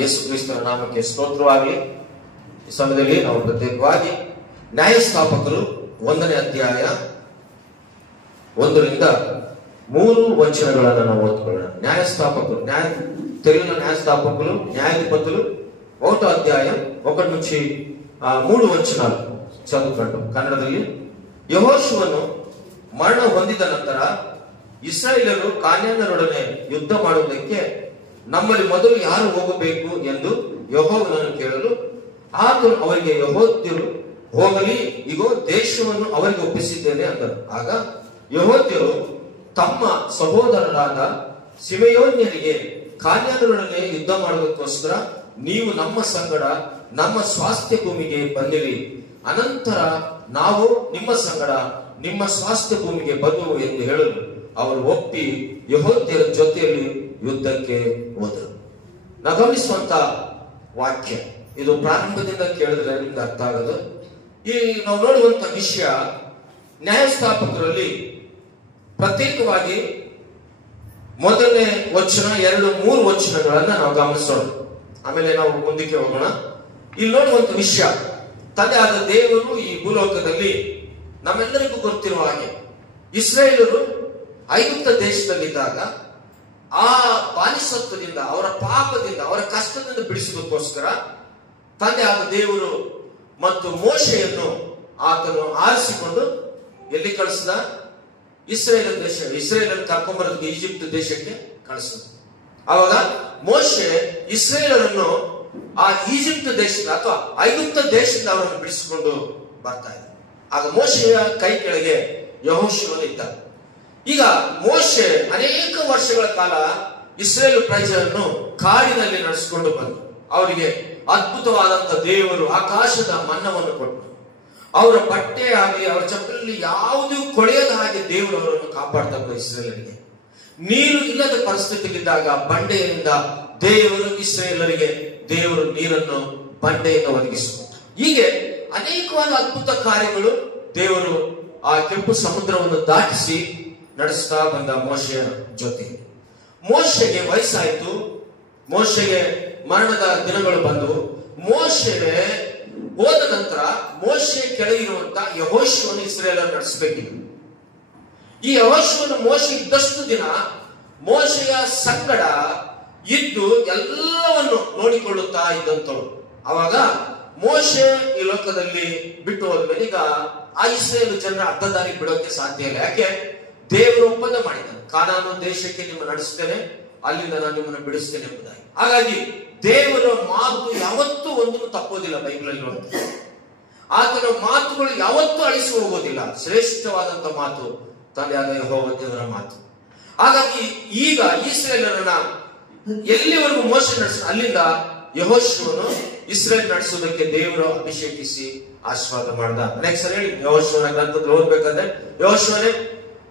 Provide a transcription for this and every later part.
ಯೇಸು ಕ್ರಿಸ್ತನ ನಾಮಕ್ಕೆ ಸ್ತೋತ್ರವಾಗಲಿ. ಈ ಸಮಯದಲ್ಲಿ ನಾವು ಪ್ರತ್ಯೇಕವಾಗಿ ನ್ಯಾಯಸ್ಥಾಪಕರು 1ನೇ ಅಧ್ಯಾಯ 1ರಿಂದ 3 ವಚನಗಳನ್ನು ನಾವು ಓದ್ಕೊಳ್ಳೋಣ. ನ್ಯಾಯಸ್ಥಾಪಕರು తెలుగులో న్యాయస్థాపకులు న్యాయాధిపతులు 1వ అధ్యాయం 1 నుంచి 3 ವಚನಾలు ಚದುಕೊಂಡು ಕನ್ನಡದಲ್ಲಿ. ಯೆಹೋಶುವನು ಮರಣ ಹೊಂದಿದ ನಂತರ ಇಸ್ರಾಯೇಲರು ಕಾನಾನ್ಯರೊಡನೆ ಯುದ್ಧ ಮಾಡುವುದಕ್ಕೆ ನಮ್ಮಲ್ಲಿ ಮೊದಲು ಯಾರು ಹೋಗಬೇಕು ಎಂದು ಯೆಹೋವನನ್ನು ಕೇಳಲು ಆತನು ಅವರಿಗೆ ಯೆಹೂದ್ಯರು ಹೋಗಲಿ, ಇಗೋ ದೇಶವನ್ನು ಅವರಿಗೆ ಒಪ್ಪಿಸಿದ್ದೇನೆ ಅಂದರು. ಆಗ ಯೆಹೂದ್ಯರು ತಮ್ಮ ಸಹೋದರರಾದ ಸಿಮೆಯೋನ್ಯರಿಗೆ ಕಾನಾನ್ಯರೊಡನೆ ಯುದ್ಧ ಮಾಡುವುದಕ್ಕೋಸ್ಕರ ನೀವು ನಮ್ಮ ಸಂಗಡ ನಮ್ಮ ಸ್ವಾಸ್ಥ್ಯ ಭೂಮಿಗೆ ಬಂದಿರಿ, ಅನಂತರ ನಾವು ನಿಮ್ಮ ಸಂಗಡ ನಿಮ್ಮ ಸ್ವಾಸ್ಥ್ಯ ಭೂಮಿಗೆ ಬರುವು ಎಂದು ಹೇಳಲು ಅವರು ಒಪ್ಪಿ ಯೆಹೂದ್ಯರ ಜೊತೆಯಲ್ಲಿ ಯುದ್ಧಕ್ಕೆ ಹೋದರು. ನಾವು ಗಮನಿಸುವಂತ ವಾಕ್ಯ ಇದು ಪ್ರಾರಂಭದಿಂದ ಕೇಳಿದ್ರೆ ನಿಮ್ಗೆ ಅರ್ಥ ಆಗೋದು. ಈ ನಾವು ನೋಡುವಂತ ವಿಷಯ ನ್ಯಾಯಸ್ಥಾಪಕರಲ್ಲಿ ಪ್ರತ್ಯೇಕವಾಗಿ 1ನೇ ವಚನ 2-3 ವಚನಗಳನ್ನ ನಾವು ಗಮನಿಸೋಣ. ಆಮೇಲೆ ನಾವು ಮುಂದಕ್ಕೆ ಹೋಗೋಣ. ಇಲ್ಲಿ ನೋಡುವಂತ ವಿಷಯ, ತಂದೆಯಾದ ದೇವರು ಈ ಭೂಲೋಕದಲ್ಲಿ ನಮ್ಮೆಲ್ಲರಿಗೂ ಗೊತ್ತಿರುವ ಹಾಗೆ ಇಸ್ರಾಯೇಲರು ಐಗುಪ್ತ ದೇಶದಲ್ಲಿದ್ದಾಗ ಆ ಬಾನಿಸತ್ವದಿಂದ, ಅವರ ಪಾಪದಿಂದ, ಅವರ ಕಷ್ಟದಿಂದ ಬಿಡಿಸುವುದಕ್ಕೋಸ್ಕರ ತಂದೆಯಾದ ದೇವರು ಮತ್ತು ಮೋಶೆಯನ್ನು ಆತನು ಆರಿಸಿಕೊಂಡು ಎಲ್ಲಿ ಕಳಿಸಿದ? ಇಸ್ರೇಲನ್ನು ಕರ್ಕೊಂಡ್ಬರೋದಕ್ಕೆ ಈಜಿಪ್ಟ್ ದೇಶಕ್ಕೆ ಕಳಿಸಿದ. ಆವಾಗ ಮೋಶೆ ಇಸ್ರೇಲರನ್ನು ಆ ಈಜಿಪ್ಟ್ ದೇಶದಿಂದ ಅಥವಾ ಐಗುಪ್ತ ದೇಶದಿಂದ ಅವರನ್ನು ಬಿಡಿಸಿಕೊಂಡು ಬರ್ತಾ ಇದ್ದ. ಆಗ ಮೋಶೆಯ ಕೈ ಕೆಳಗೆ ಯೆಹೋಶುವನು ಇದ್ದ. ಈಗ ಮೋಶೆ ಅನೇಕ ವರ್ಷಗಳ ಕಾಲ ಇಸ್ರೇಲ್ ಪ್ರಜೆಯನ್ನು ಕಾಡಿನಲ್ಲಿ ನಡೆಸಿಕೊಂಡು ಬಂದು ಅವರಿಗೆ ಅದ್ಭುತವಾದಂತ ದೇವರು ಆಕಾಶದ ಮನ್ನವನ್ನು ಕೊಟ್ಟು ಅವರ ಬಟ್ಟೆ ಆಗಲಿ ಅವರ ಚಪ್ಪಲಿ ಯಾವುದೂ ಕೊಳೆಯದ ಹಾಗೆ ದೇವರು ಅವರನ್ನು ಕಾಪಾಡ್ತಾ ಇಸ್ರೇಲರಿಗೆ. ನೀರು ಇಲ್ಲದ ಪರಿಸ್ಥಿತಿಗಿದ್ದಾಗ ಬಂಡೆಯಿಂದ ದೇವರು ನೀರನ್ನು ಬಂಡೆಯಿಂದ ಒದಗಿಸಿಕೊಂಡ. ಹೀಗೆ ಅನೇಕವಾದ ಅದ್ಭುತ ಕಾರ್ಯಗಳು ದೇವರು ಆ ಕೆಂಪು ಸಮುದ್ರವನ್ನು ದಾಟಿಸಿ ನಡೆಸ್ತಾ ಬಂದ ಮೋಶೆಯ ಜೊತೆ. ಮೋಶೆಗೆ ವಯಸ್ಸಾಯಿತು, ಮೋಶೆಗೆ ಮರಣದ ದಿನಗಳು ಬಂದವು. ಮೋಶೆ ಹೋದ ನಂತರ ಮೋಶೆ ಕೆಳಗಿರುವಂತ ಯೆಹೋಶುವನು ಇಸ್ರಾಯೇಲನ್ನು ನಡೆಸಬೇಕಿತ್ತು. ಈ ಯೆಹೋಶುವನು ಮೋಶೆ ಇದ್ದಷ್ಟು ದಿನ ಮೋಶೆಯ ಸಂಗಡ ಇದ್ದು ಎಲ್ಲವನ್ನು ನೋಡಿಕೊಳ್ಳುತ್ತಾ ಇದ್ದಂಥವ್ರು. ಅವಾಗ ಮೋಶೆ ಈ ಲೋಕದಲ್ಲಿ ಬಿಟ್ಟು ಹೋದ್ಮೇಲೆ ಈಗ ಆ ಇಸ್ರಾಯೇಲ್ ಜನರ ಅರ್ಧ ದಾರಿ ಬಿಡೋಕೆ ಸಾಧ್ಯ ಇಲ್ಲ. ಯಾಕೆ? ದೇವರು ಒಪ್ಪಂದ ಮಾಡಿದ್ದಾನೆ, ಕಾನಾನು ದೇಶಕ್ಕೆ ನಿಮ್ಮ ನಡೆಸ್ತೇನೆ, ಅಲ್ಲಿಂದ ನಾನು ನಿಮ್ಮನ್ನು ಬಿಡಿಸ್ತೇನೆ ಎಂಬುದಾಗಿ. ಹಾಗಾಗಿ ದೇವರ ಮಾತು ಯಾವತ್ತೂ ಒಂದನ್ನು ತಪ್ಪೋದಿಲ್ಲ. ಬೈಬಲಲ್ಲಿ ನೋಡ್ತೀವಿ, ಆತನ ಮಾತುಗಳು ಯಾವತ್ತೂ ಅಳಿಸಿ ಹೋಗೋದಿಲ್ಲ. ಶ್ರೇಷ್ಠವಾದಂತ ಮಾತು ತಂದೆಯಾದ ಯೆಹೋವ ದೇವರ ಮಾತು. ಹಾಗಾಗಿ ಈಗ ಇಸ್ರಾಯೇಲರನ್ನ ಎಲ್ಲಿವರೆಗೂ ಮೋಶೆ ನಡೆಸ ಅಲ್ಲಿಂದ ಯೆಹೋಶುವನು ಇಸ್ರೇಲ್ ನಡೆಸೋದಕ್ಕೆ ದೇವರು ಅಭಿಷೇಕಿಸಿ ಆಶೀರ್ವಾದ ಮಾಡ್ದ. ನೆಕ್ಸ್ಟ್ ಸಲ ಹೇಳಿ, ಯೆಹೋಶುವನ ಗ್ರಂಥದಲ್ಲಿ ಓದ್ಬೇಕಂದ್ರೆ ಯೆಹೋಶುವನೇ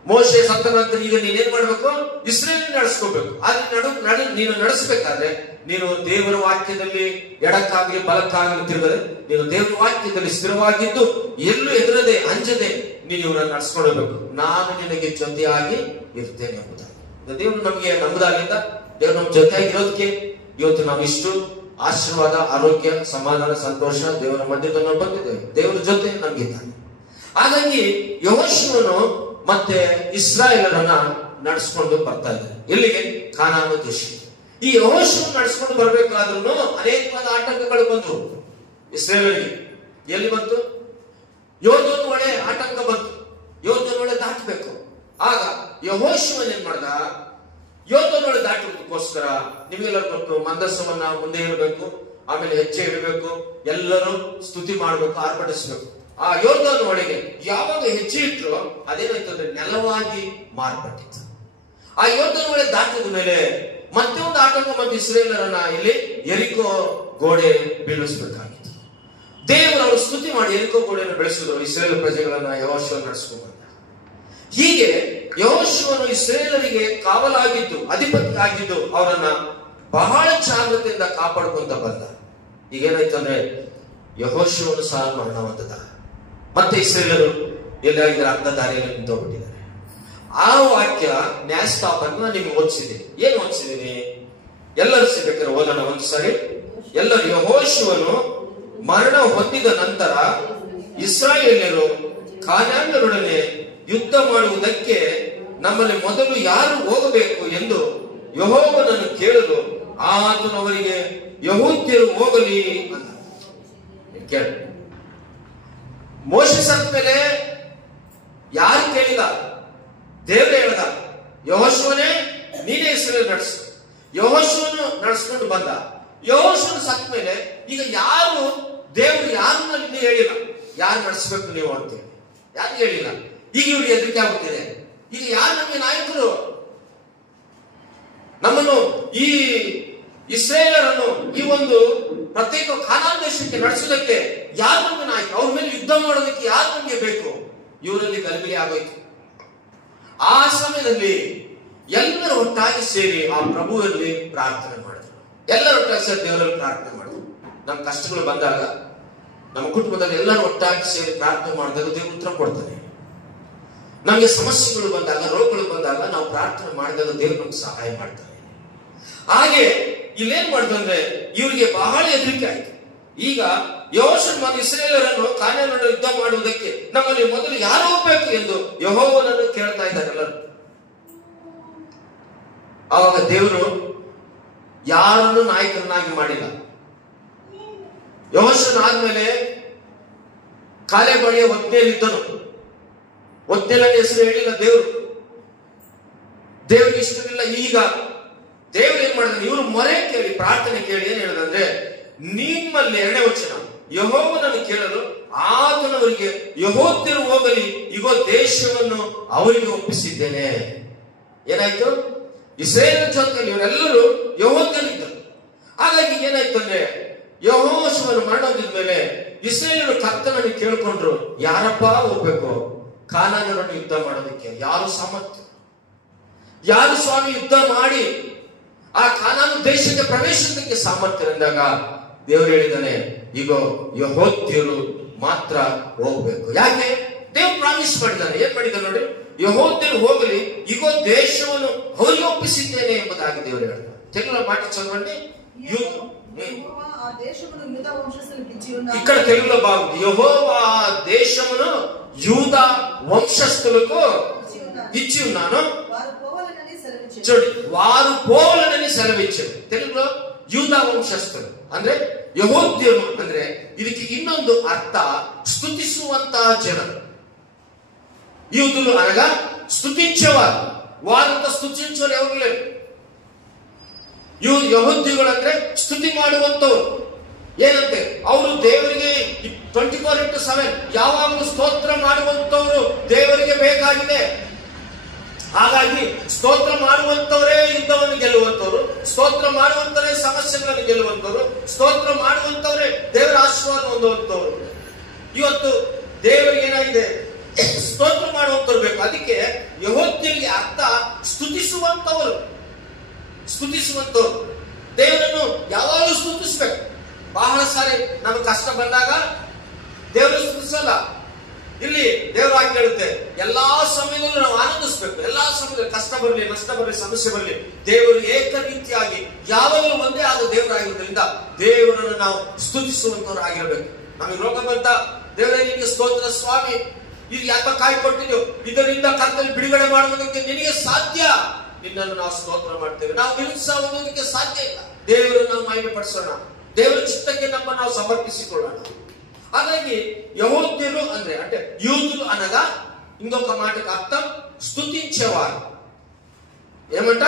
ಮೋಶೆ ಸತ್ತ ನಂತರ ಈಗ ನೀನೇನ್ ಮಾಡ್ಬೇಕು? ಇಸ್ರೇಲ್ ನಡೆಸ್ಕೋಬೇಕು. ಆದ್ರೆ ನೀನು ನಡೆಸಬೇಕಾದ್ರೆ ನೀನು ದೇವರ ವಾಕ್ಯದಲ್ಲಿ ಎಡಕ್ಕಾಗ್ಲಿ ಬಲಕ್ಕಾಗಲಿ ತಿರುಗದೆ ನೀನು ದೇವರ ವಾಕ್ಯದಲ್ಲಿ ಸ್ಥಿರವಾಗಿದ್ದು ಎಲ್ಲೂ ಎದುರದೆ ಅಂಜದೆ ನೀನು ಇವರನ್ನು ನಡೆಸ್ಕೊಳ್ಬೇಕು. ನಾನು ನಿನಗೆ ಜೊತೆಯಾಗಿ ಇರ್ತೇನೆ ಎಂಬುದಾಗಿ ದೇವರು ನಮಗೆ ನಂಬುದಾಗಿಂದ ದೇವರು ನಮ್ಮ ಜೊತೆಯಾಗಿರೋದಕ್ಕೆ ಇವತ್ತು ನಾವು ಇಷ್ಟು ಆಶೀರ್ವಾದ, ಆರೋಗ್ಯ, ಸಮಾಧಾನ, ಸಂತೋಷ ದೇವರ ಮಧ್ಯದಲ್ಲಿ ನಾವು ಬಂದಿದ್ದೇವೆ. ದೇವರ ಜೊತೆ ನಮಗಿದ್ದಾನೆ. ಹಾಗಾಗಿ ಯೆಹೋಶುವನು ಮತ್ತೆ ಇಸ್ರಾಯೇಲರನ್ನ ನಡೆಸ್ಕೊಂಡು ಬರ್ತಾ ಇದ್ದಾರೆ. ಎಲ್ಲಿಗೆ? ಕಾನಾನು ದೇಶ. ಈ ಯೆಹೋಶುವನು ನಡೆಸ್ಕೊಂಡು ಬರ್ಬೇಕಾದ್ರೂ ಅನೇಕವಾದ ಆಟಂಕಗಳು ಬಂತು ಇಸ್ರಾಯೇಲರಿಗೆ. ಎಲ್ಲಿ ಬಂತು? ಯೋರ್ದನ್ ಹೊಳೆ ಆಟಂಕ ಬಂತು. ಯೋರ್ದನ್ ಹೊಳೆ ದಾಟಬೇಕು. ಆಗ ಯೆಹೋಶುವನು ಏನ್ ಮಾಡ್ದ? ಯೋರ್ದನ್ ಹೊಳೆ ದಾಟೋದಕ್ಕೋಸ್ಕರ ನಿಮಗೆಲ್ಲರೂ ಗೊತ್ತು, ಮಂದಸವನ್ನ ಮುಂದೆ ಇರಬೇಕು, ಆಮೇಲೆ ಹೆಜ್ಜೆ ಇಡಬೇಕು, ಎಲ್ಲರೂ ಸ್ತುತಿ ಮಾಡಬೇಕು, ಆರ್ಭಟಿಸಬೇಕು. ಆ ಯೋರ್ದನ್ ಹೊಳೆಗೆ ಯಾವಾಗ ಹೆಜ್ಜೆ ಇಟ್ಟರು ಅದೇನಾಯ್ತಂದ್ರೆ ನೆಲವಾಗಿ ಮಾರ್ಪಟ್ಟಿತ್ತು. ಆ ಯೋರ್ದನ್ ಹೊಳೆ ದಾಟಿದ ಮೇಲೆ ಮತ್ತೆ ಒಂದು ಆಟಂಕ ಬಂದು ಇಸ್ರಾಯೇಲರನ್ನ ಇಲ್ಲಿ ಯೆರಿಕೋ ಗೋಡೆ ಬೀಳಿಸಬೇಕಾಗಿತ್ತು. ದೇವರು ಅವರು ಸ್ತುತಿ ಮಾಡಿ ಯೆರಿಕೋ ಗೋಡೆಯನ್ನು ಬೆಳೆಸಿದ್ರು. ಇಸ್ರಾಯೇಲ್ ಪ್ರಜೆಗಳನ್ನ ಯೆಹೋಶುವ ನಡೆಸ್ಕೊಂಡು ಬಂದ. ಹೀಗೆ ಯೆಹೋಶುವನು ಇಸ್ರಾಯೇಲರಿಗೆ ಕಾವಲಾಗಿದ್ದು, ಅಧಿಪತಿ ಆಗಿದ್ದು ಅವರನ್ನ ಬಹಳ ಜಾಗ್ರತೆಯಿಂದ ಕಾಪಾಡ್ಕೊಂತ ಬಂದ. ಈಗೇನಾಯ್ತು ಅಂದ್ರೆ ಯೆಹೋಶುವನು ಸಹ ಮರಣ ಹೊಂದಿದ. ಮತ್ತೆ ಇಸ್ರಾಯೇಲರು ಎಲ್ಲಾಗಿದ್ದಾರೆ? ಅರ್ಧ ದಾರಿಯಲ್ಲಿ ನಿಂತೋಗ್ಬಿಟ್ಟಿದ್ದಾರೆ. ಆ ವಾಕ್ಯ ನ್ಯಾಯಸ್ಥಾಪಕನ ನಿಮ್ಗೆ ಓದಿಸಿದ್ದೀನಿ. ಏನ್ ಓದಿಸಿದೀನಿ? ಎಲ್ಲರೂ ಸಿಗ್ಬೇಕಾದ್ರೆ ಓದೋಣ ಒಂದು ಸಾರಿ. ಎಲ್ಲರೂ ಯೆಹೋಶುವನು ಮರಣ ಹೊಂದಿದ ನಂತರ ಇಸ್ರಾಯೇಲ್ಯರು ಕಾನಾನ್ಯರೊಡನೆ ಯುದ್ಧ ಮಾಡುವುದಕ್ಕೆ ನಮ್ಮಲ್ಲಿ ಮೊದಲು ಯಾರು ಹೋಗಬೇಕು ಎಂದು ಯೆಹೋವನನ್ನು ಕೇಳಲು ಆತನು ಅವರಿಗೆ ಯೆಹೂದ್ಯರು ಹೋಗಲಿ ಅಂತ ಕೇಳ. ಮೋಶೆ ಸತ್ತ ಮೇಲೆ ಯಾರು ಕೇಳಿದ? ದೇವರೇ ಹೇಳ್ದ, ಯೆಹೋಶುವನೇ ನೀನೇ ಇಸ್ರಾಯೇಲ್ ನಡೆಸು. ಯೆಹೋಶುವನು ನಡೆಸ್ಕೊಂಡು ಬಂದ. ಯೆಹೋಶುವನು ಸತ್ತ ಮೇಲೆ ಈಗ ಯಾರು ದೇವರು ಯಾರನ್ನ ಇನ್ನೂ ಹೇಳಿಲ್ಲ, ಯಾರು ನಡೆಸಬೇಕು ನೀವು ಅಂತೇಳಿ ಯಾರು ಹೇಳಿಲ್ಲ. ಈಗ ಇವ್ರಿಗೆ ಹೆದರಿಕೆ ಆಗುತ್ತಿದೆ. ಈಗ ಯಾರು ನಮಗೆ ನಾಯಕರು? ನಮ್ಮನ್ನು ಈ ಇಸ್ರಾಯೇಲರನ್ನು ಈ ಒಂದು ಪ್ರತ್ಯೇಕ ಕಾನಾನ್ ದೇಶಕ್ಕೆ ನಡೆಸೋದಕ್ಕೆ ಯಾರು ನಮಗೆ ನಾಯಕರು? ಅವ್ರ ಮೇಲೆ ಯುದ್ಧ ಮಾಡೋದಕ್ಕೆ ಯಾರು ನಮಗೆ ಬೇಕು? ಇವರಲ್ಲಿ ಗಲಿಬಿಲಿ ಆಗೋಯ್ತು. ಆ ಸಮಯದಲ್ಲಿ ಎಲ್ಲರೂ ಒಟ್ಟಾಗಿ ಸೇರಿ ಆ ಪ್ರಭುವಲ್ಲಿ ಪ್ರಾರ್ಥನೆ ಮಾಡಿದ್ರು. ಎಲ್ಲರೂ ಒಟ್ಟಾಗಿ ಸೇರಿ ದೇವರಲ್ಲಿ ಪ್ರಾರ್ಥನೆ ಮಾಡಿದ್ರು. ನಮ್ಮ ಕಷ್ಟಗಳು ಬಂದಾಗ, ನಮ್ಮ ಕುಟುಂಬದಲ್ಲಿ ಎಲ್ಲರೂ ಒಟ್ಟಾಗಿ ಸೇರಿ ಪ್ರಾರ್ಥನೆ ಮಾಡಿದಾಗ ದೇವರು ಉತ್ತರ ಕೊಡ್ತಾನೆ. ನಮಗೆ ಸಮಸ್ಯೆಗಳು ಬಂದಾಗ, ರೋಗಗಳು ಬಂದಾಗ ನಾವು ಪ್ರಾರ್ಥನೆ ಮಾಡಿದಾಗ ದೇವರು ನಮ್ಗೆ ಸಹಾಯ ಮಾಡ್ತಾನೆ. ಹಾಗೆ ಇಲ್ಲೇನ್ ಮಾಡಿದ್ರೆ ಇವರಿಗೆ ಬಹಳ ಹೆದರಿಕೆ ಆಯ್ತು. ಈಗ ಯೆಹೋಶುವನು ಮತ್ತು ಇಸ್ರಾಯೇಲರನ್ನು ಕಾನಾನ್ಯರ ಯುದ್ಧ ಮಾಡುವುದಕ್ಕೆ ನಮ್ಮಲ್ಲಿ ಮೊದಲು ಯಾರು ಹೋಗ್ಬೇಕು ಎಂದು ಯೆಹೋವನನ್ನು ಕೇಳ್ತಾ ಇದ್ದಾರೆ ಎಲ್ಲರೂ. ಆವಾಗ ದೇವರು ಯಾರನ್ನು ನಾಯಕರನ್ನಾಗಿ ಮಾಡಿಲ್ಲ. ಯೆಹೋಶುವನು ಆದ್ಮೇಲೆ ಕಾಲೇಬಳಿಯ ಒತ್ನೇಲಿದ್ದನು. ಒತ್ನೇಲಲ್ಲಿ ಹೆಸರು ಹೇಳಿಲ್ಲ ದೇವರು. ದೇವರಿಗೆ ಇಷ್ಟವಿಲ್ಲ. ಈಗ ದೇವರು ಏನ್ ಮಾಡಿದ್ರೆ, ಇವರು ಮೊರೆ ಕೇಳಿ ಪ್ರಾರ್ಥನೆ ಕೇಳಿ ಏನ್ ಹೇಳಿದಂದ್ರೆ, ನಿಮ್ಮಲ್ಲಿ 2ನೇ ವಚನ, ಯೆಹೋವನನ್ನು ಕೇಳಲು ಆತನವರಿಗೆ ಯೆಹೂದ್ಯರು ಹೋಗಲಿ, ಇಗೋ ದೇಶವನ್ನು ಅವರಿಗೆ ಒಪ್ಪಿಸಿದ್ದೇನೆ. ಏನಾಯ್ತು? ಇಸ್ರಾಯೇಲ್ ಜೊತೆಯಲ್ಲಿ ಇವರೆಲ್ಲರೂ ಯೆಹೂದ್ಯರಿದ್ದರು. ಹಾಗಾಗಿ ಏನಾಯ್ತು ಅಂದ್ರೆ, ಯೆಹೋಶುವನು ಮರಣ ಹೊಂದಿದ ಮೇಲೆ ಇಸ್ರಾಯೇಲರು ಕರ್ತನನ್ನು ಕೇಳ್ಕೊಂಡ್ರು, ಯಾರಪ್ಪ ಹೋಗ್ಬೇಕು ಕಾನಾನ್ಯರನ್ನು ಯುದ್ಧ ಮಾಡೋದಕ್ಕೆ? ಯಾರು ಸಾಮರ್ಥ್ಯ? ಯಾರು ಸ್ವಾಮಿ ಯುದ್ಧ ಮಾಡಿ ಆ ಕಾನಾನು ದೇಶಕ್ಕೆ ಪ್ರವೇಶಿಸಲಿಕ್ಕೆ ಸಾಮರ್ಥ್ಯ ಎಂದಾಗ ದೇವರು ಹೇಳಿದ್ದಾನೆ, ಈಗ ಯೆಹೂದ್ಯರು ಮಾತ್ರ ಹೋಗ್ಬೇಕು. ಯಾಕೆ? ದೇವರು ಪ್ರಾಮಿಸ್ ಮಾಡಿದ್ದಾನೆ. ಏನ್ ಮಾಡಿದ್ದಾನೆ ನೋಡಿ, ಯೆಹೂದ್ಯರು ಹೋಗಲಿ, ಈಗ ದೇಶವನ್ನು ಅವರಿಗೆ ಒಪ್ಪಿಸಿದ್ದೇನೆ ಎಂಬುದಾಗಿ ದೇವರು ಹೇಳ್ತಾರೆ. ತೆಲುಗು ಮಾಟ ಚದవండి. ఇక్కడ తెలుగులో బాగుంది, యెహోవా దేశమును యూద వంశస్థులకు ఇచ్చి ఉన్నాను. చూడండి, వారు పోవాలని సెలవిచ్చారు. తెలుగులో యూద వంశస్థులు ಅಂದ್ರೆ ಯೆಹೂದ್ಯರು ಅಂದ್ರೆ ಇದಕ್ಕೆ ಇನ್ನೊಂದು ಅರ್ಥ ಸ್ತುತಿಸುವಂತಹ ಜನರು. యూదులు అనగా స్తుతించేవారు. వారంతా స్తుతించేవారు ఎవరు లేరు. ಯೆಹೂದ್ಯಗಳು ಅಂದ್ರೆ ಸ್ತುತಿ ಮಾಡುವಂತವರು. ಏನಂತೆ, ಅವರು ದೇವರಿಗೆ 24/7 ಯಾವಾಗಲೂ ಸ್ತೋತ್ರ ಮಾಡುವಂತವರು ದೇವರಿಗೆ ಬೇಕಾಗಿದೆ. ಹಾಗಾಗಿ ಸ್ತೋತ್ರ ಮಾಡುವಂತವರೇ ಯುದ್ಧವನ್ನು ಗೆಲ್ಲುವಂತವರು, ಸ್ತೋತ್ರ ಮಾಡುವಂತವರೇ ಸಮಸ್ಯೆಗಳನ್ನು ಗೆಲ್ಲುವಂತವರು, ಸ್ತೋತ್ರ ಮಾಡುವಂತವರೇ ದೇವರ ಆಶೀರ್ವಾದ ಹೊಂದುವಂತವರು. ಇವತ್ತು ದೇವರಿಗೆ ಏನಾಗಿದೆ, ಸ್ತೋತ್ರ ಮಾಡುವಂತವ್ರು ಬೇಕು. ಅದಕ್ಕೆ ಯೆಹೂದ್ಯರಿಗೆ ಅರ್ಥ ಸ್ತುತಿಸುವಂತವರು. ಸ್ತುತಿಸುವಂತವ್ರು ದೇವರನ್ನು ಯಾವಾಗಲೂ ಸ್ತುತಿಸ್ಬೇಕು. ಬಹಳ ಸಾರಿ ನಮಗೆ ಕಷ್ಟ ಬಂದಾಗ ದೇವರು ಸ್ತುತಿಸಲ್ಲ. ಇಲ್ಲಿ ದೇವರು ಹಾಕಿ ಹೇಳುತ್ತೆ, ಎಲ್ಲಾ ಸಮಯದಲ್ಲೂ ನಾವು ಆನಂದಿಸ್ಬೇಕು. ಎಲ್ಲಾ ಸಮಯದಲ್ಲಿ ಕಷ್ಟ ಬರಲಿ, ನಷ್ಟ ಬರಲಿ, ಸಮಸ್ಯೆ ಬರಲಿ, ದೇವರು ಏಕ ರೀತಿಯಾಗಿ ಯಾವಾಗಲೂ ಒಂದೇ ಆದ ದೇವರಾಗಿರೋದ್ರಿಂದ ದೇವರನ್ನು ನಾವು ಸ್ತುತಿಸುವಂತವ್ರು ಆಗಿರಬೇಕು. ನಮಗೆ ರೋಗ ಬಂತ, ದೇವರೇ ನಿನಗೆ ಸ್ತೋತ್ರ ಸ್ವಾಮಿ, ಇದು ಯಾಕೆ ಕಾಯ್ಕೊಟ್ಟಿದ್ದು, ಇದರಿಂದ ಕರ್ತನಲ್ಲಿ ಬಿಡುಗಡೆ ಮಾಡುವುದಕ್ಕೆ ನಿನಗೆ ಸಾಧ್ಯ, ನಿನ್ನನ್ನು ನಾವು ಸ್ತೋತ್ರ ಮಾಡ್ತೇವೆ. ನಾವು ನಿರುತ್ಸಾಹಕ್ಕೆ ಸಾಧ್ಯ ಇಲ್ಲ. ದೇವರನ್ನು ನಾವು ಮಹಿಮೆ ಪಡಿಸೋಣ, ದೇವರ ಚಿತ್ತಕ್ಕೆ ನಮ್ಮ ನಾವು ಸಮರ್ಪಿಸಿಕೊಳ್ಳೋಣ. ಹಾಗಾಗಿ యెహూద్యులు అంటే యూదులు అనగా ఇంకొక మాటకు అర్థం స్తుతించేవారు. ఏమంట?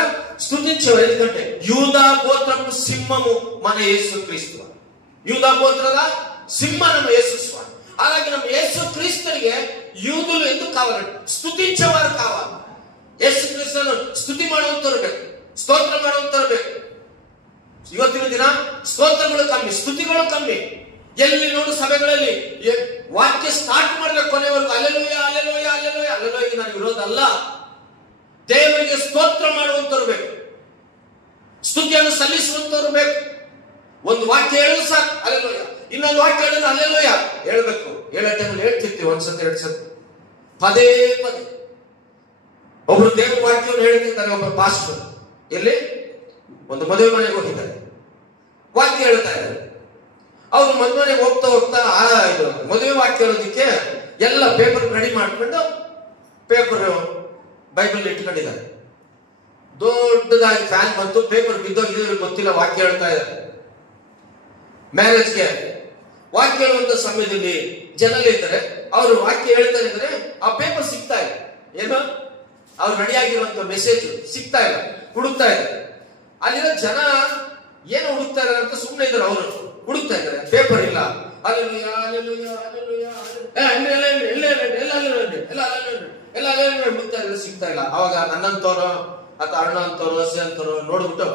స్తుతించేవారు. ఎందుకంటే యూదా గోత్రపు సింహము మన యేసుక్రీస్తు. యూదా గోత్ರದ ಸಿಂಹ ನಮ್ಮ ಯೇಸು ಸ್ವಾಮಿ. ಹಾಗಾಗಿ ನಮ್ಮ ಯೇಸು ಕ್ರಿಸ್ತನಿಗೆ ಯೂದುలు ఎందుకు కావాలంటే స్తుతించేవారు కావాలి. ಯೇಸು ಕ್ರಿಸ್ತನನ್ನು ಸ್ತುತಿ ಮಾಡುವಂತರು ಬೇಕು, ಸ್ತೋತ್ರ ಮಾಡುವಂತರು ಬೇಕು. ಇವತ್ತಿನ ದಿನ ಸ್ತೋತ್ರಗಳು ಕಮ್ಮಿ, ಸ್ತುತಿಗಳು ಕಮ್ಮಿ. ಎಲ್ಲಿ ನೋಡು ಸಭೆಗಳಲ್ಲಿ ವಾಕ್ಯ ಸ್ಟಾರ್ಟ್ ಮಾಡಿದ್ರೆ ಕೊನೆವರೆಗೂ ಅಲ್ಲೆಲೂಯ ಅಲ್ಲೆಲೂಯ ಅಲ್ಲೆಲೂಯ ಅಲ್ಲೆಲೂಯ. ನಾನು ವಿರೋಧ ಅಲ್ಲ. ದೇವರಿಗೆ ಸ್ತೋತ್ರ ಮಾಡುವಂತರು ಬೇಕು, ಸ್ತುತಿಯನ್ನು ಸಲ್ಲಿಸುವಂತರು ಬೇಕು. ಒಂದು ವಾಕ್ಯ ಹೇಳಲು ಸಾಕು ಅಲ್ಲೆಲೂಯ, ಇನ್ನೊಂದು ವಾಕ್ಯ ಹೇಳಿದ್ರೆ ಅಲ್ಲೆಲೂಯ ಹೇಳ್ಬೇಕು. ಹೇಳೋ ಟೈಮಲ್ಲಿ ಹೇಳ್ತಿರ್ತೀವಿ, ಒಂದ್ಸತಿ 2 ಸತಿ ಪದೇ ಪದೇ. ಒಬ್ರು ದೇವ್ರ ವಾಕ್ಯವನ್ನು ಹೇಳ್ತಿರ್ತಾರೆ. ಒಬ್ಬರು ಪಾಸ್ಟರ್ ಎಲ್ಲಿ ಒಂದು ಮದುವೆ ಮನೆಗೆ ಹೋಗಿದ್ದಾರೆ. ವಾಕ್ಯ ಹೇಳ್ತಾ ಇದ್ದಾರೆ. ಅವ್ರು ಮದುವೆಗೆ ಹೋಗ್ತಾ ಹೋಗ್ತಾ ಇದು ಮದುವೆ ವಾಕ್ಯ ಹೇಳೋದಕ್ಕೆ ಎಲ್ಲ ಪೇಪರ್ ರೆಡಿ ಮಾಡ್ಕೊಂಡು ಪೇಪರ್ ಬೈಬಲ್ ಇಟ್ಕೊಂಡಿದ್ದಾರೆ. ದೊಡ್ಡದಾಗಿ ಫ್ಯಾನ್ ಬಂತು, ಪೇಪರ್ ಬಿದ್ದೋಗಿದ್ರೆ ಗೊತ್ತಿಲ್ಲ, ವಾಕ್ಯ ಹೇಳ್ತಾ ಇದ್ದಾರೆ. ಮ್ಯಾರೇಜ್ಗೆ ವಾಕ್ಯ ಹೇಳುವಂತ ಸಮಯದಲ್ಲಿ ಜನ ಇದ್ದಾರೆ, ಅವರು ವಾಕ್ಯ ಹೇಳ್ತಾ ಇದ್ರೆ ಆ ಪೇಪರ್ ಸಿಗ್ತಾ ಇಲ್ಲ. ಏನೋ ಅವ್ರು ರೆಡಿ ಆಗಿರುವಂತ ಮೆಸೇಜ್ ಸಿಗ್ತಾ ಇಲ್ಲ, ಹುಡುಕ್ತಾ ಇದ್ದಾರೆ. ಅಲ್ಲಿರೋ ಜನ ಏನು ಹುಡುಕ್ತಾ ಇದಾರೆ ಅಂತ ಸುಮ್ಮನೆ ಇದ್ದಾರೆ, ಅವರು ಹುಡುಕ್ತಾ ಇದ್ದಾರೆ, ಪೇಪರ್ ಇಲ್ಲ. ಹುಡುಕ್ತಾ ಇದ್ದಾರೆ, ಸಿಗ್ತಾ ಇಲ್ಲ. ಅವಾಗ ನನ್ನಂತವ್ರು ಅಥವಾ ಅಣ್ಣ ಅಂತವ್ರು ಹಸಿ ಅಂತವ್ರು ನೋಡ್ಬಿಟ್ಟು,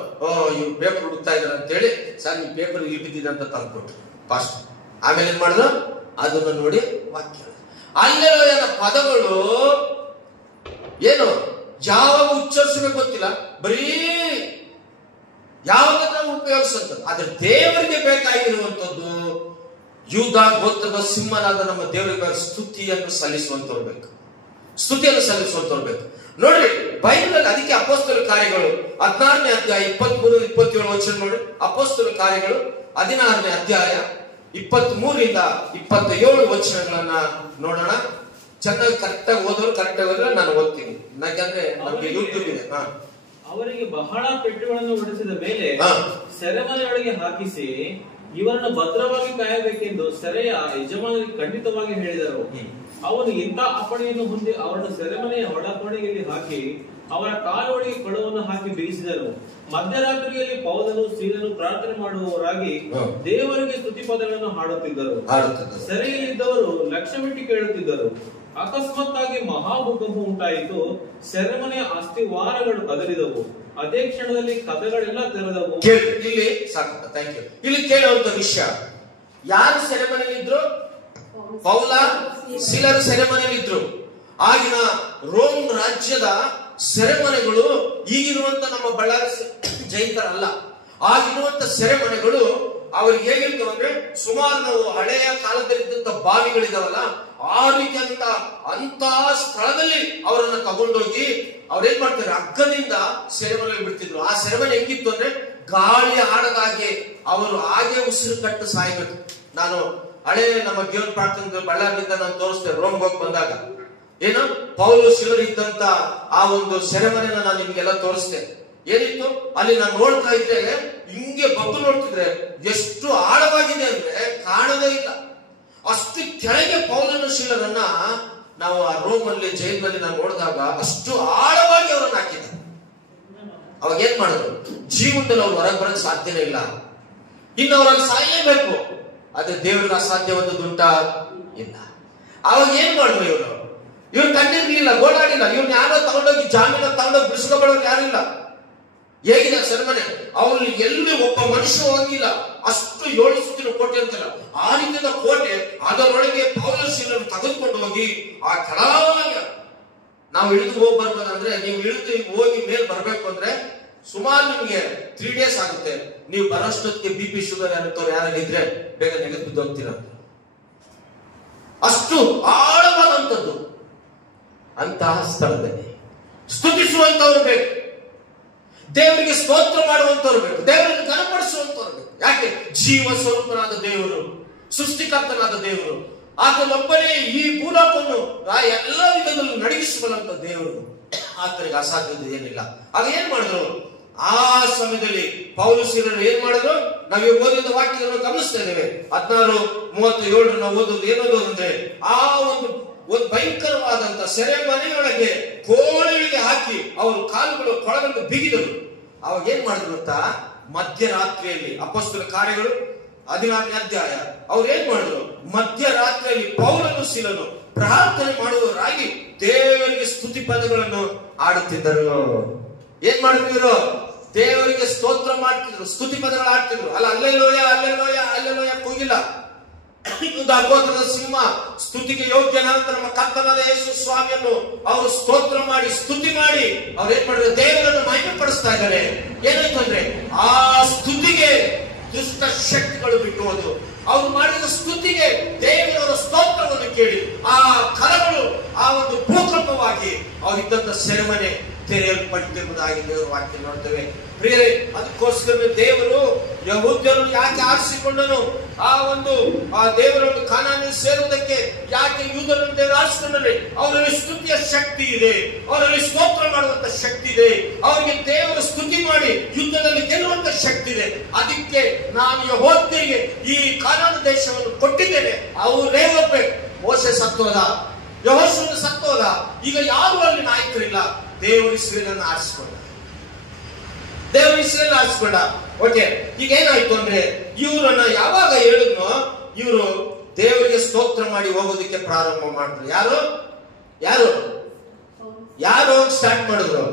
ಇವ್ರು ಪೇಪರ್ ಹುಡುಕ್ತಾ ಇದಾರೆ ಅಂತ ಹೇಳಿ, ಸರ್ ನೀವು ಪೇಪರ್ ಇಟ್ಟಿದ್ದೀರ ಅಂತ ತಂದ್ಕೊಟ್ರು ಫಾಸ್ಟ್. ಆಮೇಲೆ ಏನ್ ಮಾಡಿದ್ರು, ಅದನ್ನು ನೋಡಿ ವಾಕ್ಯ ಅಲ್ಲೆಲ್ಲ ಪದಗಳು ಏನು ಯಾವಾಗ ಉಚ್ಚರಿಸಬೇಕು ಗೊತ್ತಿಲ್ಲ, ಬರೀ ಯಾವಾಗ ನಾವು ಉಪಯೋಗಿಸುವಂಥದ್ದು. ಆದ್ರೆ ದೇವರಿಗೆ ಬೇಕಾಗಿರುವಂತದ್ದು ಯೂದ ಗೋತ್ರದ ಸಿಂಹನಾದ ನಮ್ಮ ದೇವರಿಗೆ ಸ್ತುತಿಯನ್ನು ಸಲ್ಲಿಸುವಂತವ್ರು ಬೇಕು, ಸ್ತುತಿಯನ್ನು ಸಲ್ಲಿಸುವಂತವ್ರು ಬೇಕು. ನೋಡ್ರಿ ಬೈಬಲ್ ಅದಕ್ಕೆ ಅಪೊಸ್ತಲ ಕಾರ್ಯಗಳು 16ನೇ ಅಧ್ಯಾಯ 23-27 ವಚನ ನೋಡಿ. ಅಪೊಸ್ತಲ ಕಾರ್ಯಗಳು 16ನೇ ಅಧ್ಯಾಯ 23ರಿಂದ 27 ವಚನಗಳನ್ನ ನೋಡೋಣ. ಚೆನ್ನಾಗಿ ಕರೆಕ್ಟಾಗಿ ಓದೋರು ಕರೆಕ್ಟಾಗಿ ಓದಿದ್ರೆ ನಾನು ಓದ್ತೀನಿ, ಯಾಕಂದ್ರೆ ನಮ್ಗೆ ಯೂಟ್ಯೂಬ್ ಇದೆ. ಅವರಿಗೆ ಬಹಳ ಪೆಟ್ಟುಗಳನ್ನು ಹೊಡೆಸಿದ ಮೇಲೆ ಸೆರೆಮನೆಯೊಳಗೆ ಹಾಕಿಸಿ ಇವರನ್ನು ಭದ್ರವಾಗಿ ಕಾಯಬೇಕೆಂದು ಸೆರೆಯ ಯಜಮಾನರಿಗೆ ಖಂಡಿತವಾಗಿ ಹೇಳಿದರು. ಅವನು ಇಂಥ ಅಪ್ಪಣೆಯನ್ನು ಹೊಂದಿ ಅವರನ್ನು ಸೆರೆಮನೆಯ ಒಳಕೋಣೆಯಲ್ಲಿ ಹಾಕಿ ಅವರ ಕಾಲೊಳಗೆ ಕೊಳವನ್ನು ಹಾಕಿ ಬೇಯಿಸಿದರು. ಮಧ್ಯರಾತ್ರಿಯಲ್ಲಿ ಪೌಲನು ಸೀಲನು ಪ್ರಾರ್ಥನೆ ಮಾಡುವವರಾಗಿ ದೇವರಿಗೆ ಸ್ತುತಿ ಪದಗಳನ್ನು ಹಾಡುತ್ತಿದ್ದರು. ಸೆರೆಯಲ್ಲಿದ್ದವರು ಲಕ್ಷ್ಯಮಿಟ್ಟು ಕೇಳುತ್ತಿದ್ದರು. ಅಕಸ್ಮಾತ್ತಾಗಿ ಮಹಾಭೂಕಂಪ ಉಂಟಾಯಿತು. ಸೆರೆಮನೆಯ ಅಸ್ಥಿವಾರಗಳು ಕದಲಿದವು. ಅದೇ ಕ್ಷಣದಲ್ಲಿ ಕಥೆಗಳೆಲ್ಲ ತೆರೆದವು. ಇಲ್ಲಿ ಸಾಕು, ಥ್ಯಾಂಕ್ ಯು. ಇಲ್ಲಿ ಕೇಳುವಂತ ವಿಷಯ, ಯಾರು ಸೆರೆಮನೆಯಲ್ಲಿದ್ರು? ಪೌಲ ಸೀಲರು ಸೆರೆಮನೆಯಲ್ಲಿದ್ರು. ಆಗಿನ ರೋಮ್ ರಾಜ್ಯದ ಸೆರೆಮನೆಗಳು ಈಗಿರುವಂತ ನಮ್ಮ ಬಳ್ಳಾರಿ ಜೈಂತರಲ್ಲ. ಆಗಿರುವಂತ ಸೆರೆಮನೆಗಳು ಅವ್ರಿಗೆ ಹೇಗಿರ್ತವೆ ಅಂದ್ರೆ, ಸುಮಾರು ನಾವು ಹಳೆಯ ಕಾಲದಲ್ಲಿದ್ದಂತ ಬಾವಿಗಳಿದಾವಲ್ಲ, ಆ ರೀತಿಯಂತ ಅಂತ ಸ್ಥಳದಲ್ಲಿ ಅವರನ್ನ ತಗೊಂಡೋಗಿ ಅವ್ರೇನ್ ಮಾಡ್ತಾರೆ, ಹಗ್ಗದಿಂದ ಸೆರೆಮನೆಗೆ ಬಿಡ್ತಿದ್ರು. ಆ ಸೆರೆಮನೆ ಹೆಂಗಿತ್ತು ಅಂದ್ರೆ, ಗಾಳಿ ಆಡದಾಗೆ ಅವರು ಹಾಗೆ ಉಸಿರು ಕಟ್ಟು ಸಾಯ್ಬೇಕು. ನಾನು ಹಳೆ ನಮ್ಮ ದೇವ್ರ ಪ್ರಾರ್ಥನೆ ಬಳ್ಳಾರಿಯಿಂದ ನಾನು ತೋರಿಸ್ತೇನೆ. ರೋಮ್ ಹೋಗಿ ಬಂದಾಗ ಏನು ಪೌಲು ಶಿಲರು ಇದ್ದಂತ ಆ ಒಂದು ಸೆರೆಮನೆನ ನಾನು ನಿಮ್ಗೆಲ್ಲ ತೋರಿಸ್ತೇನೆ. ಏನಿತ್ತು ಅಲ್ಲಿ ನಾನು ನೋಡ್ತಾ ಇದ್ರೆ, ಹಿಂಗೆ ಬಗ್ಗು ನೋಡ್ತಿದ್ರೆ ಎಷ್ಟು ಆಳವಾಗಿದೆ ಅಂದ್ರೆ ಕಾಣದೇ ಇಲ್ಲ. ಅಷ್ಟು ಕೆಳಗೆ ಪೌಲನ ಶಿಲರನ್ನ ನಾವು ಆ ರೋಮ್ ಅಲ್ಲಿ ಜೈಲಿನಲ್ಲಿ ನಾನು ನೋಡಿದಾಗ ಅಷ್ಟು ಆಳವಾಗಿ ಅವರನ್ನ ಹಾಕಿದ್ದಾರೆ. ಅವಾಗ ಏನ್ ಮಾಡಿದ್ರು, ಜೀವನದಲ್ಲಿ ಅವ್ರು ಹೊರಗೆ ಬರಕ್ ಸಾಧ್ಯನೇ ಇಲ್ಲ, ಇನ್ನು ಅವ್ರಲ್ಲಿ ಸಾಯಲೇಬೇಕು. ಆದ್ರೆ ದೇವರಿಗೆ ಅಸಾಧ್ಯವಾದದ್ದುಂಟ ಇಲ್ಲ. ಅವಾಗ ಏನ್ ಮಾಡಿದ್ರು, ಇವ್ರು ಕಂಡಿರ್ಲಿಲ್ಲ, ಗೋಳಾಡಿಲ್ಲ. ಇವ್ರನ್ನ ಯಾರೋ ತಗೊಂಡೋಗಿ ಜಾಮೀನ ತಗೊಂಡೋಗಿ ಬಿಡಿಸ್ಕೊಬೇಡೋರು ಯಾರಿಲ್ಲ. ಹೇಗಿದೆ ಸೆರೆಮನೆ, ಅವ್ರಲ್ಲಿ ಎಲ್ಲಿ ಒಬ್ಬ ಮನುಷ್ಯ ಹೋಗಿಲ್ಲ. ಅಷ್ಟು 7 ಸುತ್ತಿನ ಕೋಟೆ ಅಂತಲ್ಲ, ಆ ರೀತಿಯ ಕೋಟೆ, ಅದರೊಳಗೆ ಪೌಲ ಶೀಲರು ತೆಗೆದುಕೊಂಡು ಹೋಗಿ ಆ ಕೆಳಗೆ ನಾವು ಇಳಿದು ಹೋಗಿ ಬರ್ಬೇಕಂದ್ರೆ, ನೀವು ಇಳಿದು ಹೋಗಿ ಮೇಲ್ ಬರ್ಬೇಕು ಅಂದ್ರೆ ಸುಮಾರು ನಿಮ್ಗೆ 3 days ಆಗುತ್ತೆ. ನೀವು ಬರೋಷ್ಟೊತ್ತಿಗೆ BP ಶುಗರ್ ಯಾರಿದ್ರೆ ಬೇಗ ನೆಗೆದು ಬಿದ್ದು ಹೋಗ್ತೀರ. ಅಷ್ಟು ಆಳವಾದಂಥದ್ದು. ಅಂತಹ ಸ್ಥಳದಲ್ಲಿ ಸ್ತುತಿಸುವಂತವ್ರು ಬೇಕು, ದೇವರಿಗೆ ಸ್ತೋತ್ರ ಮಾಡುವಂತವ್ರು ಬೇಕು, ದೇವರಿಗೆ ಘನಪಡಿಸುವಂತವ್ರು ಬೇಕು. ಯಾಕೆ? ಜೀವ ಸ್ವರೂಪನಾದ ದೇವರು, ಸೃಷ್ಟಿಕರ್ತನಾದ ದೇವರು, ಆತನೊಬ್ಬನೇ ಈ ಭೂಲೋಕವನ್ನು ಎಲ್ಲ ವಿಧದಲ್ಲೂ ನಡೆಯಿಸಬಲ್ಲಂತ ದೇವರು. ಆತನಿಗೆ ಅಸಾಧ್ಯತೆ ಏನಿಲ್ಲ. ಆಗ ಏನ್ ಮಾಡಿದ್ರು, ಆ ಸಮಯದಲ್ಲಿ ಪೌಲ ಶೀಲರು ಏನ್ ಮಾಡಿದ್ರು, ನಾವೀಗ ಓದಿದ ವಾಕ್ಯಗಳನ್ನು ಗಮನಿಸ್ತಾ ಇದ್ದೇವೆ. 16:37 ನಾವು ಓದೋದು ಏನೋದು ಅಂದ್ರೆ, ಆ ಒಂದು ಭಯಂಕರವಾದಂತ ಸೆರೆಮನೆಯೊಳಗೆ ಕೋಣೆಗಳಿಗೆ ಹಾಕಿ ಅವರು ಕಾಲುಗಳು ಕೊಳಗಂದು ಬಿಗಿದರು. ಅವಾಗ ಏನ್ ಮಾಡಿದ್ರು ಗೊತ್ತಾ, ಮಧ್ಯರಾತ್ರಿಯಲ್ಲಿ, ಅಪೊಸ್ತಲ ಕಾರ್ಯಗಳು 16ನೇ ಅಧ್ಯಾಯ, ಅವ್ರು ಏನ್ ಮಾಡಿದ್ರು, ಮಧ್ಯರಾತ್ರಿಯಲ್ಲಿ ಪೌಲನು ಶೀಲನು ಪ್ರಾರ್ಥನೆ ಮಾಡುವವರಾಗಿ ದೇವರಿಗೆ ಸ್ತುತಿ ಪದಗಳನ್ನು ಆಡುತ್ತಿದ್ದರು. ಏನ್ ಮಾಡಿದ್ರು, ದೇವರಿಗೆ ಸ್ತೋತ್ರ ಮಾಡ್ತಿದ್ರು, ಸ್ತುತಿ ಪದಗಳು ಆಡ್ತಿದ್ರು. ಅಲ್ಲೆಲ್ಲೋಯ ಅಲ್ಲೆಲ್ಲೋಯ ಅಲ್ಲೆಲ್ಲೋಯ ಕೂಗಿಲ್ಲ. ಗೋತ್ರದ ಸಿಂಹ ಸ್ತುತಿಗೆ ಯೋಗ್ಯನಾದ ನಮ್ಮ ಕರ್ತನಾದ ಯೇಸು ಸ್ವಾಮಿಯನ್ನು ಅವರು ಸ್ತೋತ್ರ ಮಾಡಿ ಸ್ತುತಿ ಮಾಡಿ ಅವ್ರು ಏನ್ ಮಾಡಿದ್ರು, ದೇವರನ್ನು ಮಹಿಮೆ ಪಡಿಸ್ತಾ ಇದ್ದಾರೆ. ಏನಾಯ್ತು ಅಂದ್ರೆ, ಆ ಸ್ತುತಿಗೆ ದುಷ್ಟ ಶಕ್ತಿಗಳು ಬಿಟ್ಟು ಹೋದ್ರು. ಅವ್ರು ಮಾಡಿದ ಸ್ತುತಿಗೆ ದೇವರ ಸ್ತೋತ್ರವನ್ನು ಕೇಳಿ ಆ ಕರಗಳು ಆ ಒಂದು ಭೂಕಂಪವಾಗಿ ಅವರಿದ್ದಂತ ಸೆರೆಮನೆ ತೆರೆಯಲ್ಪಟ್ಟಿರುವುದಾಗಿ ದೇವರ ವಾಕ್ಯ ನೋಡ್ತೇವೆ. ಪ್ರಿಯರೇ, ಅದಕ್ಕೋಸ್ಕರ ದೇವರು ಯಹೂದ್ಯರನ್ನು ಯಾಕೆ ಆರಿಸಿಕೊಂಡನು? ಆ ದೇವರನ್ನು ಕಾನಾನಿಗೆ ಸೇರುವುದಕ್ಕೆ ಯಾಕೆ ಯೂದರನ್ನು ದೇವರು ಆರಿಸಿಕೊಂಡನು? ಅವರಲ್ಲಿ ಸ್ತುತಿಯ ಶಕ್ತಿ ಇದೆ, ಅವರಲ್ಲಿ ಸ್ತೋತ್ರ ಮಾಡುವಂತ ಶಕ್ತಿ ಇದೆ, ಅವರಿಗೆ ದೇವರು ಸ್ತುತಿ ಮಾಡಿ ಯುದ್ಧದಲ್ಲಿ ಗೆಲ್ಲುವಂತ ಶಕ್ತಿ ಇದೆ. ಅದಕ್ಕೆ ನಾನು ಯಹೂದ್ಯರಿಗೆ ಈ ಕಾನಾನ್ ದೇಶವನ್ನು ಕೊಟ್ಟಿದ್ದೇನೆ. ಅವರೇ ಹೋಗ್ಬೇಕು. ಮೋಶೆ ಸತ್ತೋದ, ಯೆಹೋಶುವ ಸತ್ತೋದ, ಈಗ ಯಾರು ಅಲ್ಲಿ ನಾಯಕರಿಲ್ಲ. ದೇವರು ಇಸ್ರೇಲನ್ನು ಆರಿಸಿಕೊಂಡ. ಓಕೆ, ಈಗ ಏನಾಯ್ತು ಅಂದ್ರೆ ಇವರನ್ನ ಯಾವಾಗ ಹೇಳಿದ್ನೋ ಇವರು ದೇವರಿಗೆ ಸ್ತೋತ್ರ ಮಾಡಿ ಹೋಗೋದಕ್ಕೆ ಪ್ರಾರಂಭ ಮಾಡಿದ್ರು. ಯಾರು ಸ್ಟಾರ್ಟ್ ಮಾಡಿದ್ರು?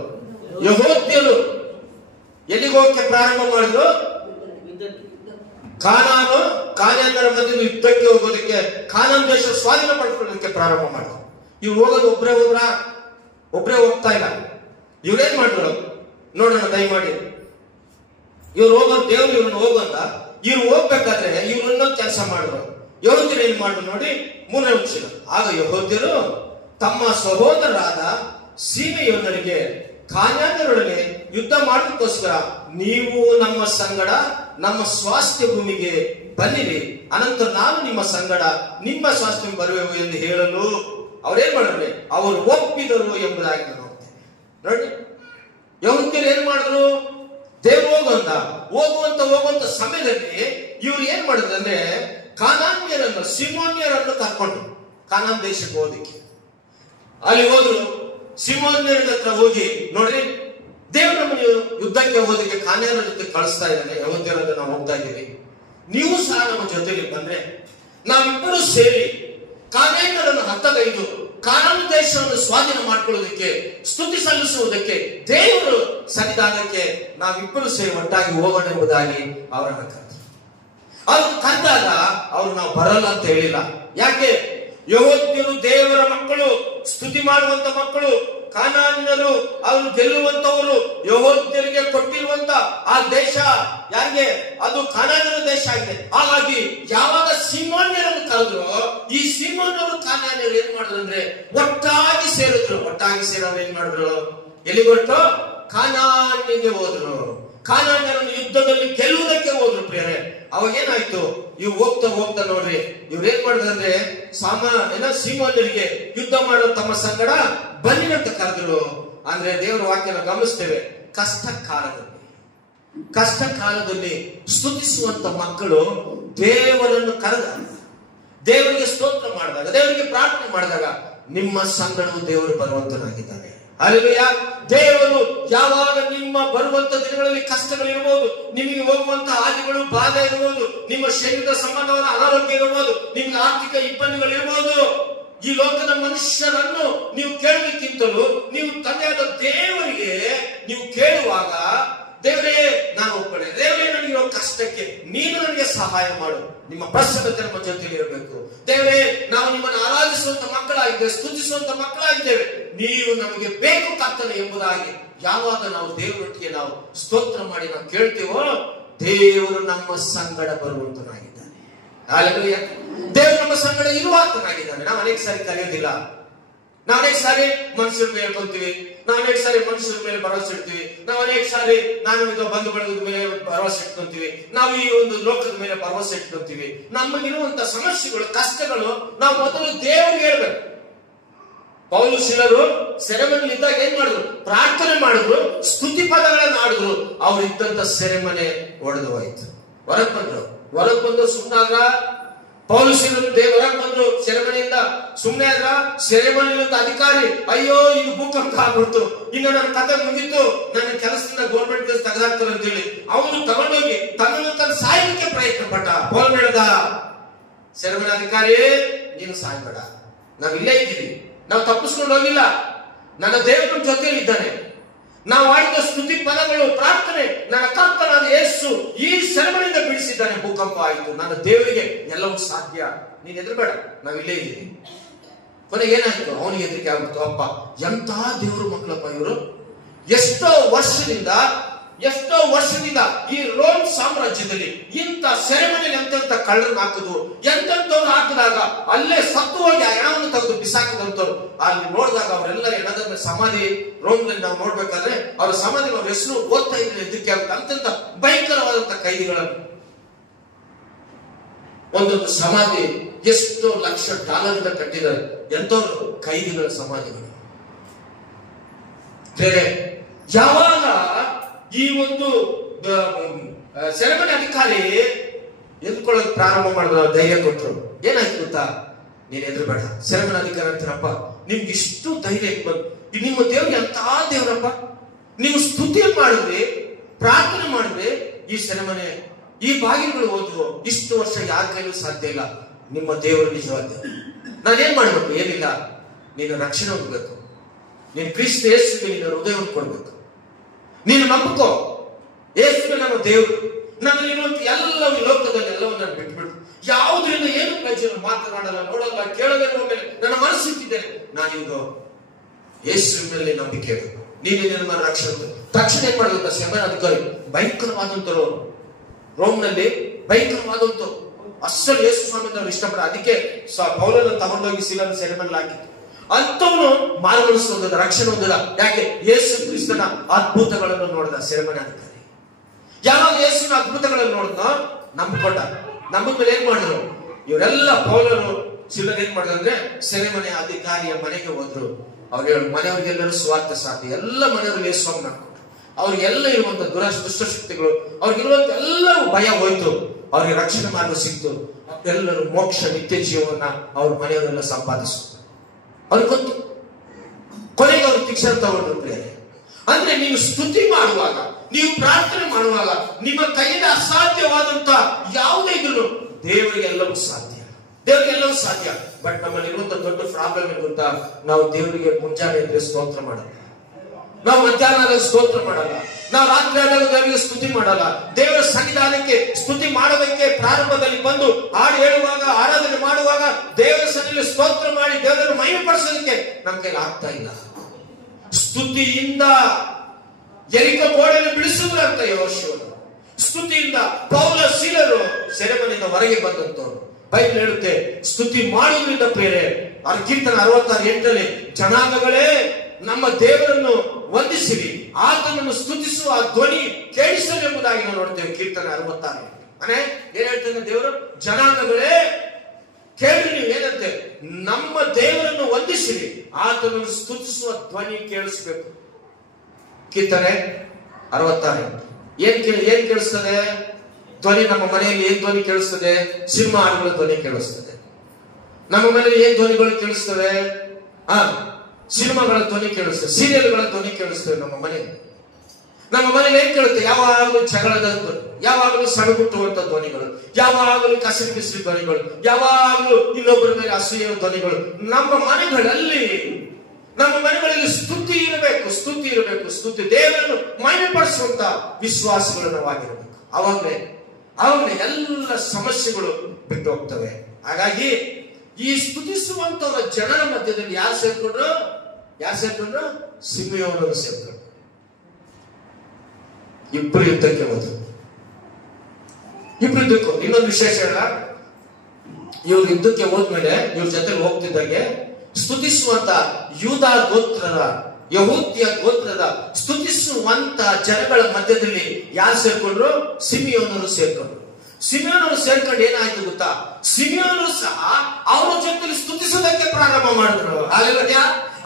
ಯೆಹೂದ್ಯರು. ಎಲ್ಲಿಗೆ ಹೋಗಕ್ಕೆ ಪ್ರಾರಂಭ ಮಾಡಿದ್ರು? ಕಾನಾನ್ಯರ ಮಧ್ಯೆ ಯುದ್ಧಕ್ಕೆ ಹೋಗೋದಕ್ಕೆ, ಕಾನಾನ್ ದೇಶ ಸ್ವಾಧೀನ ಪಡ್ಕೊಳ್ಳೋದಕ್ಕೆ ಪ್ರಾರಂಭ ಮಾಡಿದ್ರು. ಇವ್ರು ಹೋಗೋದು ಒಬ್ರೇ ಹೋಗ್ತಾ ಇಲ್ಲ. ಇವ್ರೇನ್ ಮಾಡಿದ್ರು ನೋಡೋಣ ದಯಮಾಡಿ. ಇವ್ರು ಹೋಗೋದು, ದೇವ್ರು ಇವ್ರನ್ನ ಹೋಗಂತ. ಇವ್ರು ಹೋಗ್ಬೇಕಾದ್ರೆ ಇವ್ರು ಇನ್ನೊಂದು ಕೆಲಸ ಮಾಡಿದ್ರು. ಯೆಹೂದ್ಯರು ಏನ್ ಮಾಡಿದ್ರು ನೋಡಿ, 3ನೇ ವಚನ. ಆಗ ಯೆಹೂದ್ಯರು ತಮ್ಮ ಸಹೋದರರಾದ ಸೀಮೆಯೋನರಿಗೆ ಕಾನಾನ್ಯರೊಡನೆ ಯುದ್ಧ ಮಾಡೋದಕ್ಕೋಸ್ಕರ ನೀವು ನಮ್ಮ ಸಂಗಡ ನಮ್ಮ ಸ್ವಾಸ್ಥ್ಯ ಭೂಮಿಗೆ ಬನ್ನಿರಿ, ಅನಂತರ ನಾನು ನಿಮ್ಮ ಸಂಗಡ ನಿಮ್ಮ ಸ್ವಾಸ್ಥ್ಯ ಬರುವೆವು ಎಂದು ಹೇಳಲು ಅವ್ರೇನ್ ಮಾಡಿದ್ರು? ಅವರು ಒಪ್ಪಿದರು ಎಂಬುದಾಗಿ ನಾವು ನೋಡ್ತೇವೆ. ನೋಡಿ, ಯೆಹೂದ್ಯರು ಏನ್ ಮಾಡಿದ್ರು? ದೇವ್ರು ಹೋಗುವಂತ ಸಮಯದಲ್ಲಿ ಇವ್ರು ಏನ್ ಮಾಡಿದ್ರು ಅಂದ್ರೆ ಕಾನಾನ್ಯರನ್ನು, ಸಿಮೋನ್ಯರನ್ನು ಕರ್ಕೊಂಡ್ರು ಕಾನಾನ್ ದೇಶಕ್ಕೆ ಹೋದಕ್ಕೆ. ಅಲ್ಲಿ ಹೋದ್ರು. ಸಿಮೋನ್ಯರ ಹತ್ರ ಹೋಗಿ, ನೋಡ್ರಿ ದೇವ್ರು ನಮ್ಮನ್ನು ಯುದ್ಧಕ್ಕೆ ಹೋಗೋದಕ್ಕೆ ಕಾನಾನ್ಯರ ಜೊತೆ ಕಳಿಸ್ತಾ ಇದ್ದಾನೆ, ಯೆಹೂದ್ಯರನ್ನು ನಾವು ಹೋಗ್ತಾ ಇದ್ದೀವಿ, ನೀವು ಸಹ ನಮ್ಮ ಜೊತೆಗೆ ಬಂದ್ರೆ ನಾವಿಬ್ಬರು ಸೇರಿ ಕಾನಾನ್ಯರನ್ನು ಹತ್ತಗೈದು ಕಾನಾನ್ ದೇಶವನ್ನು ಸ್ವಾಧೀನ ಮಾಡ್ಕೊಳ್ಳೋದಕ್ಕೆ, ಸ್ತುತಿ ಸಲ್ಲಿಸುವುದಕ್ಕೆ, ದೇವರು ಸನ್ನಿಧಾನಕ್ಕೆ ನಾವಿಬ್ಬರು ಸೇರಿ ಒಟ್ಟಾಗಿ ಹೋಗೋಣ ಎಂಬುದಾಗಿ ಅವರನ್ನು ಕರೆದರು. ಅವ್ರು ಕರೆದಾಗ ಅವರು ನಾವು ಬರಲ್ಲ ಅಂತ ಹೇಳಿಲ್ಲ. ಯಾಕೆ? ಯೆಹೂದ್ಯರು ದೇವರ ಮಕ್ಕಳು, ಸ್ತುತಿ ಮಾಡುವಂತ ಮಕ್ಕಳು. ಕಾನಾನ್ಯರು ಅವರು ಗೆಲ್ಲುವಂತವರು. ಯೆಹೂದ್ಯರಿಗೆ ಕೊಟ್ಟಿರುವಂತ ಆ ದೇಶ ಯಾರಿಗೆ? ಅದು ಕಾನಾನ್ಯರ ದೇಶ ಆಗಿದೆ. ಹಾಗಾಗಿ ಯಾವಾಗ ಸಿಮೋನ್ಯರನ್ನು ಕರೆದ್ರು, ಈ ಸಿಮೋನ್ಯರು ಕಾನಾನ್ಯರು ಏನ್ ಮಾಡಿದ್ರು ಅಂದ್ರೆ ಒಟ್ಟಾಗಿ ಸೇರಿದ್ರು. ಒಟ್ಟಾಗಿ ಸೇರೋರು ಏನ್ ಮಾಡಿದ್ರು? ಎಲ್ಲಿಗೆ ಹೊರಟು? ಕಾನಾನ್ಯಗೆ ಹೋದ್ರು. ಕಾನಾನ್ಯರನ್ನು ಯುದ್ಧದಲ್ಲಿ ಗೆಲ್ಲುವುದಕ್ಕೆ ಹೋದ್ರು. ಪ್ರಿಯರೇ, ಅವಾಗ ಏನಾಯ್ತು? ಇವ್ ಹೋಗ್ತಾ ನೋಡ್ರಿ, ಇವ್ರು ಏನ್ ಮಾಡಿದ್ರೆ ಸಿಮೋನ್ಯರಿಗೆ ಯುದ್ಧ ಮಾಡೋ ತಮ್ಮ ಸಂಗಡ ಬನ್ನಿ ಅಂತ ಕರೆದ್ರು. ಅಂದ್ರೆ ದೇವರ ವಾಕ್ಯನ ಗಮನಿಸ್ತೇವೆ. ಕಷ್ಟ ಕಾಲದಲ್ಲಿ ಸ್ತುತಿಸುವಂತ ಮಕ್ಕಳು ದೇವರನ್ನು ಕರೆದಾಗ, ದೇವರಿಗೆ ಸ್ತೋತ್ರ ಮಾಡಿದಾಗ, ದೇವರಿಗೆ ಪ್ರಾರ್ಥನೆ ಮಾಡಿದಾಗ ನಿಮ್ಮ ಸಂಗಡವು ದೇವರು ಬರುವಂತನಾಗಿದ್ದಾನೆ. ಹಲ್ಲೆಲೂಯಾ. ದೇವರು ಯಾವಾಗ ನಿಮ್ಮ ಬರುವಂತ ದಿನಗಳಲ್ಲಿ ಕಷ್ಟಗಳಿರ್ಬೋದು, ನಿಮಗೆ ಹೋಗುವಂತ ಹಾದಿಗಳು, ಬಾಧೆ ಇರ್ಬೋದು, ನಿಮ್ಮ ಶರೀರದ ಸಂಬಂಧವಾದ ಅನಾರೋಗ್ಯ ಇರಬಹುದು, ನಿಮ್ಗೆ ಆರ್ಥಿಕ ಇಬ್ಬಂದಿಗಳಿರ್ಬೋದು, ಈ ಲೋಕದ ಮನುಷ್ಯರನ್ನು ನೀವು ಕೇಳೋದಕ್ಕಿಂತಲೂ ನೀವು ತಂದೆಯಾದ ದೇವರಿಗೆ ನೀವು ಕೇಳುವಾಗ, ದೇವರೇ ನಾನು ಒಪ್ಪಣೆ, ದೇವರೇ ನನಗಿರೋ ಕಷ್ಟಕ್ಕೆ ನೀನು ನನಗೆ ಸಹಾಯ ಮಾಡು, ನಿಮ್ಮ ಪ್ರಸನ್ನತೆ ನಮ್ಮ ಜೊತೆಯಲ್ಲಿ ಇರಬೇಕು. ದೇವರೇ, ನಾವು ನಿಮ್ಮನ್ನು ಆರಾಧಿಸುವಂತ ಮಕ್ಕಳಾಗಿದ್ದೇವೆ, ಸ್ತುತಿಸುವಂತ ಮಕ್ಕಳಾಗಿದ್ದೇವೆ, ನೀವು ನಮಗೆ ಬೇಕು ಕರ್ತನೆ ಎಂಬುದಾಗಿ ಯಾವಾಗ ನಾವು ದೇವರೊಟ್ಟಿಗೆ ನಾವು ಸ್ತೋತ್ರ ಮಾಡಿ ನಾವು ಕೇಳ್ತೀವೋ, ದೇವರು ನಮ್ಮ ಸಂಗಡ ಬರುವಂತನಾಗಿದ್ದಾನೆ. ಹಲ್ಲೆಲೂಯಾ. ದೇವರು ನಮ್ಮ ಸಂಗಡ ಇರುವಾತನಾಗಿದ್ದಾನೆ. ನಾವು ಅನೇಕ ಸಾರಿ ಕಲಿಯೋದಿಲ್ಲ. ನಾವು ಅನೇಕ ಸಾರಿ ಮನುಷ್ಯರ ಮೇಲೆ ಹೇಳ್ಕೊಂತೀವಿ, ನಾವು ಅನೇಕ ಸಾರಿ ಮನುಷ್ಯರ ಮೇಲೆ ಭರವಸೆ ಇಡ್ತೀವಿ, ನಾವು ಅನೇಕ ಸಾರಿ ಬಂಧು ಬಳಗದ ಮೇಲೆ ಭರವಸೆ ಇಟ್ಕೊಂತೀವಿ, ನಾವು ಈ ಒಂದು ಲೋಕದ ಮೇಲೆ ಭರವಸೆ ಇಟ್ಕೊಂತೀವಿ. ನಮಗಿರುವಂತ ಸಮಸ್ಯೆಗಳು, ಕಷ್ಟಗಳು ನಾವು ಮೊದಲು ದೇವರಿಗೆ ಹೇಳ್ಬೇಕು. ಪೌಲುಸಿನರು ಸೆರೆಮನೆಯಲ್ಲಿ ಇದ್ದಾಗ ಏನ್ ಮಾಡಿದ್ರು? ಪ್ರಾರ್ಥನೆ ಮಾಡಿದ್ರು, ಸ್ತುತಿ ಪದಗಳನ್ನ ಆಡಿದ್ರು. ಅವ್ರು ಇದ್ದಂತ ಸೆರೆಮನೆ ಒಡೆದು ಹೋಯ್ತು. ಹೊರಗ್ ಬಂದ್ರು ಸುಮ್ಮನಾದ್ರ. ಪೌಲುಸಿನರು ಹೊರಗೆ ಬಂದ್ರು ಸೆರೆಮನೆಯಿಂದ, ಸುಮ್ಮನೆ ಆದ್ರ. ಸೆರೆಮನೆಯಿಂದ ಅಧಿಕಾರಿ, ಅಯ್ಯೋ ಇದು ಭೂಕಂಪ ಆಗ್ಬಿಡ್ತು, ಇನ್ನು ನನ್ನ ಕಥೆ ಮುಗಿತು, ನನ್ನ ಕೆಲಸದಿಂದ ಗೌರ್ಮೆಂಟ್ ಕೆಲಸ ತೆಗೆದಾಕ್ತಾರೆ ಅಂತ ಹೇಳಿ ಅವನು ತಗೊಂಡೋಗಿ ತನ್ನ ಸಾಯಲಿಕ್ಕೆ ಪ್ರಯತ್ನ ಪಟ್ಟ. ಫೋನ್ ಹೇಳಿದ ಸೆರೆಮನೆ ಅಧಿಕಾರಿ, ನೀನು ಸಾಯ್ಬೇಡ, ನಾವ್ ಇಲ್ಲೇ ಇದ್ದೀವಿ, ನಾವು ತಪ್ಪಿಸ್ಕೊಂಡು ಹೋಗಿಲ್ಲ, ನನ್ನ ದೇವರ ಜೊತೆಯಲ್ಲಿ ಇದ್ದಾನೆ. ನಾವು ಆಡಿದ ಸ್ತುತಿ ಪದಗಳು, ಪ್ರಾರ್ಥನೆ, ನನ್ನ ಕರ್ತನಾದ ಯೇಸು ಈ ಸೆರೆಮನೆಯಿಂದ ಬಿಡಿಸಿದ್ದಾನೆ. ಭೂಕಂಪ ಆಯಿತು, ನನ್ನ ದೇವರಿಗೆ ಎಲ್ಲವೂ ಸಾಧ್ಯ, ನೀನ್ ಹೆದರಬೇಡ, ನಾವಿಲ್ಲೇ ಇದ್ದೀವಿ. ಕೊನೆಗೆ ಏನಾಯ್ತು? ಅವನಿಗೆ ಹೆದರಿಕೆ ಆಗ್ಬಿಡ್ತು. ಅಪ್ಪ, ಎಂತ ದೇವರು ಮಕ್ಕಳಪ್ಪ ಇವರು, ಎಷ್ಟೋ ವರ್ಷದಿಂದ ಎಷ್ಟೋ ವರ್ಷದಿಂದ ಈ ರೋಮ್ ಸಾಮ್ರಾಜ್ಯದಲ್ಲಿ ಇಂಥ ಸೆರೆಮನೆಯಲ್ಲಿ ಎಂತೆಂತ ಕಳ್ಳರನ್ನ ಹಾಕುದು, ಎಂತೆಂತವ್ರು ಹಾಕಿದಾಗ ಅಲ್ಲೇ ಸತ್ತು ಹೋಗಿ ಆ ಹೆಣವನ್ನು ತೆಗೆದು ಬಿಸಾಕಿದಂತವ್ರು ಅಲ್ಲಿ ನೋಡಿದಾಗ ಅವರೆಲ್ಲ ಹೆಣದ ಸಮಾಧಿ ರೋಮ್ ನಲ್ಲಿ ನಾವು ನೋಡ್ಬೇಕಾದ್ರೆ ಅವರ ಸಮಾಧಿ ಅವ್ರ ಹೆಸರು ಓದ್ತಾ ಇದ್ರೆ ಎದಕ್ಕೆ ಆಗುತ್ತೆ ಅಂತಂತ ಭಯಂಕರವಾದಂತ ಕೈದಿಗಳನ್ನು. ಒಂದೊಂದು ಸಮಾಧಿ ಎಷ್ಟೋ ಲಕ್ಷ ಡಾಲರ್ ಕಟ್ಟಿದ್ದಾರೆ. ಎಂತವ್ರು ಕೈದಿಗಳ ಸಮಾಧಿಗಳು. ಯಾವಾಗ ಈ ಒಂದು ಸೆರೆಮನೆ ಅಧಿಕಾರಿ ಎದ್ಕೊಳ್ಳೋದು ಪ್ರಾರಂಭ ಮಾಡಿದ್ರು, ಧೈರ್ಯ ಕೊಟ್ಟರು. ಏನಾಯ್ತು ಗೊತ್ತಾ? ನೀನ್ ಎದುರುಬೇಡ, ಸೆರೆಮನೆ ಅಧಿಕಾರಿ ಅಂತೀರಪ್ಪ, ನಿಮ್ಗೆ ಇಷ್ಟು ಧೈರ್ಯ ಬಂದು ನಿಮ್ಮ ದೇವ್ರಿಗೆ ಅಂತ ದೇವ್ರಪ್ಪ, ನೀವು ಸ್ತುತಿಯನ್ನು ಮಾಡಿದ್ರಿ, ಪ್ರಾರ್ಥನೆ ಮಾಡಿದ್ರಿ, ಈ ಸೆರೆಮನೆ ಈ ಬಾಗಿಲುಗಳು ಹೋದ್ರು, ಇಷ್ಟು ವರ್ಷ ಯಾರ ಕೈಲೂ ಸಾಧ್ಯ ಇಲ್ಲ. ನಿಮ್ಮ ದೇವರು ನಿಜವಾದ ದೇವರು. ನಾನೇನ್ ಮಾಡ್ಬೇಕು? ಏನಿಲ್ಲ, ನೀನು ರಕ್ಷಣೆ ಹೊಂದಬೇಕು. ನೀನು ಕ್ರಿಸ್ತ ಯೇಸುವಿಗೆ ನಿನ್ನ ಹೃದಯವನ್ನು ಕೊಡ್ಬೇಕು. ನೀನು ನಂಬಿಕೋ, ಯೇಸುವೆ ನಮ್ಮ ದೇವರು. ನನ್ನಲ್ಲಿರುವಂತ ಎಲ್ಲವೂ ಲೋಕದಲ್ಲಿ ಎಲ್ಲವೂ ನಾನು ಬಿಟ್ಬಿಟ್ಟು ಯಾವುದರಿಂದ ಏನು ಪ್ರಯೋಜನ, ಮಾತನಾಡಲ್ಲ, ನೋಡಲ್ಲ, ಕೇಳೋದ್ರ ಮೇಲೆ ನನ್ನ ಮನಸ್ಸು ಇಟ್ಟಿದ್ದೇನೆ. ನಾನಿಂದು ಯೇಸುವಿನ ಮೇಲೆ ನಂಬಿಕೆ ಇರಬೇಕು. ನೀನು ನನ್ನ ರಕ್ಷಣೆ. ತಕ್ಷಣ ಏನ್ ಮಾಡಬೇಕು? ಸೆರೆಮನೆ ಅಧಿಕಾರಿ ಭಯಂಕರವಾದಂತರು, ರೋಮ್ನಲ್ಲಿ ಭಯಂಕರವಾದಂತರು, ಅಸಲು ಯೇಸು ಸ್ವಾಮಿಯವರು ಇಷ್ಟಪಡ. ಅದಕ್ಕೆ ಪೌಲನ ತಗೊಂಡೋಗಿ ಸಿಲನ್ನು ಸೆರೆಮನೆಯಲ್ಲಿ ಹಾಕಿತ್ತು. ಅಂತವನು ಮಾರ್ಗದರ್ಶನ ಹೊಂದದ, ರಕ್ಷಣೆ ಹೊಂದದ. ಯಾಕೆ? ಯೇಸು ಕ್ರಿಸ್ತನ ಅದ್ಭುತಗಳನ್ನು ನೋಡಿದ ಸೆರೆಮನೆ ಅಧಿಕಾರಿ. ಯಾವಾಗ ಯೇಸುವಿನ ಅದ್ಭುತಗಳನ್ನು ನೋಡಿದ್ನೋ ನಂಬಿಕೊಂಡ. ನಂಬಿದ ಮೇಲೆ ಏನ್ ಮಾಡಿದ್ರು ಇವರೆಲ್ಲ? ಪೌಲನು ಸಿಲನ್ ಏನ್ ಮಾಡಿದ್ರು ಅಂದ್ರೆ ಸೆರೆಮನೆ ಅಧಿಕಾರಿಯ ಮನೆಗೆ ಹೋದ್ರು. ಅವ್ರ ಮನೆಯವರಿಗೆಲ್ಲರೂ ಸ್ವಾರ್ಥ ಸಾಧ್ಯ, ಎಲ್ಲ ಮನೆಯವ್ರಿಗೆ ಯೇಸು ಸ್ವಾಮಿ ಮಾಡ್ಕೊಂಡ್ರು. ಅವ್ರಿಗೆಲ್ಲ ಇರುವಂತ ದುಷ್ಟಶಕ್ತಿಗಳು, ಅವ್ರಿಗಿರುವಂತ ಎಲ್ಲವೂ ಭಯ ಹೋಯ್ತು. ಅವ್ರಿಗೆ ರಕ್ಷಣೆ ಮಾರ್ಗ ಸಿಕ್ತು. ಎಲ್ಲರೂ ಮೋಕ್ಷ ನಿತ್ಯ ಜೀವನ ಅವ್ರ ಮನೆಯವರೆಲ್ಲ ಸಂಪಾದಿಸಿದ್ರು. ಅವ್ರಿಗೆ ಗೊತ್ತು. ಕೊನೆಗೆ ಅವ್ರು ಶಿಕ್ಷಣ ತಗೊಂಡ್ರು. ಪ್ರಿಯರೇ, ಅಂದ್ರೆ ನೀವು ಸ್ತುತಿ ಮಾಡುವಾಗ, ನೀವು ಪ್ರಾರ್ಥನೆ ಮಾಡುವಾಗ ನಿಮ್ಮ ಕೈಯಿಂದ ಅಸಾಧ್ಯವಾದಂತ ಯಾವುದೇ ಇದ್ರು ದೇವರಿಗೆ ಎಲ್ಲವೂ ಸಾಧ್ಯ. ದೇವರಿಗೆಲ್ಲವೂ ಸಾಧ್ಯ. ಬಟ್ ನಮ್ಮಲ್ಲಿ ಇರುವಂತ ದೊಡ್ಡ ಪ್ರಾಬ್ಲಮ್ ಏನು ಗೊತ್ತಾ? ನಾವು ದೇವರಿಗೆ ಮುಂಜಾನೆ ಇದ್ರೆ ಸ್ತೋತ್ರ ಮಾಡಲ್ಲ, ನಾವು ಮಧ್ಯಾಹ್ನ ಸ್ತೋತ್ರ ಮಾಡಲ್ಲ, ನಾವು ರಾತ್ರಿ ಆದಾಗ ದೇವರಿಗೆ ಸ್ತುತಿ ಮಾಡಲ್ಲ. ದೇವರ ಸನ್ನಿಧಾನಕ್ಕೆ ಸ್ತುತಿ ಮಾಡೋದಕ್ಕೆ ಪ್ರಾರಂಭದಲ್ಲಿ ಬಂದು ಹಾಡು ಹೇಳುವಾಗ, ಆರಾಧನೆ ಮಾಡುವಾಗ ದೇವರ ಸನ್ನಿಧಿಯಲ್ಲಿ ಸ್ತೋತ್ರ ಮಾಡಿ ದೇವರನ್ನು ಮಹಿಮೆಪಡಿಸೋದಕ್ಕೆ ನಮ್ಮ ಕೈಲಿ ಆಗ್ತಾ ಇಲ್ಲ. ಸ್ತುತಿಯಿಂದ ಯೆರಿಕೋ ಗೋಡೆಯನ್ನು ಬಿಡಿಸಿದ್ರಂತ ಯೆಹೋಶುವನು. ಸ್ತುತಿಯಿಂದ ಪೌಲ ಸೀಲರು ಸೆರೆಮನೆಯಿಂದ ಹೊರಗೆ ಬಂದಂತವ್ರು. ಬೈಬಲ್ ಹೇಳುತ್ತೆ, ಸ್ತುತಿ ಮಾಡುವುದರಿಂದ ಪ್ರೇರೆ. ಕೀರ್ತನೆ 66:8 ಜನಾಂಗಗಳೇ ನಮ್ಮ ದೇವರನ್ನು ವಂದಿಸಿರಿ, ಆತನನ್ನು ಸ್ತುತಿಸುವ ಧ್ವನಿ ಕೇಳಿಸಲಿ ಎಂಬುದಾಗಿ ನಾವು ನೋಡ್ತೇವೆ. ಕೀರ್ತನೆ 66. ಅನೇ ಏನ್ ಹೇಳ್ತಾನೆ ದೇವರು? ಜನಾಂಗಗಳೇ ಕೇಳಿ, ನೀವು ಏನಂತೆ? ನಮ್ಮ ದೇವರನ್ನು ವಂದಿಸಿರಿ, ಆತನನ್ನು ಸ್ತುತಿಸುವ ಧ್ವನಿ ಕೇಳಿಸ್ಬೇಕು. ಕೀರ್ತನೆ 66. ಏನ್ ಕೇಳಿಸ್ತದೆ ಧ್ವನಿ? ನಮ್ಮ ಮನೆಯಲ್ಲಿ ಏನ್ ಧ್ವನಿ ಕೇಳಿಸ್ತದೆ? ಸಿನಿಮಾ ಹಾಡುಗಳ ಧ್ವನಿ ಕೇಳಿಸ್ತದೆ. ನಮ್ಮ ಮನೆಯಲ್ಲಿ ಏನ್ ಧ್ವನಿಗಳು ಕೇಳಿಸ್ತವೆ? ಸಿನಿಮಾಗಳ ಧ್ವನಿ ಕೇಳಿಸ್ತದೆ, ಸೀರಿಯಲ್ಗಳ ಧ್ವನಿ ಕೇಳಿಸ್ತೇವೆ. ನಮ್ಮ ಮನೇಲಿ ಏನ್ ಕೇಳುತ್ತೆ? ಯಾವಾಗಲೂ ಜಗಳದ ಧ್ವನಿ, ಯಾವಾಗಲೂ ಸಣಗುಟ್ಟುವಂತ ಧ್ವನಿಗಳು, ಯಾವಾಗಲೂ ಕಸರಿ ಬಿಸಿರಿ ಧ್ವನಿಗಳು, ಯಾವಾಗಲೂ ಇನ್ನೊಬ್ಬರ ಮೇಲೆ ಅಸೂಯೆಯ ಧ್ವನಿಗಳು. ನಮ್ಮ ಮನೆಗಳಲ್ಲಿ ಸ್ತುತಿ ಇರಬೇಕು, ಸ್ತುತಿ ಇರಬೇಕು, ಸ್ತುತಿ. ದೇವರನ್ನು ಮಹಿಮೆಪಡಿಸುವಂತ ವಿಶ್ವಾಸಗಳು ನಾವಾಗಿರಬೇಕು. ಅವಾಗಲೇ ಎಲ್ಲ ಸಮಸ್ಯೆಗಳು ಬಿಟ್ಟು ಹೋಗ್ತವೆ. ಹಾಗಾಗಿ ಈ ಸ್ತುತಿಸುವಂತವರ ಜನರ ಮಧ್ಯದಲ್ಲಿ ಯಾರು ಸೇರ್ಕೊಂಡ್ರು? ಸಿಮೆಯೋನರು ಸೇರ್ಕೊಂಡ್ರು. ಇಬ್ಬರು ಯುದ್ಧಕ್ಕೆ ಹೋದ್ರು. ಇನ್ನೊಂದು ವಿಶೇಷ ಹೇಳ, ಇವ್ರು ಯುದ್ಧಕ್ಕೆ ಹೋದ್ಮೇಲೆ ಇವ್ರ ಜೊತೆ ಹೋಗ್ತಿದ್ದಂಗೆ ಸ್ತುತಿಸುವಂತ ಯಹೂದ್ಯ ಗೋತ್ರದ ಸ್ತುತಿಸುವಂತ ಜನಗಳ ಮಧ್ಯದಲ್ಲಿ ಯಾರು ಸೇರ್ಕೊಂಡ್ರು? ಸಿಮೆಯೋನರು ಸೇರ್ಕೊಂಡ್ರು. ಸಿಮೆಯೋನರು ಸೇರ್ಕೊಂಡು ಏನಾಯ್ತು ಗೊತ್ತಾ? ಸಿಮೆಯೋನರು ಸಹ ಅವರ ಜೊತೆಲಿ ಸ್ತುತಿಸೋದಕ್ಕೆ ಪ್ರಾರಂಭ ಮಾಡಿದ್ರು.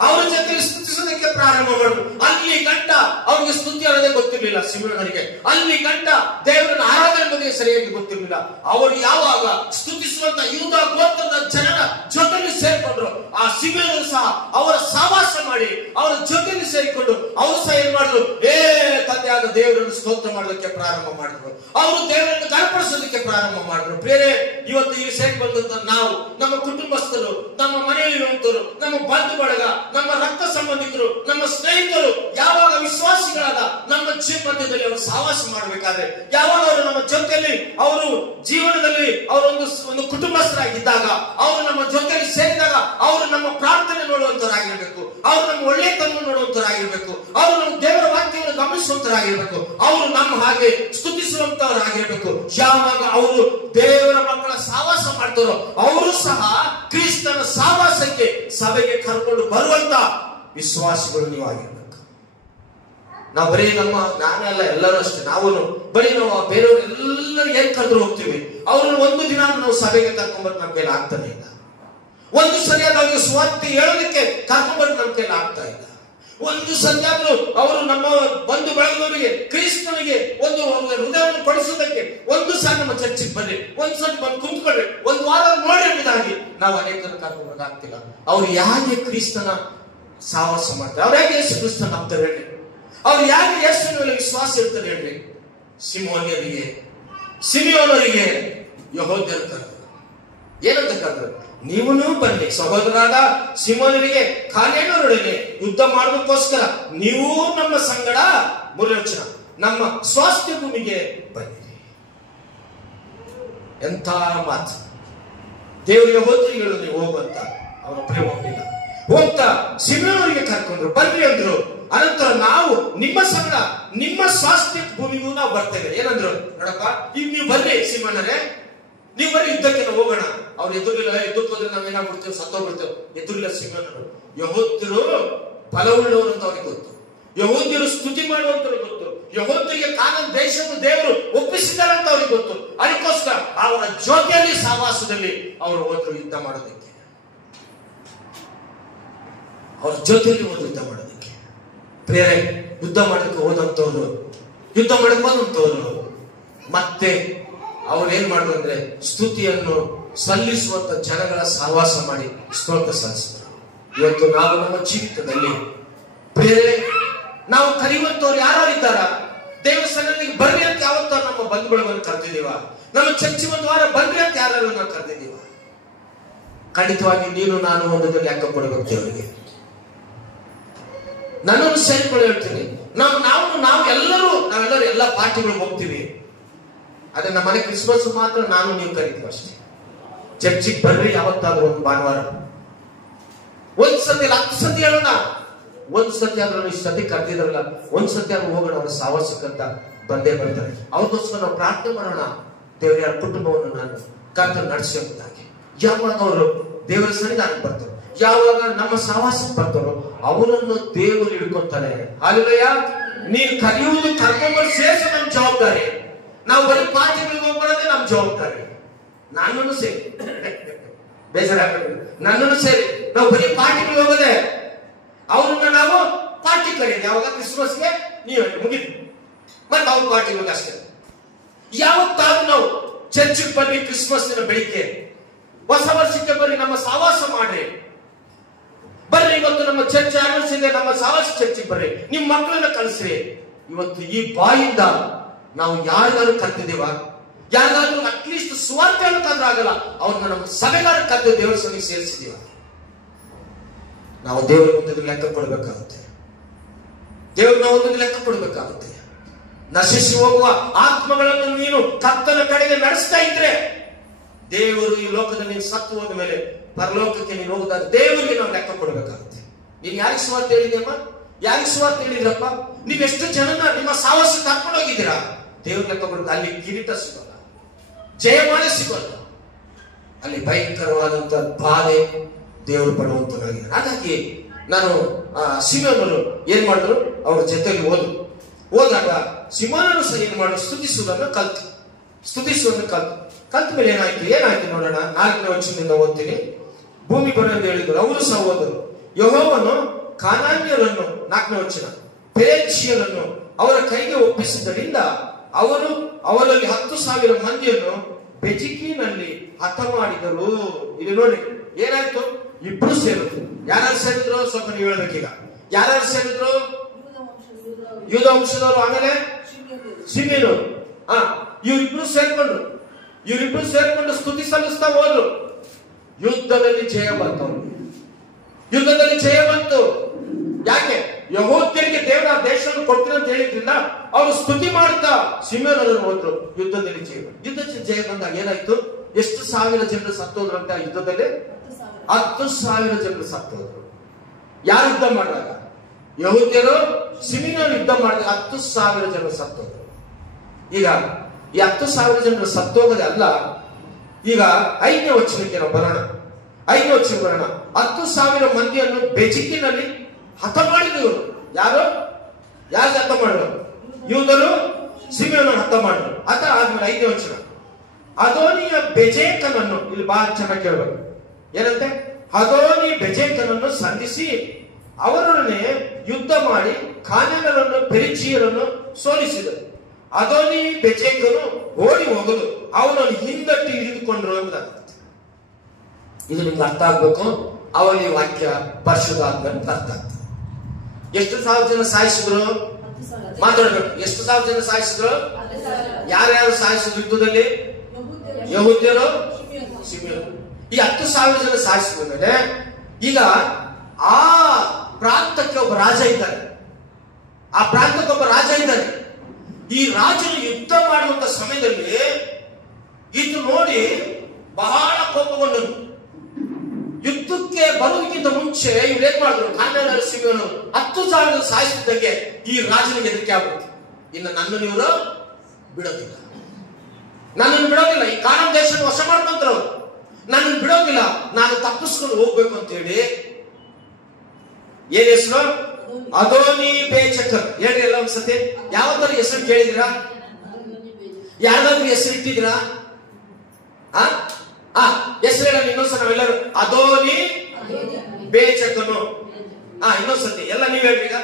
ಅವರ ಜೊತೆಲಿ ಸ್ತುತಿಸೋದಕ್ಕೆ ಪ್ರಾರಂಭ ಮಾಡಿದ್ರು. ಅಲ್ಲಿ ಗಂಟ ಅವ್ರಿಗೆ ಸ್ತುತಿ ಅನ್ನೋದೇ ಗೊತ್ತಿರ್ಲಿಲ್ಲ ಸಿಮೆಯೋನರಿಗೆ. ಅಲ್ಲಿ ಗಂಟ ದೇವರನ್ನ ಆರಾಧನೆ ಬಗ್ಗೆ ಸರಿಯಾಗಿ ಗೊತ್ತಿರ್ಲಿಲ್ಲ. ಅವರು ಯಾವಾಗ ಸ್ತುತಿಸುವಂತ ಯೂದ ಗೋತ್ರದ ಜನರ ಜೊತೆಲಿ ಸೇರ್ಕೊಂಡ್ರು, ಆ ಸಿಮೆಯೋನರು ಸಹ ಅವರ ಸಹವಾಸ ಮಾಡಿ ಅವರ ಜೊತೆಲಿ ಸೇರಿಕೊಂಡು ಅವರು ಸಹ ಏನ್ ಮಾಡಿದ್ರು? ತಂದೆಯಾದ ದೇವರನ್ನು ಸ್ತೋತ್ರ ಮಾಡೋದಕ್ಕೆ ಪ್ರಾರಂಭ ಮಾಡಿದ್ರು. ಅವರು ದೇವರನ್ನು ಗಣಪಡಿಸೋದಕ್ಕೆ ಪ್ರಾರಂಭ ಮಾಡಿದ್ರು. ಬೇರೆ ಇವತ್ತು ಈ ಸೈಡ್ ಬಂದಂತ ನಾವು, ನಮ್ಮ ಕುಟುಂಬಸ್ಥರು, ನಮ್ಮ ಮನೆಯಲ್ಲಿರುವಂತರು, ನಮ್ಮ ಬಂಧು ಬಳಗ, ನಮ್ಮ ರಕ್ತ ಸಂಬಂಧಿಕರು, ನಮ್ಮ ಸ್ನೇಹಿತರು ಯಾವಾಗ ವಿಶ್ವಾಸಿಗಳಾದ ನಮ್ಮ ಮಧ್ಯದಲ್ಲಿ ಅವರು ಸಹವಾಸ ಮಾಡಬೇಕಾದ್ರೆ, ಯಾವಾಗ ಅವರು ನಮ್ಮ ಜೊತೆಯಲ್ಲಿ ಅವರು ಜೀವನದಲ್ಲಿ ಒಂದು ಕುಟುಂಬಸ್ಥರಾಗಿದ್ದಾಗ, ಅವರು ನಮ್ಮ ಜೊತೆಯಲ್ಲಿ ಸೇರಿದಾಗ ಅವರು ನಮ್ಮ ಪ್ರಾರ್ಥನೆ ನೋಡುವಂತರಾಗಿರ್ಬೇಕು, ಅವರು ನಮ್ಮ ಒಳ್ಳೆತನ ನೋಡುವಂತರಾಗಿರ್ಬೇಕು, ಅವರು ನಮ್ಮ ದೇವರ ವಾಕ್ಯವನ್ನು ಗಮನಿಸುವಂತರಾಗಿರ್ಬೇಕು, ಅವರು ನಮ್ಮ ಹಾಗೆ ಸ್ತುತಿಸುವಂತವರಾಗಿರ್ಬೇಕು. ಯಾವಾಗ ಅವರು ದೇವರ ಮಕ್ಕಳ ಸಹವಾಸ ಮಾಡ್ತಾರೋ ಅವರು ಸಹ ಕ್ರಿಸ್ತನ ಸಹವಾಸಕ್ಕೆ ಸಭೆಗೆ ಕರ್ಕೊಂಡು ಬರುವಂತ ವಿಶ್ವಾಸಿಗಳು ನೀವು ಆಗಿರ್ಬೇಕು. ನಾವು ಬರೀ ನಾನೆಲ್ಲ ಎಲ್ಲರೂ ಅಷ್ಟೇ, ನಾವು ಬರೀ ನಾವು ಬೇರೆಯವರು ಎಲ್ಲರೂ ಏನ್ ಕರೆದ್ರು ಹೋಗ್ತೀವಿ, ಅವ್ರನ್ನ ಒಂದು ದಿನ ನಾವು ಸಭೆಗೆ ಕರ್ಕೊಂಡ್ಬರ್ದು ನಮ್ಮ ಕೈಲಿ ಆಗ್ತಾನೆ ಇಲ್ಲ. ಒಂದು ಸರಿಯಾದ ಅವ್ರಿಗೆ ಸುವಾರ್ತೆ ಹೇಳೋದಕ್ಕೆ ಕರ್ಕೊಂಡ್ಬರ್ದು ನಮ್ಮ ಕೈಲಿ ಆಗ್ತಾ ಇಲ್ಲ. ಒಂದು ಸರಿಯಾದ್ರು ಅವರು ನಮ್ಮ ಬಂಧು ಬಳಗದವರಿಗೆ ಕ್ರಿಸ್ತನಿಗೆ ಒಂದು ಹೃದಯವನ್ನು ಪಡಿಸೋದಕ್ಕೆ ಒಂದು ಸಲ ನಮ್ಮ ಚರ್ಚಿಗೆ ಬರ್ರಿ, ಒಂದು ಸಲ ಬಂದು ಕುಂತ್ಕೊಳ್ರಿ, ಒಂದು ವಾರ ನೋಡಿ ಎಂಬುದಾಗಿ ನಾವು ಅನೇಕರು ಕರ್ಕೊಂಡ್ಬರ್ದಾಗ್ತಿಲ್ಲ. ಅವ್ರು ಯಾಕೆ ಕ್ರಿಸ್ತನ ಸಹವಾಸ ಮಾಡ್ತಾರೆ, ಅವ್ರು ಯಾಕೆ ಯೇಸು ಕ್ರಿಸ್ತನ ನಂಬ್ತಾರೆ ಹೇಳಿ, ಅವ್ರು ಯಾಕೆ ಯೇಸುವಿನ ಮೇಲೆ ವಿಶ್ವಾಸ ಇರ್ತಾರೆ ಹೇಳಿ. ಸಿಮಿಯೋನರಿಗೆ ಯೆಹೂದ್ಯರು ಕರೆದರು. ಏನಂತ ಕರೆದರು? ನೀವೂ ಬನ್ನಿ ಸಹೋದರರಾದ ಸಿಮೋನರಿಗೆ ಕಾಲೇನರೊಡನೆ ಯುದ್ಧ ಮಾಡೋದಕ್ಕೋಸ್ಕರ ನೀವು ನಮ್ಮ ಸಂಗಡ ಮುರಚನ ನಮ್ಮ ಸ್ವಾಸ್ಥ್ಯ ಭೂಮಿಗೆ ಬನ್ನಿರಿ. ಎಂಥ ಮಾತು! ದೇವರ ಯೆಹೂದ್ಯರಿಗೆ ನೀವು ಹೋಗುವಂತ ಅವರೊಬ್ಬರೇ ಹೋಗಲಿಲ್ಲ, ಹೋಗ್ತಾ ಸಿಮಿಯೋನರಿಗೆ ಕರ್ಕೊಂಡ್ರು, ಬರ್ರಿ ಅಂದ್ರು. ಅನಂತರ ನಾವು ನಿಮ್ಮ ಸಂಗಡ ನಿಮ್ಮ ಸ್ವಾಸ್ಥ್ಯ ಭೂಮಿಗೂ ನಾವು ಬರ್ತೇವೆ. ಏನಂದ್ರು? ನೋಡಪ್ಪ, ಈಗ ನೀವು ಬರ್ರಿ ಸಿಮೋನರೇ, ನೀವು ಬರೀ ಯುದ್ಧಕ್ಕೆ ನಾವು ಹೋಗೋಣ. ಅವ್ರು ಎದುರಿಲ್ಲ, ಯುದ್ಧಕ್ಕೆ ಹೋದ್ರೆ ನಾವೇನಾಗ್ಬಿಡ್ತೇವೆ, ಸತ್ತೋಗ್ಬಿಡ್ತೇವೆ. ಎದುರಿಲ್ಲ ಸಿಮೋನರು. ಯೆಹೂದ್ಯರು ಬಲವುಳ್ಳವರು ಅಂತ ಅವ್ರಿಗೆ ಗೊತ್ತು, ಯೆಹೂದ್ಯರು ಸ್ತುತಿ ಮಾಡುವಂತವ್ರಿಗೆ ಗೊತ್ತು, ಯೆಹೂದ್ಯರಿಗೆ ಕಾನಾನ್ ದೇಶದ ದೇವರು ಒಪ್ಪಿಸಿದ್ದಾರೆ ಅಂತ ಅವ್ರಿಗೆ ಗೊತ್ತು. ಅದಕ್ಕೋಸ್ಕರ ಅವರ ಜೊತೆಯಲ್ಲಿ ಸಹವಾಸದಲ್ಲಿ ಅವರು ಹೋದ್ರು ಯುದ್ಧ ಮಾಡೋದಕ್ಕೆ, ಅವ್ರ ಜೊತೆಯಲ್ಲಿ ಹೋದ್ರು ಯುದ್ಧ ಮಾಡೋದಕ್ಕೆ. ಬೇರೆ ಯುದ್ಧ ಮಾಡೋದಕ್ಕೆ ಹೋದಂತವ್ರು, ಯುದ್ಧ ಮಾಡಕ್ಕೆ ಬಂದಂತವ್ರು ಮತ್ತೆ ಅವ್ರೇನ್ ಮಾಡುದು ಅಂದ್ರೆ ಸ್ತುತಿಯನ್ನು ಸಲ್ಲಿಸುವಂತ ಜನಗಳ ಸಹವಾಸ ಮಾಡಿ ಸ್ತೋತ್ರ ಸಲ್ಲಿಸಿದ್ರು. ಇವತ್ತು ನಾವು ನಮ್ಮ ಜೀವಿತದಲ್ಲಿ ಬೇರೆ ನಾವು ಕರೆಯುವಂತವ್ರು ಯಾರಿದ್ದಾರ? ದೇವಸ್ಥಾನಕ್ಕೆ ಬರ್ರಿ ಅಂತ ಯಾವತ್ತ ನಮ್ಮ ಬಂಧುಗಳನ್ನು ಕರೆದಿದೀವ? ನಮ್ಮ ಚರ್ಚಿ ಒಂದು ವಾರ ಬರ್ರಿ ಅಂತ ಯಾರು ನಾವು ಕರೆದಿದೀವ? ಖಂಡಿತವಾಗಿ ನೀನು ನಾನು ಒಂದದಲ್ಲಿ ಲೆಕ್ಕ ಕೊಡಬೇಕು ದೇವರಿಗೆ. ನನ್ನನ್ನು ಸೇರಿಕೊಳ್ಳಿ ಹೇಳ್ತೀನಿ. ನಾವೆಲ್ಲರೂ ಎಲ್ಲ ಪಾರ್ಟಿಗಳಿಗೆ ಹೋಗ್ತೀವಿ. ಅದೇ ನಮ್ಮ ಮನೆ ಕ್ರಿಸ್ಮಸ್ ಮಾತ್ರ ನಾನು ನೀವು ಕರೀತೀವಿ ಅಷ್ಟೇ. ಚರ್ಚಿಗೆ ಬರ್ರಿ ಯಾವತ್ತಾದ್ರೂ ಒಂದು ಭಾನುವಾರ, ಒಂದ್ಸತಿ 10 ಸತಿ ಹೇಳೋಣ, ಒಂದ್ಸತಿ ಆದ್ರೂ ಇಷ್ಟು ಸತಿ ಕರೆದಿದ್ರಲ್ಲ, ಒಂದ್ಸತಿ ಆದ್ರೂ ಹೋಗೋಣ ಅವರ ಸಾವಾಸಕ್ಕಂತ ಬಂದೇ ಬರ್ತಾರೆ. ಅವ್ರಿಗೋಸ್ಕರ ನಾವು ಪ್ರಾರ್ಥನೆ ಮಾಡೋಣ, ದೇವರ ಕುಟುಂಬವನ್ನು ನಾನು ಕರ್ತ ನಡೆಸಿ ಎಂಬುದಾಗಿ. ಯಾವಾಗ ಅವರು ದೇವರ ಸನ್ನಿಧಾನಕ್ಕೆ ಬರ್ತಾರೆ, ಯಾವಾಗ ನಮ್ಮ ಸಹವಾಸಕ್ಕೆ ಬರ್ತಾರೋ ಅವರನ್ನು ದೇವರು ಹಿಡ್ಕೊತಾನೆ. ಹಾಲೆಲೂಯ! ನೀನು ಕರೆಯುವುದು ಕರ್ಕೊಂಡ್ಬಂದು ಸೇರಿಸ ನಮ್ಮ ಜವಾಬ್ದಾರಿ. ನಾವು ಬರೀ ಪಾರ್ಟಿಗಳಿಗೆ ಹೋಗ್ಬರೋದೇ ನಮ್ಮ ಜವಾಬ್ದಾರಿ. ನನ್ನನ್ನು ಸೇರಿ ಬೇಜಾರಾಗಬೇಕು, ನನ್ನನ್ನು ಸೇರಿ ನಾವು ಬರೀ ಪಾರ್ಟಿಗಳಿಗೆ ಹೋಗೋದೇ, ಅವ್ರನ್ನ ನಾವು ಪಾರ್ಟಿ ಕರೆಯೋದು ಯಾವಾಗ? ಕ್ರಿಸ್ಮಸ್ಗೆ ನೀವು ಮುಗಿದು ಮತ್ತೆ ಅವ್ರ ಪಾರ್ಟಿಗೆ ಹೋಗಿ ಅಷ್ಟೇ. ಯಾವತ್ತಾದ್ರೂ ನಾವು ಚರ್ಚಿಗೆ ಬರ್ರಿ, ಕ್ರಿಸ್ಮಸ್ ದಿನ ಬೆಳಿಗ್ಗೆ ಹೊಸ ವರ್ಷಕ್ಕೆ ಬರ್ರಿ, ನಮ್ಮ ಸಹವಾಸ ಮಾಡ್ರಿ, ಬರ್ರಿ. ಇವತ್ತು ನಮ್ಮ ಚರ್ಚ್ ಆನಿವರ್ಸರಿ, ನಮ್ಮ ಸಹವಾಸ ಚರ್ಚಿಗೆ ಬರ್ರಿ, ನಿಮ್ ಮಕ್ಕಳನ್ನ ಕಳಿಸ್ರಿ. ಇವತ್ತು ಈ ಬಾಯಿಂದ ನಾವು ಯಾರಿಗಾರು ಕರ್ತಿದ್ದೀವ? ಯಾರಿಗಾದ್ರೂ ಅಟ್ಲೀಸ್ಟ್ ಸುವಾರ್ತೆ ಅನ್ನೋದಾದ್ರೂ ಆಗಲ್ಲ, ಅವ್ರನ್ನ ನಮ್ಮ ಸಭೆಗಾರ ಕರೆದು ದೇವರ ಸಭೆಗೆ ಸೇರಿಸಿದೀವ? ನಾವು ದೇವರ ಮುಂದೆ ಲೆಕ್ಕ ಕೊಡಬೇಕಾಗುತ್ತೆ. ದೇವ್ರನ್ನ ಒಂದು ಲೆಕ್ಕ ಕೊಡಬೇಕಾಗುತ್ತೆ. ನಶಿಸಿ ಹೋಗುವ ಆತ್ಮಗಳನ್ನು ನೀನು ಕರ್ತನ ಕಡೆಗೆ ನಡೆಸ್ತಾ ಇದ್ರೆ, ದೇವರು ಈ ಲೋಕದಲ್ಲಿ ನೀನು ಸತ್ತು ಹೋದ ಮೇಲೆ ಪರಲೋಕಕ್ಕೆ ನೀನು ಹೋಗುದಾದ್ರೆ ದೇವರಿಗೆ ನಾವು ಲೆಕ್ಕ ಕೊಡಬೇಕಾಗುತ್ತೆ. ನೀನ್ ಯಾರಿಗೆ ಸುವಾರ್ತೆ ಹೇಳಿದ್ಯಮ್ಮ? ಯಾರಿಗೆ ಸುವಾರ್ತೆ ಹೇಳಿದ್ರಪ್ಪ? ನೀವ್ ಎಷ್ಟು ಜನನ ನಿಮ್ಮ ಸಾಹಸಕ್ಕೆ ಕರ್ಕೊಂಡು ಹೋಗಿದ್ದೀರಾ? ದೇವ್ರ ಲೆಕ್ಕ ಕೊಡಬೇಕು. ಅಲ್ಲಿ ಕಿರೀಟ ಸಿಗೋಲ್ಲ, ಜಯಮಾಲೆ ಸಿಗೋಲ್ಲ, ಅಲ್ಲಿ ಭಯಂಕರವಾದಂತ ಬಾಧೆ ದೇವರು ಪಡುವಂತನಾಗಿದೆ. ಹಾಗಾಗಿ ನಾನು ಸಿಮೋನರು ಏನ್ ಮಾಡಿದ್ರು, ಅವ್ರ ಜೊತೆಲಿ ಹೋದಾಗ ಸಿಮೋನರು ಸಹ ಏನ್ ಮಾಡಿದ್ರು, ಸ್ತುತಿಸುವುದನ್ನು ಕಲ್ತ ಮೇಲೆ ಏನಾಯ್ತು ನೋಡೋಣ. 4ನೇ ವಚನದಿಂದ ಓದ್ತೀನಿ. ಭೂಮಿ ಬರೋದು ಹೇಳಿದ್ರು, ಅವರು ಸಹ ಹೋದರು. ಯೆಹೋವನು ಕಾನಾನ್ಯರನ್ನು, 4ನೇ ವಚನ, ಪೆರಿಜ್ಜೀಯರನ್ನು ಅವರ ಕೈಗೆ ಒಪ್ಪಿಸಿದ್ದರಿಂದ ಅವರು ಅವರಲ್ಲಿ 10,000 ಮಂದಿಯನ್ನು ಬೆಜಿಕಿನಲ್ಲಿ ಹತ ಮಾಡಿದರು. ಇಲ್ಲಿ ನೋಡಿ ಏನಾಯ್ತು, ಇಬ್ರು ಸೇರಿದ್ರು. ಯಾರು ಸೇರಿದ್ರು ಸ್ವಲ್ಪ ನೀವು ಹೇಳ್ಬೇಕೀಗ. ಯಾರು ಸೇರಿದ್ರು? ಯೂದ ವಂಶದವರು, ಆಮೇಲೆ ಸಿಮಿಯೋನು. ಇವರಿಬ್ರು ಸೇರ್ಕೊಂಡು ಸ್ತುತಿ ಸಲ್ಲಿಸ್ತಾ ಹೋದ್ರು. ಯುದ್ಧದಲ್ಲಿ ಜಯ ಬಂತು. ಯಾಕೆ? ಯೆಹೂದ್ಯರಿಗೆ ದೇವರ ದೇವರು ಆ ದೇಶವನ್ನು ಕೊಡ್ತೀನಿ ಅಂತ ಹೇಳಿದ್ರಿಂದ ಅವರು ಸ್ತುತಿ ಮಾಡ್ತಾ ಸಿಮೆಯೋನರನ್ನು ಹೋದ್ರು ಯುದ್ಧದಲ್ಲಿ ಜಯ ಬಂದಾಗ ಏನಾಯ್ತು? ಎಷ್ಟು ಸಾವಿರ ಜನರು ಸತ್ತೋದ್ರಂತೆ ಆ ಯುದ್ಧದಲ್ಲಿ? 10,000 ಜನರು ಸತ್ತೋದ್ರು. ಯಾರು ಯುದ್ಧ ಮಾಡಿದಾಗ? ಯಹೂದ್ಯರು ಸಿಮೆಯೋನರು ಯುದ್ಧ ಮಾಡಿದಾಗ 10,000 ಜನರು ಸತ್ತೋದ್ರು. ಈಗ ಈ 10,000 ಜನರು ಸತ್ತೋಗದೆ ಅಲ್ಲ, ಈಗ 5ನೇ ವಚನಕ್ಕೆ ನಾವು ಬರೋಣ. 5ನೇ ವಚನ ಬರೋಣ. 10,000 ಮಂದಿಯನ್ನು ಬೆಜಿಕಿನಲ್ಲಿ ಹತ ಮಾಡಿದ್ರು. ಯಾರು ಹತ ಮಾಡಿದ್ರು? ಯೂದರು ಸಿಮೆಯೋನನ್ನು ಹತ ಮಾಡಿದ್ರು. ಹತ ಆದ್ಮೇಲೆ 5ನೇ ವಚನ, ಅದೋನಿಯ ಬೆಜೇಕನನ್ನು, ಇಲ್ಲಿ ಬಹಳ ಚೆನ್ನಾಗಿ ಕೇಳಬೇಕು, ಏನಂತೆ? ಅದೋನಿ ಬೆಜೇಕನನ್ನು ಸಂಧಿಸಿ ಅವರೊಡನೆ ಯುದ್ಧ ಮಾಡಿ ಕಾನಾನ್ಯರನ್ನು ಪೆರಿಚಿಯರನ್ನು ಸೋಲಿಸಿದರು. ಅದೋನಿ ಬೆಜೇಕನು ಓಡಿ ಹೋಗಲು ಅವನನ್ನು ಹಿಂದಟ್ಟಿ ಹಿಡಿದುಕೊಂಡ್ರು ಅಂತ. ಇದು ನಿಮ್ಗೆ ಅರ್ಥ ಆಗ್ಬೇಕು. ಅವಲ್ಲಿ ವಾಕ್ಯ ಪರಿಶುದ್ಧಾತ್ಮ ಅಂತ ಅರ್ಥ ಆಗ್ತದೆ. ಎಷ್ಟು ಸಾವಿರ ಜನ ಸಾಯಿಸಿದ್ರು? ಮಾತಾಡ್ಬೇಕು. ಎಷ್ಟು ಸಾವಿರ ಜನ ಸಾಯಿಸಿದ್ರು? ಯಾರ್ಯಾರು ಸಾಯಿಸಿದ್ರು ಯುದ್ಧದಲ್ಲಿ? ಯಹೂದ್ಯರು, ಸಿಮೆಯೋನರು. ಈ 10,000 ಜನ ಸಾಯಿಸಿದ ಮೇಲೆ ಈಗ ಆ ಪ್ರಾಂತಕ್ಕೆ ಒಬ್ಬ ರಾಜ ಇದ್ದಾನೆ. ಈ ರಾಜನು ಯುದ್ಧ ಮಾಡುವಂತ ಸಮಯದಲ್ಲಿ ಇದು ನೋಡಿ ಬಹಳ ಕೋಪಗೊಂಡನು. ಯುದ್ಧಕ್ಕೆ ಬರುವುದಕ್ಕಿಂತ ಮುಂಚೆ ಇವ್ರು ಏನ್ ಮಾಡಿದ್ರು? ಕಾನಾನ್ಯರು, ಸಿಮೆಯೋನರು 10,000 ಸಾಯಿಸಿದಂಗೆ ಈ ರಾಜನಿಗೆ ಹೆದರಿಕೆ ಆಗ್ಬಿಡ್ತು. ಇನ್ನು ನನ್ನನ್ನು ಇವರು ಬಿಡೋದಿಲ್ಲ, ಈ ಕಾನಾನ್ ದೇಶ ವಶ ಮಾಡ್ಕೊಂಡ್ರು, ನನ್ನನ್ನು ಬಿಡೋದಿಲ್ಲ, ನಾನು ತಪ್ಪಿಸ್ಕೊಂಡು ಹೋಗ್ಬೇಕು ಅಂತ ಹೇಳಿ ಏನ್ ಹೆಸರು? ಅದೋನಿ ಬೇಜಕರ್. ಹೇಳ್ರಿ ಎಲ್ಲ ಒಂದ್ಸತಿ. ಯಾವತ್ತಾರು ಹೆಸರು ಕೇಳಿದಿರಾ? ಯಾರಾದ್ರೂ ಹೆಸರು ಇಟ್ಟಿದ್ದೀರಾ? ಹೆಸರು ಹೇಳ ಇನ್ನೊಂದ್ಸಲ ನಾವೆಲ್ಲರೂ. ಅದೋನಿ ಬೇಜಕನು. ಇನ್ನೊಂದ್ಸತಿ ಎಲ್ಲ ನೀವ್ ಹೇಳ್ರಿ. ಈಗ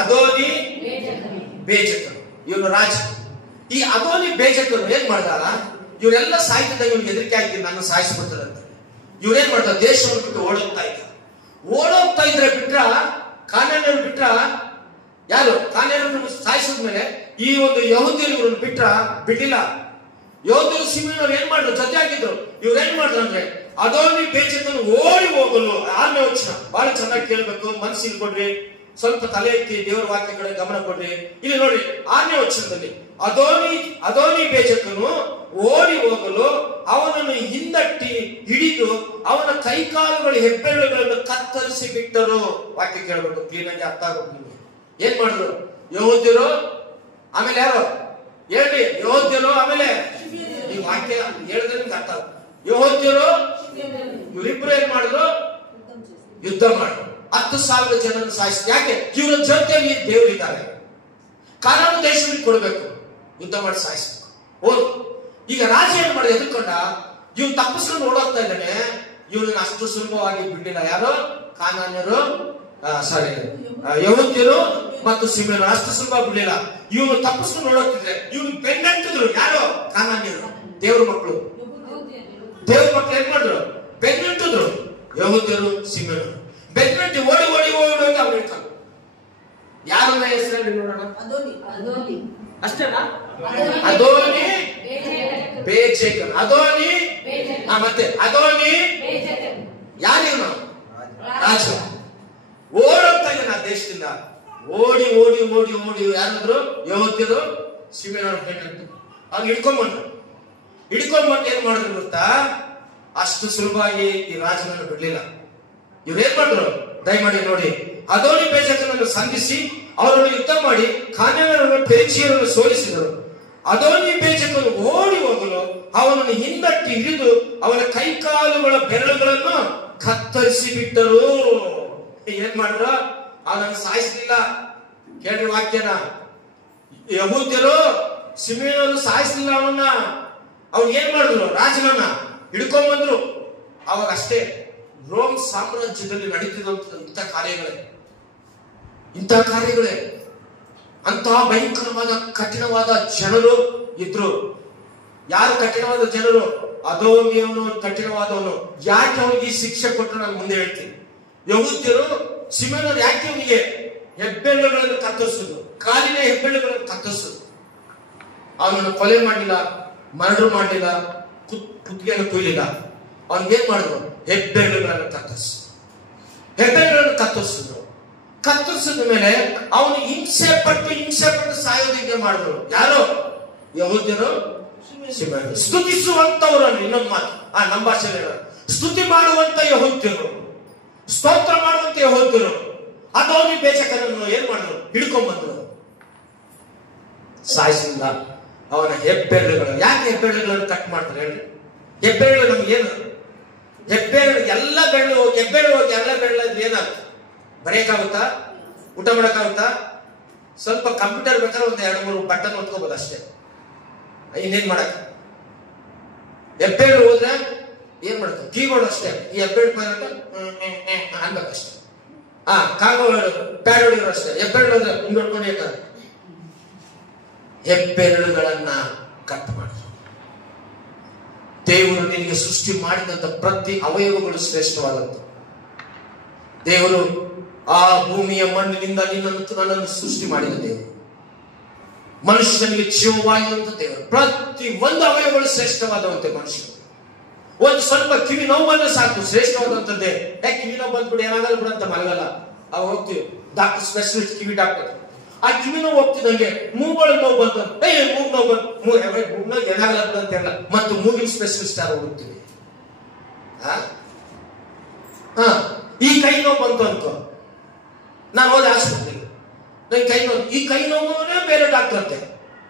ಅದೋನಿ ಬೇಜಕನು ಇವನು ರಾಜ. ಈ ಅದೋನಿ ಬೇಜಕನು ಏನ್ ಮಾಡ್ದಾರ? ಇವರೆಲ್ಲ ಸಾಯ್ತಿದ್ದಾಗ ಇವ್ನಿಗೆ ಹೆದರಿಕೆ ಆಗ್ತಿದೆ, ನನ್ನ ಸಾಯಿಸ್ಬಿಡ್ತಾರಂತ. ಇವ್ರೇನ್ ಮಾಡ್ತಾರೆ? ದೇಶವನ್ನು ಬಿಟ್ಟು ಓಡೋಗ್ತಾ ಇದ್ರೆ ಬಿಟ್ರ, ಕಾನಾನ್ಯರು ಬಿಟ್ರ, ಯಾರು ಕಾನಾನ್ಯರನ್ನು ಸಾಯಿಸಿದ್ಮೇಲೆ ಈ ಒಂದು ಯಹೂದ್ಯರು ಇವ್ರನ್ನ ಬಿಟ್ಟಿಲ್ಲ. ಯಹೂದ್ಯರು ಸಿಮೆಯೋನರು ಏನ್ ಮಾಡಿದ್ರು? ಜೊತೆ ಆಗಿದ್ರು. ಇವ್ರು ಏನ್ ಮಾಡಿದ್ರು ಅಂದ್ರೆ ಅದೋನಿ ಬೇಜಕನು ಓಡಿ ಹೋಗಲು. 6ನೇ ವಚನ ಬಹಳ ಚೆನ್ನಾಗಿ ಕೇಳ್ಬೇಕು, ಮನಸ್ಸಿಗೆ ಕೊಡ್ರಿ, ಸ್ವಲ್ಪ ತಲೆ ಎತ್ತಿ ದೇವರ ವಾಕ್ಯ ಕಡೆ ಗಮನ ಕೊಡ್ರಿ. ಇಲ್ಲಿ ನೋಡಿ 6ನೇ ವಚನದಲ್ಲಿ ಅದೋನಿ ಬೇಜಕನು ಓಡಿ ಹೋಗಲು ಅವನನ್ನು ಹಿಂದಟ್ಟಿ ಹಿಡಿದು ಅವನ ಕೈಕಾಲುಗಳ ಹೆಬ್ಬೆರಳುಗಳನ್ನು ಕತ್ತರಿಸಿ ಬಿಟ್ಟರು. ವಾಕ್ಯ ಕೇಳಬೇಕು, ಕ್ಲೀನ್ ಆಗಿ ಅರ್ಥ ಆಗಬೇಕು ನಿಮ್ಗೆ. ಏನ್ ಮಾಡಿದ್ರು? ಯಹೂದ್ಯರು, ಆಮೇಲೆ ಯಾರು ಹೇಳ್ರಿ? ಯಹೂದ್ಯರು, ಆಮೇಲೆ ಈ ವಾಕ್ಯ ಹೇಳಿದ್ರೆ ನಿಮ್ಗೆ ಅರ್ಥ ಆಗುತ್ತೆ. ಯಹೂದ್ಯರು ಇವರಿಬ್ರು ಏನ್ ಮಾಡಿದ್ರು? ಯುದ್ಧ ಮಾಡಿದ್ರು. 10,000 ಜನರನ್ನು ಸಾಯಿಸಿ. ಯಾಕೆ? ಇವರ ಜೊತೆಯಲ್ಲಿ ದೇವರಿದ್ದಾರೆ. ಕಾನಾನ್ ದೇಶದಲ್ಲಿ ಕೊಡ್ಬೇಕು, ಯುದ್ಧ ಮಾಡಿ ಸಾಯಿಸ್ಬೇಕು. ಹೋದ್ರು. ಈಗ ರಾಜ ಏನ್ ಮಾಡಿ ಎದುರ್ಕೊಂಡ? ಇವ್ನು ತಪ್ಪಿಸ್ಕೊಂಡು ಓಡೋಗ್ತಾ ಇದ್ದಾನೆ. ಇವನನ್ನ ಅಷ್ಟು ಸುಲಭವಾಗಿ ಬಿಟ್ಟಿಲ್ಲ ಯಾರು? ಕಾನಾನ್ಯರು, ಯಹೂದ್ಯರು ಮತ್ತು ಸಿಮೆಯೋನರು ಅಷ್ಟು ಸುಲಭ ಬಿಡಲಿಲ್ಲ. ಇವನು ತಪ್ಪಿಸ್ಕೊಂಡು ಓಡೋಗ್ತಿದ್ರೆ ಇವನು ಬೆನ್ನಂಟಿದ್ರು. ಯಾರು? ಕಾನಾನ್ಯರು, ದೇವ್ರ ಮಕ್ಕಳು ಏನ್ ಮಾಡಿದ್ರು? ಬೆನ್ನಂಟಿದ್ರು. ಯಹೂದ್ಯರು, ಸಿಮೆಯೋನರು ಬೆನ್ನಂಟಿ ಓಡಿ ಅವ್ರು ಇರ್ತಾರೆ. ಯಾರನ್ನ ಹೆಸರಲ್ಲಿ ನೋಡೋಣ? ಅಷ್ಟೇನಾ? ಅದೋನಿ ಬೇಜಕನ್. ಮತ್ತೆ ಅದೋನಿ ಯಾರಿವನು? ರಾಜ. ಓಡೋಗ್ತಾ ಇದ್ದಾನೆ ಆ ದೇಶದಿಂದ. ಓಡಿ ಯಾರಾದ್ರು? ಯಹೂದ್ಯರು, ಸಿಮೆಯೋನರು ಬೆನ್ನಂಟು. ಅವ್ನು ಹಿಡ್ಕೊಂಡ್ಬಂದು ಏನ್ ಮಾಡಿದ್ರು ಗೊತ್ತಾ? ಅಷ್ಟು ಸುಲಭವಾಗಿ ಈ ರಾಜನನ್ನು ಬಿಡ್ಲಿಲ್ಲ. ಇವ್ರೇನ್ ಮಾಡಿದ್ರು? ದಯಮಾಡಿ ನೋಡಿ. ಅದೋನಿ ಬೇಜಕನನ್ನು ಸಂಧಿಸಿ ಅವರನ್ನು ಯುದ್ಧ ಮಾಡಿ ಕಾನಾನ್ಯರನ್ನು ಪೆರಿಚಿಯರನ್ನು ಸೋಲಿಸಿದರು. ಅದೋನಿ ಬೇಜಕನು ಓಡಿ ಹೋಗಲು ಅವನನ್ನು ಹಿಂದಟ್ಟಿ ಹಿಡಿದು ಅವನ ಕೈಕಾಲುಗಳ ಬೆರಳುಗಳನ್ನು ಕತ್ತರಿಸಿ ಬಿಟ್ಟರು. ಏನ್ ಮಾಡಿದ್ರು? ಅವನನ್ನು ಸಾಯಿಸಲಿಲ್ಲ. ಕೇಳ್ರಿ ವಾಕ್ಯನ. ಯಹೂದ್ಯರು, ಸಿಮೆಯೋನರು ಸಾಯಿಸಲಿಲ್ಲ ಅವನ್ನ. ಅವ್ರು ಏನ್ ಮಾಡಿದ್ರು? ರಾಜನನ್ನ ಹಿಡ್ಕೊಂಡ್ಬಂದ್ರು. ಅವಾಗ ಅಷ್ಟೇ ರೋಮ್ ಸಾಮ್ರಾಜ್ಯದಲ್ಲಿ ನಡೀತಿದ್ದಂತ ಇಂಥ ಕಾರ್ಯಗಳೇ ಅಂತಹ ಭಯಂಕರವಾದ ಕಠಿಣವಾದ ಜನರು ಇದ್ರು. ಯಾರು ಕಠಿಣವಾದ ಜನರು? ಅದೋನಿಯವನು ಕಠಿಣವಾದವನು. ಯಾಕೆ ಅವನಿಗೆ ಈ ಶಿಕ್ಷೆ ಕೊಟ್ಟರು ನಾನು ಮುಂದೆ ಹೇಳ್ತೀನಿ. ಯಹೂದ್ಯರು, ಸಿಮೆಯೋನರು ಯಾಕೆ ಅವನಿಗೆ ಹೆಬ್ಬೆರಳುಗಳನ್ನು ಕತ್ತರಿಸುದು, ಕಾಲಿನ ಹೆಬ್ಬೆರಳುಗಳನ್ನು ಕತ್ತರಿಸುದು? ಅವನನ್ನು ಕೊಲೆ ಮಾಡಲಿಲ್ಲ, ಮರ್ಡರ್ ಮಾಡಲಿಲ್ಲ, ಕುತ್ತಿಗೆಯನ್ನು ಕೊಯ್ಲಿಲ್ಲ. ಅವನ್ಗೇನ್ ಮಾಡಿದ್ರು? ಹೆಬ್ಬೆರಳುಗಳನ್ನು ಕತ್ತರಿಸಿದ್ರು. ಕತ್ತರಿಸಿದ ಮೇಲೆ ಅವನು ಹಿಂಸೆ ಪಟ್ಟು ಸಾಯೋದಿಗೆ ಮಾಡಿದ್ರು. ಯಾರು? ಯಹೂದ್ಯರು, ಸ್ತುತಿಸುವಂತವರನ್ನು. ಇನ್ನೊಂದು ಮಾತು ನಮ್ಮ ಭಾಷೆಯಲ್ಲಿ ಸ್ತುತಿ ಮಾಡುವಂತ ಯಹೂದ್ಯರು, ಸ್ತೋತ್ರ ಮಾಡುವಂತ ಯಹೂದ್ಯರು ಅದೋನಿ ಬೇಚಕನನ್ನು ಏನ್ ಮಾಡಿದ್ರು? ಹಿಡ್ಕೊಂಡ್ಬಂದ್ರು. ಸಾಯಿಸಿಲ್ಲ. ಅವನ ಹೆಬ್ಬೆರಳುಗಳು. ಯಾಕೆ ಹೆಬ್ಬೆರಳುಗಳನ್ನು ಕಟ್ ಮಾಡ್ತಾರೆ ಹೇಳಿ? ಹೆಬ್ಬೆರಳು ನಮ್ಗೆ ಏನು? ಹೆಬ್ಬೆರಳು ಎಲ್ಲ ಬೆರಳು ಹೋಗಿ ಹೆಬ್ಬೆರಳು ಹೋಗಿ ಎಲ್ಲ ಬೆರಳು ಏನಾಗುತ್ತೆ? ಬರೆಯಕ್ಕಾಗುತ್ತಾ? ಊಟ ಮಾಡಕ್ಕಾಗುತ್ತಾ? ಸ್ವಲ್ಪ ಕಂಪ್ಯೂಟರ್ ಬೇಕಾದ್ರೆ ಒಂದು 2-3 ಬಟನ್ ಹೊತ್ಕೋಬಹುದು ಅಷ್ಟೇ. ಇನ್ನೇನ್ ಮಾಡಕ್? ಹೆಬ್ಬೆರಳು ಹೋದ್ರೆ ಏನ್ ಮಾಡುತ್ತೆ? ಕೀಬೋರ್ಡ್ ಅಷ್ಟೇ. ಈ ಹೆಬ್ಬೆರಳು ಅನ್ಬೇಕಷ್ಟೇ. ಪ್ಯಾಡ್ ಹೊಡಿದ್ರು ಅಷ್ಟೇ. ಹೆಬ್ಬೆರಳು ಹೋದ್ರೆ ಹಿಂಗ್ ಹೊಡ್ಕೊಂಡು ಹೆಬ್ಬೆರಳುಗಳನ್ನ ಕಟ್ ಮಾಡಿದ್ರು. ದೇವರು ನಿನಗೆ ಸೃಷ್ಟಿ ಮಾಡಿದಂತ ಪ್ರತಿ ಅವಯವಗಳು ಶ್ರೇಷ್ಠವಾದಂತ ದೇವರು. ಆ ಭೂಮಿಯ ಮಣ್ಣಿನಿಂದ ನನ್ನನ್ನು ಸೃಷ್ಟಿ ಮಾಡಿದ ದೇವರು. ಮನುಷ್ಯನಿಗೆ ಜೀವವಾಯುವಂತ ದೇವರು. ಪ್ರತಿ ಒಂದು ಅವಯವಗಳು ಶ್ರೇಷ್ಠವಾದಂತೆ ಮನುಷ್ಯ. ಒಂದು ಸ್ವಲ್ಪ ಕಿವಿ ನೋವು ಬಂದ್ರೆ ಸಾಕು, ಶ್ರೇಷ್ಠವಾದಂತದ್ದೇ. ಯಾಕೆ ಕಿವಿ ನೋವು ಬಂದ್ಬಿಟ್ಟು ಏನಾಗಲ್ಲ ಬಿಡಂತ ಮಲಗಲ್ಲ. ಅವಾಗ ಹೋಗ್ತೀವಿ ಡಾಕ್ಟರ್, ಸ್ಪೆಷಲಿಸ್ಟ್ ಕಿವಿ ಡಾಕ್ಟರ್. ಆ ಕಿವಿ ನೋವು ಹೋಗ್ತಿದಂಗೆ ಮೂಗಳು ನೋವು ಬಂತು, ಮೂಗ್ ನೋವು ಬಂತು, ಮೂಗ್ನಾಗ ಏನಾಗಲ್ಲ ಬಿಡಂತ ಹೇಳ. ಮತ್ತು ಮೂಗಿನ ಸ್ಪೆಷಲಿಸ್ಟ್ ಯಾರು ಹೋಗ್ತೀವಿ. ಈ ಕೈ ನೋವು ಬಂತು ಅನ್ಕೋ, ನಾನು ಹೋದೆ ಆಸ್ಪತ್ರೆಗೆ, ನನ್ ಕೈ ನೋವು. ಈ ಕೈ ನೋವೇ ಬೇರೆ ಡಾಕ್ಟರ್ ಅಂತೆ.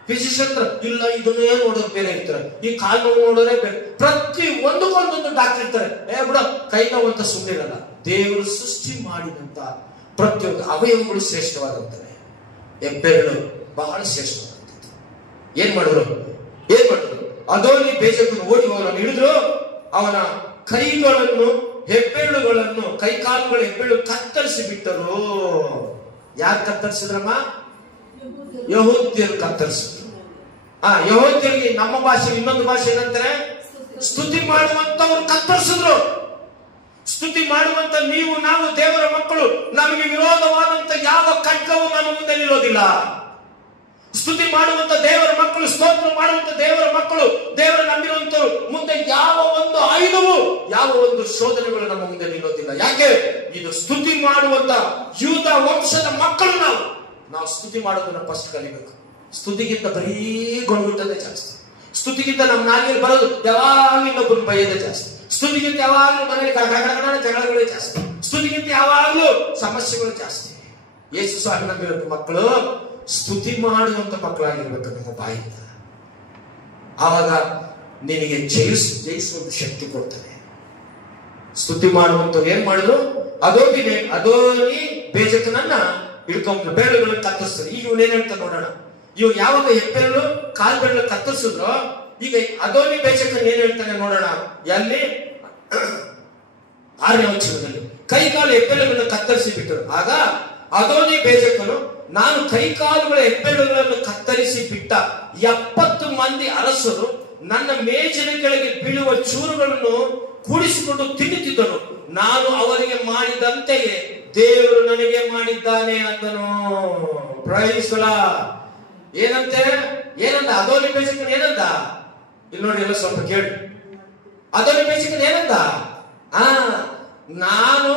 ಫಿಸಿಷಿಯನ್ ಇಲ್ಲ, ಇದನ್ನೇ ನೋಡೋದು ಬೇರೆ ಇರ್ತಾರೆ. ಈ ಕಾಲು ನೋವು ನೋಡೋದೇ ಬೇರೆ. ಪ್ರತಿ ಒಂದಕ್ಕೊಂದೊಂದು ಡಾಕ್ಟರ್ ಇರ್ತಾರೆ. ಬಿಡ ಕೈ ನೋವು ಅಂತ ಸುಮ್ಮನಿರಲ್ಲ. ದೇವರು ಸೃಷ್ಟಿ ಮಾಡಿದಂತ ಪ್ರತಿಯೊಂದು ಅವಯವಗಳು ಶ್ರೇಷ್ಠವಾದಂತವೆ. ಹೆಬ್ಬೆರಳು ಬಹಳ ಶ್ರೇಷ್ಠವಾದಂಥದ್ದು. ಏನ್ ಮಾಡಿದ್ರು? ಅದೋನಿ ಬೇಜಕನು ಓಡಿ ಹೋಗಲು ಹಿಡಿದ್ರು. ಅವನ ಕೈಗಳನ್ನು, ಹೆಬ್ಬೆರಳುಗಳನ್ನು, ಕೈ ಕಾಲುಗಳ ಹೆಬ್ಬೆರಳು ಕತ್ತರಿಸಿ ಬಿಟ್ಟರು. ಯಾರು ಕತ್ತರಿಸಿದ್ರಮ್ಮ? ಯಹೂದ್ಯರು ಕತ್ತರಿಸಿದ್ರು. ಯಹೂದ್ಯರಿಗೆ ನಮ್ಮ ಭಾಷೆ, ಇನ್ನೊಂದು ಭಾಷೆ ಏನಂತಾರೆ? ಸ್ತುತಿ ಮಾಡುವಂತವ್ರು ಕತ್ತರಿಸಿದ್ರು. ಸ್ತುತಿ ಮಾಡುವಂತ ನೀವು ನಾವು ದೇವರ ಮಕ್ಕಳು, ನಮಗೆ ವಿರೋಧವಾದಂತ ಯಾವ ಖಡ್ಗವೂ ನಮ್ಮ ಮುಂದೆ ನಿಲ್ಲೋದಿಲ್ಲ. ಸ್ತುತಿ ಮಾಡುವಂತ ದೇವರ ಮಕ್ಕಳು, ಸ್ತೋತ್ರ ಮಾಡುವಂತ ದೇವರ ಮಕ್ಕಳು, ದೇವರ ನಂಬಿರುವಂತರು ಮುಂದೆ ಯಾವ ಒಂದು ಆಯುಧವು, ಯಾವ ಒಂದು ಶೋಧನೆಗಳು ನಮ್ಮ ಮುಂದೆ ನಿಲ್ಲೋದಿಲ್ಲ. ಯಾಕೆ? ಇದು ಸ್ತುತಿ ಮಾಡುವಂತ ಯೂದ ವಂಶದ ಮಕ್ಕಳು. ನಾವು ಸ್ತುತಿ ಮಾಡೋದನ್ನ ಫಸ್ಟ್ ಕಲಿಬೇಕು. ಸ್ತುತಿಗಿಂತ ಬರೀ ಗೊಂಡ್ಬಿಟ್ಟದೇ ಜಾಸ್ತಿ. ಸ್ತುತಿಗಿಂತ ನಮ್ಮ ನಾಲಿಗೆಯಲ್ಲಿ ಬರೋದು ಯಾವಾಗಲೂ ಇನ್ನೊಬ್ಬರು ಬೈಯೋದೇ ಜಾಸ್ತಿ. ಸ್ತುತಿಗಿಂತ ಯಾವಾಗಲೂ ಮನೆಯಲ್ಲಿ ಜಗಳಗಳೇ ಜಾಸ್ತಿ. ಸ್ತುತಿಗಿಂತ ಯಾವಾಗಲೂ ಸಮಸ್ಯೆಗಳು ಜಾಸ್ತಿ. ಯೇಸು ಸ್ವಾಮಿ ನಂಬಿರೋ ಮಕ್ಕಳು ಸ್ತುತಿ ಮಾಡುವಂತ ಮಕ್ಕಳಾಗಿರ್ಬೇಕು ನಿಮ್ಮ ಬಾಯಿಂದ. ಆವಾಗ ನಿನಗೆ ಜಯಿಸುವಂತ ಶಕ್ತಿ ಕೊಡ್ತಾನೆ. ಸ್ತುತಿ ಮಾಡುವಂತವ್ರು ಏನ್ ಮಾಡಿದ್ರು? ಅದೋನಿ ಬೇಜಕನನ್ನ ಹಿಡ್ಕೊಂಡ್ರು, ಬೆರಳುಗಳನ್ನು ಕತ್ತರಿಸಿದ್ರು. ಈಗ ಇವನೇನ್ ಹೇಳ್ತಾ ನೋಡೋಣ. ಇವ್ ಯಾವಾಗ ಹೆಬ್ಬೆರಳು ಕಾಲ್ ಬೆರಳು ಕತ್ತರಿಸಿದ್ರು, ಈಗ ಅದೋನಿ ಬೇಜಕನ್ ಏನ್ ಹೇಳ್ತಾನೆ ನೋಡೋಣ. ಎಲ್ಲಿ? 6ನೇ ವಚನದಲ್ಲಿ ಕೈ ಕಾಲು ಹೆಬ್ಬೆರಳುಗಳನ್ನು ಕತ್ತರಿಸಿ ಬಿಟ್ಟರು. ಆಗ ಅದೋನಿ ಬೇಜಕನು, ನಾನು ಕೈ ಕಾಲುಗಳ ಹೆಬ್ಬೆರಳುಗಳನ್ನು ಕತ್ತರಿಸಿ ಬಿಟ್ಟ 70 ಮಂದಿ ಅರಸರು ನನ್ನ ಮೇಜಿನ ಕೆಳಗೆ ಬೀಳುವ ಚೂರುಗಳನ್ನು ಕೂಡಿಸಿಕೊಂಡು ತಿನ್ನುತ್ತಿದ್ದರು. ನಾನು ಅವರಿಗೆ ಮಾಡಿದಂತೆಯೇ ದೇವರು ನನಗೆ ಮಾಡಿದ್ದಾನೆ ಅಂದನು. Praise the lord. ಏನಂದ ಅದೋನಿ ಬೇಜಕನ್? ಏನಂದ? ಇಲ್ಲಿ ನೋಡಿ, ಎಲ್ಲ ಸ್ವಲ್ಪ ಕೇಳಿ. ಅದೋನಿ ಬೇಜಕನ್ ಏನಂದ? ನಾನು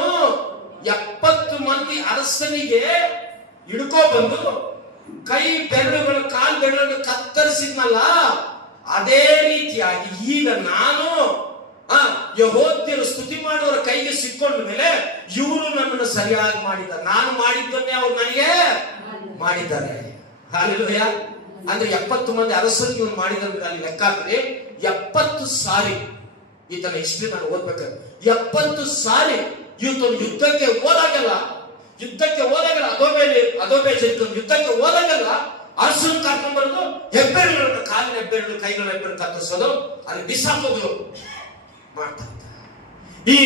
70 ಮಂದಿ ಅರಸನಿಗೆ ಹಿಡ್ಕೊ ಬಂದು ಕೈ ಬೆರಳುಗಳು, ಕಾಲು ಬೆರಳುಗಳನ್ನು ಕತ್ತರಿಸಿದ್ನಲ್ಲ, ಅದೇ ರೀತಿಯಾಗಿ ಈಗ ನಾನು ಯೆಹೋವನು ಸ್ತುತಿ ಮಾಡುವವರ ಕೈಗೆ ಸಿಕ್ಕೊಂಡ ಮೇಲೆ ಇವರು ನನ್ನನ್ನು ಸರಿಯಾಗಿ ಮಾಡಿದ್ದಾರೆ. ನಾನು ಮಾಡಿದ್ದನ್ನೇ ಅವರು ನನಗೆ ಮಾಡಿದ್ದಾರೆ. ಹಲ್ಲೆಲೂಯ. ಅಂದ್ರೆ 70 ಮಂದಿ ಅರಸರಿಗೆ ಇವನು ಮಾಡಿದ್ರೆ ಲೆಕ್ಕ ಹಾಕಿದ್ರೆ 70 ಸಾರಿ ಈತನ ಹಿಸ್ಟ್ರಿ ನಾನು ಓದ್ಬೇಕಾದ್ರೆ 70 ಸಾರಿ ಇವತ್ತು ಯುದ್ಧಕ್ಕೆ ಹೋದಾಗಲ್ಲ ಯುದ್ಧಕ್ಕೆ ಹೋದಾಗಲ್ಲ ಅರಸನ್ ಕರ್ಕೊಂಡ್ ಬರೋದು, ಹೆಬ್ಬೆರಳುಗಳನ್ನ, ಕಾಲಿನ ಹೆಬ್ಬೆರಳು, ಕೈಗಳ ಹೆಬ್ಬೆರಳು ಕತ್ತರಿಸೋದು, ಅಲ್ಲಿ ಬಿಸಾಕೋದು ಮಾಡ್ತಾರೆ. ಈ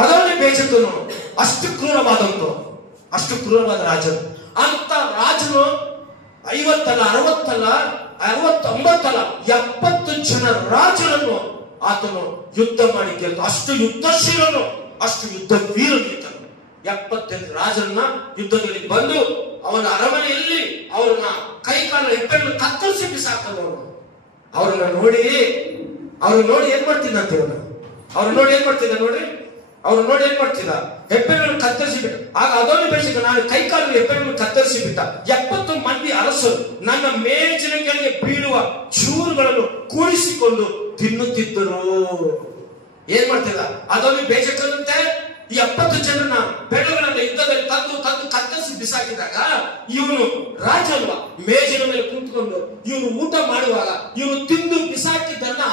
ಅದೋನಿ ಬೇಜಕನು ಅಷ್ಟು ಕ್ರೂರವಾದ ರಾಜನು. ಅಂತ ರಾಜನು 50 ಅಲ್ಲ, 60 ಅಲ್ಲ, 69 70 ಜನ ರಾಜರನ್ನು ಆತನು ಯುದ್ಧ ಮಾಡಿ ಗೆಲ್ತ. ಅಷ್ಟು ಯುದ್ಧಶೀಲನು, ಅಷ್ಟು ಯುದ್ಧ ವೀರನು ಈತನು. 70 ರಾಜರನ್ನ ಯುದ್ಧದಲ್ಲಿ ಬಂದು ಅವನ ಅರಮನೆಯಲ್ಲಿ ಅವ್ರನ್ನ ಕೈ ಕಾಲ ಹೆಬ್ಬೆರಳು ಕತ್ತರಿಸಿ ಬಿಸಾಕಲು. ಅವ್ರನ್ನ ನೋಡಿ ಏನ್ ಮಾಡ್ತಿದ್ದ ಅಂತ ಅವ್ರನ್ನ ನೋಡಿ ಏನ್ ಮಾಡ್ತಿದ್ದ ನೋಡಿ. ಅವ್ರು ನೋಡಿ ಏನ್ ಮಾಡ್ತಿದ್ದ, ಹೆಬ್ಬೆರಳು ಕತ್ತರಿಸಿ ಬಿಟ್ಟ. ಆಗ ಅದೊಂದು ಬೆಳೆಸಿದ, ನಾನು ಕೈಕಾಲು ಹೆಬ್ಬೆರಳು ಕತ್ತರಿಸಿ ಬಿಟ್ಟ. 70 ಮಂದಿ ಅರಸರು ನನ್ನ ಮೇಜಿನ ಕೆಳಗೆ ಬೀಳುವ ಚೂರುಗಳನ್ನು ಕೂಡಿಸಿಕೊಂಡು ತಿನ್ನುತ್ತಿದ್ದರು. ಏನ್ ಮಾಡ್ತಿದ್ದ, ಅದೊಂದು ಬೇಜಕಂತೆ ಈ 70 ಜನನ ಬೆಳೆಗಳನ್ನ ಯುದ್ಧದಲ್ಲಿ ತಂದು ಕತ್ತರಿಸಿ ಬಿಸಾಕಿದಾಗ ಇವನು ರಾಜ ಅಲ್ವಾ, ಮೇಜಿನ ಮೇಲೆ ಕುಂತ್ಕೊಂಡು ಇವನು ಊಟ ಮಾಡುವಾಗ ಇವನು ತಿಂದು ಬಿಸಾಕಿದ್ದನ್ನ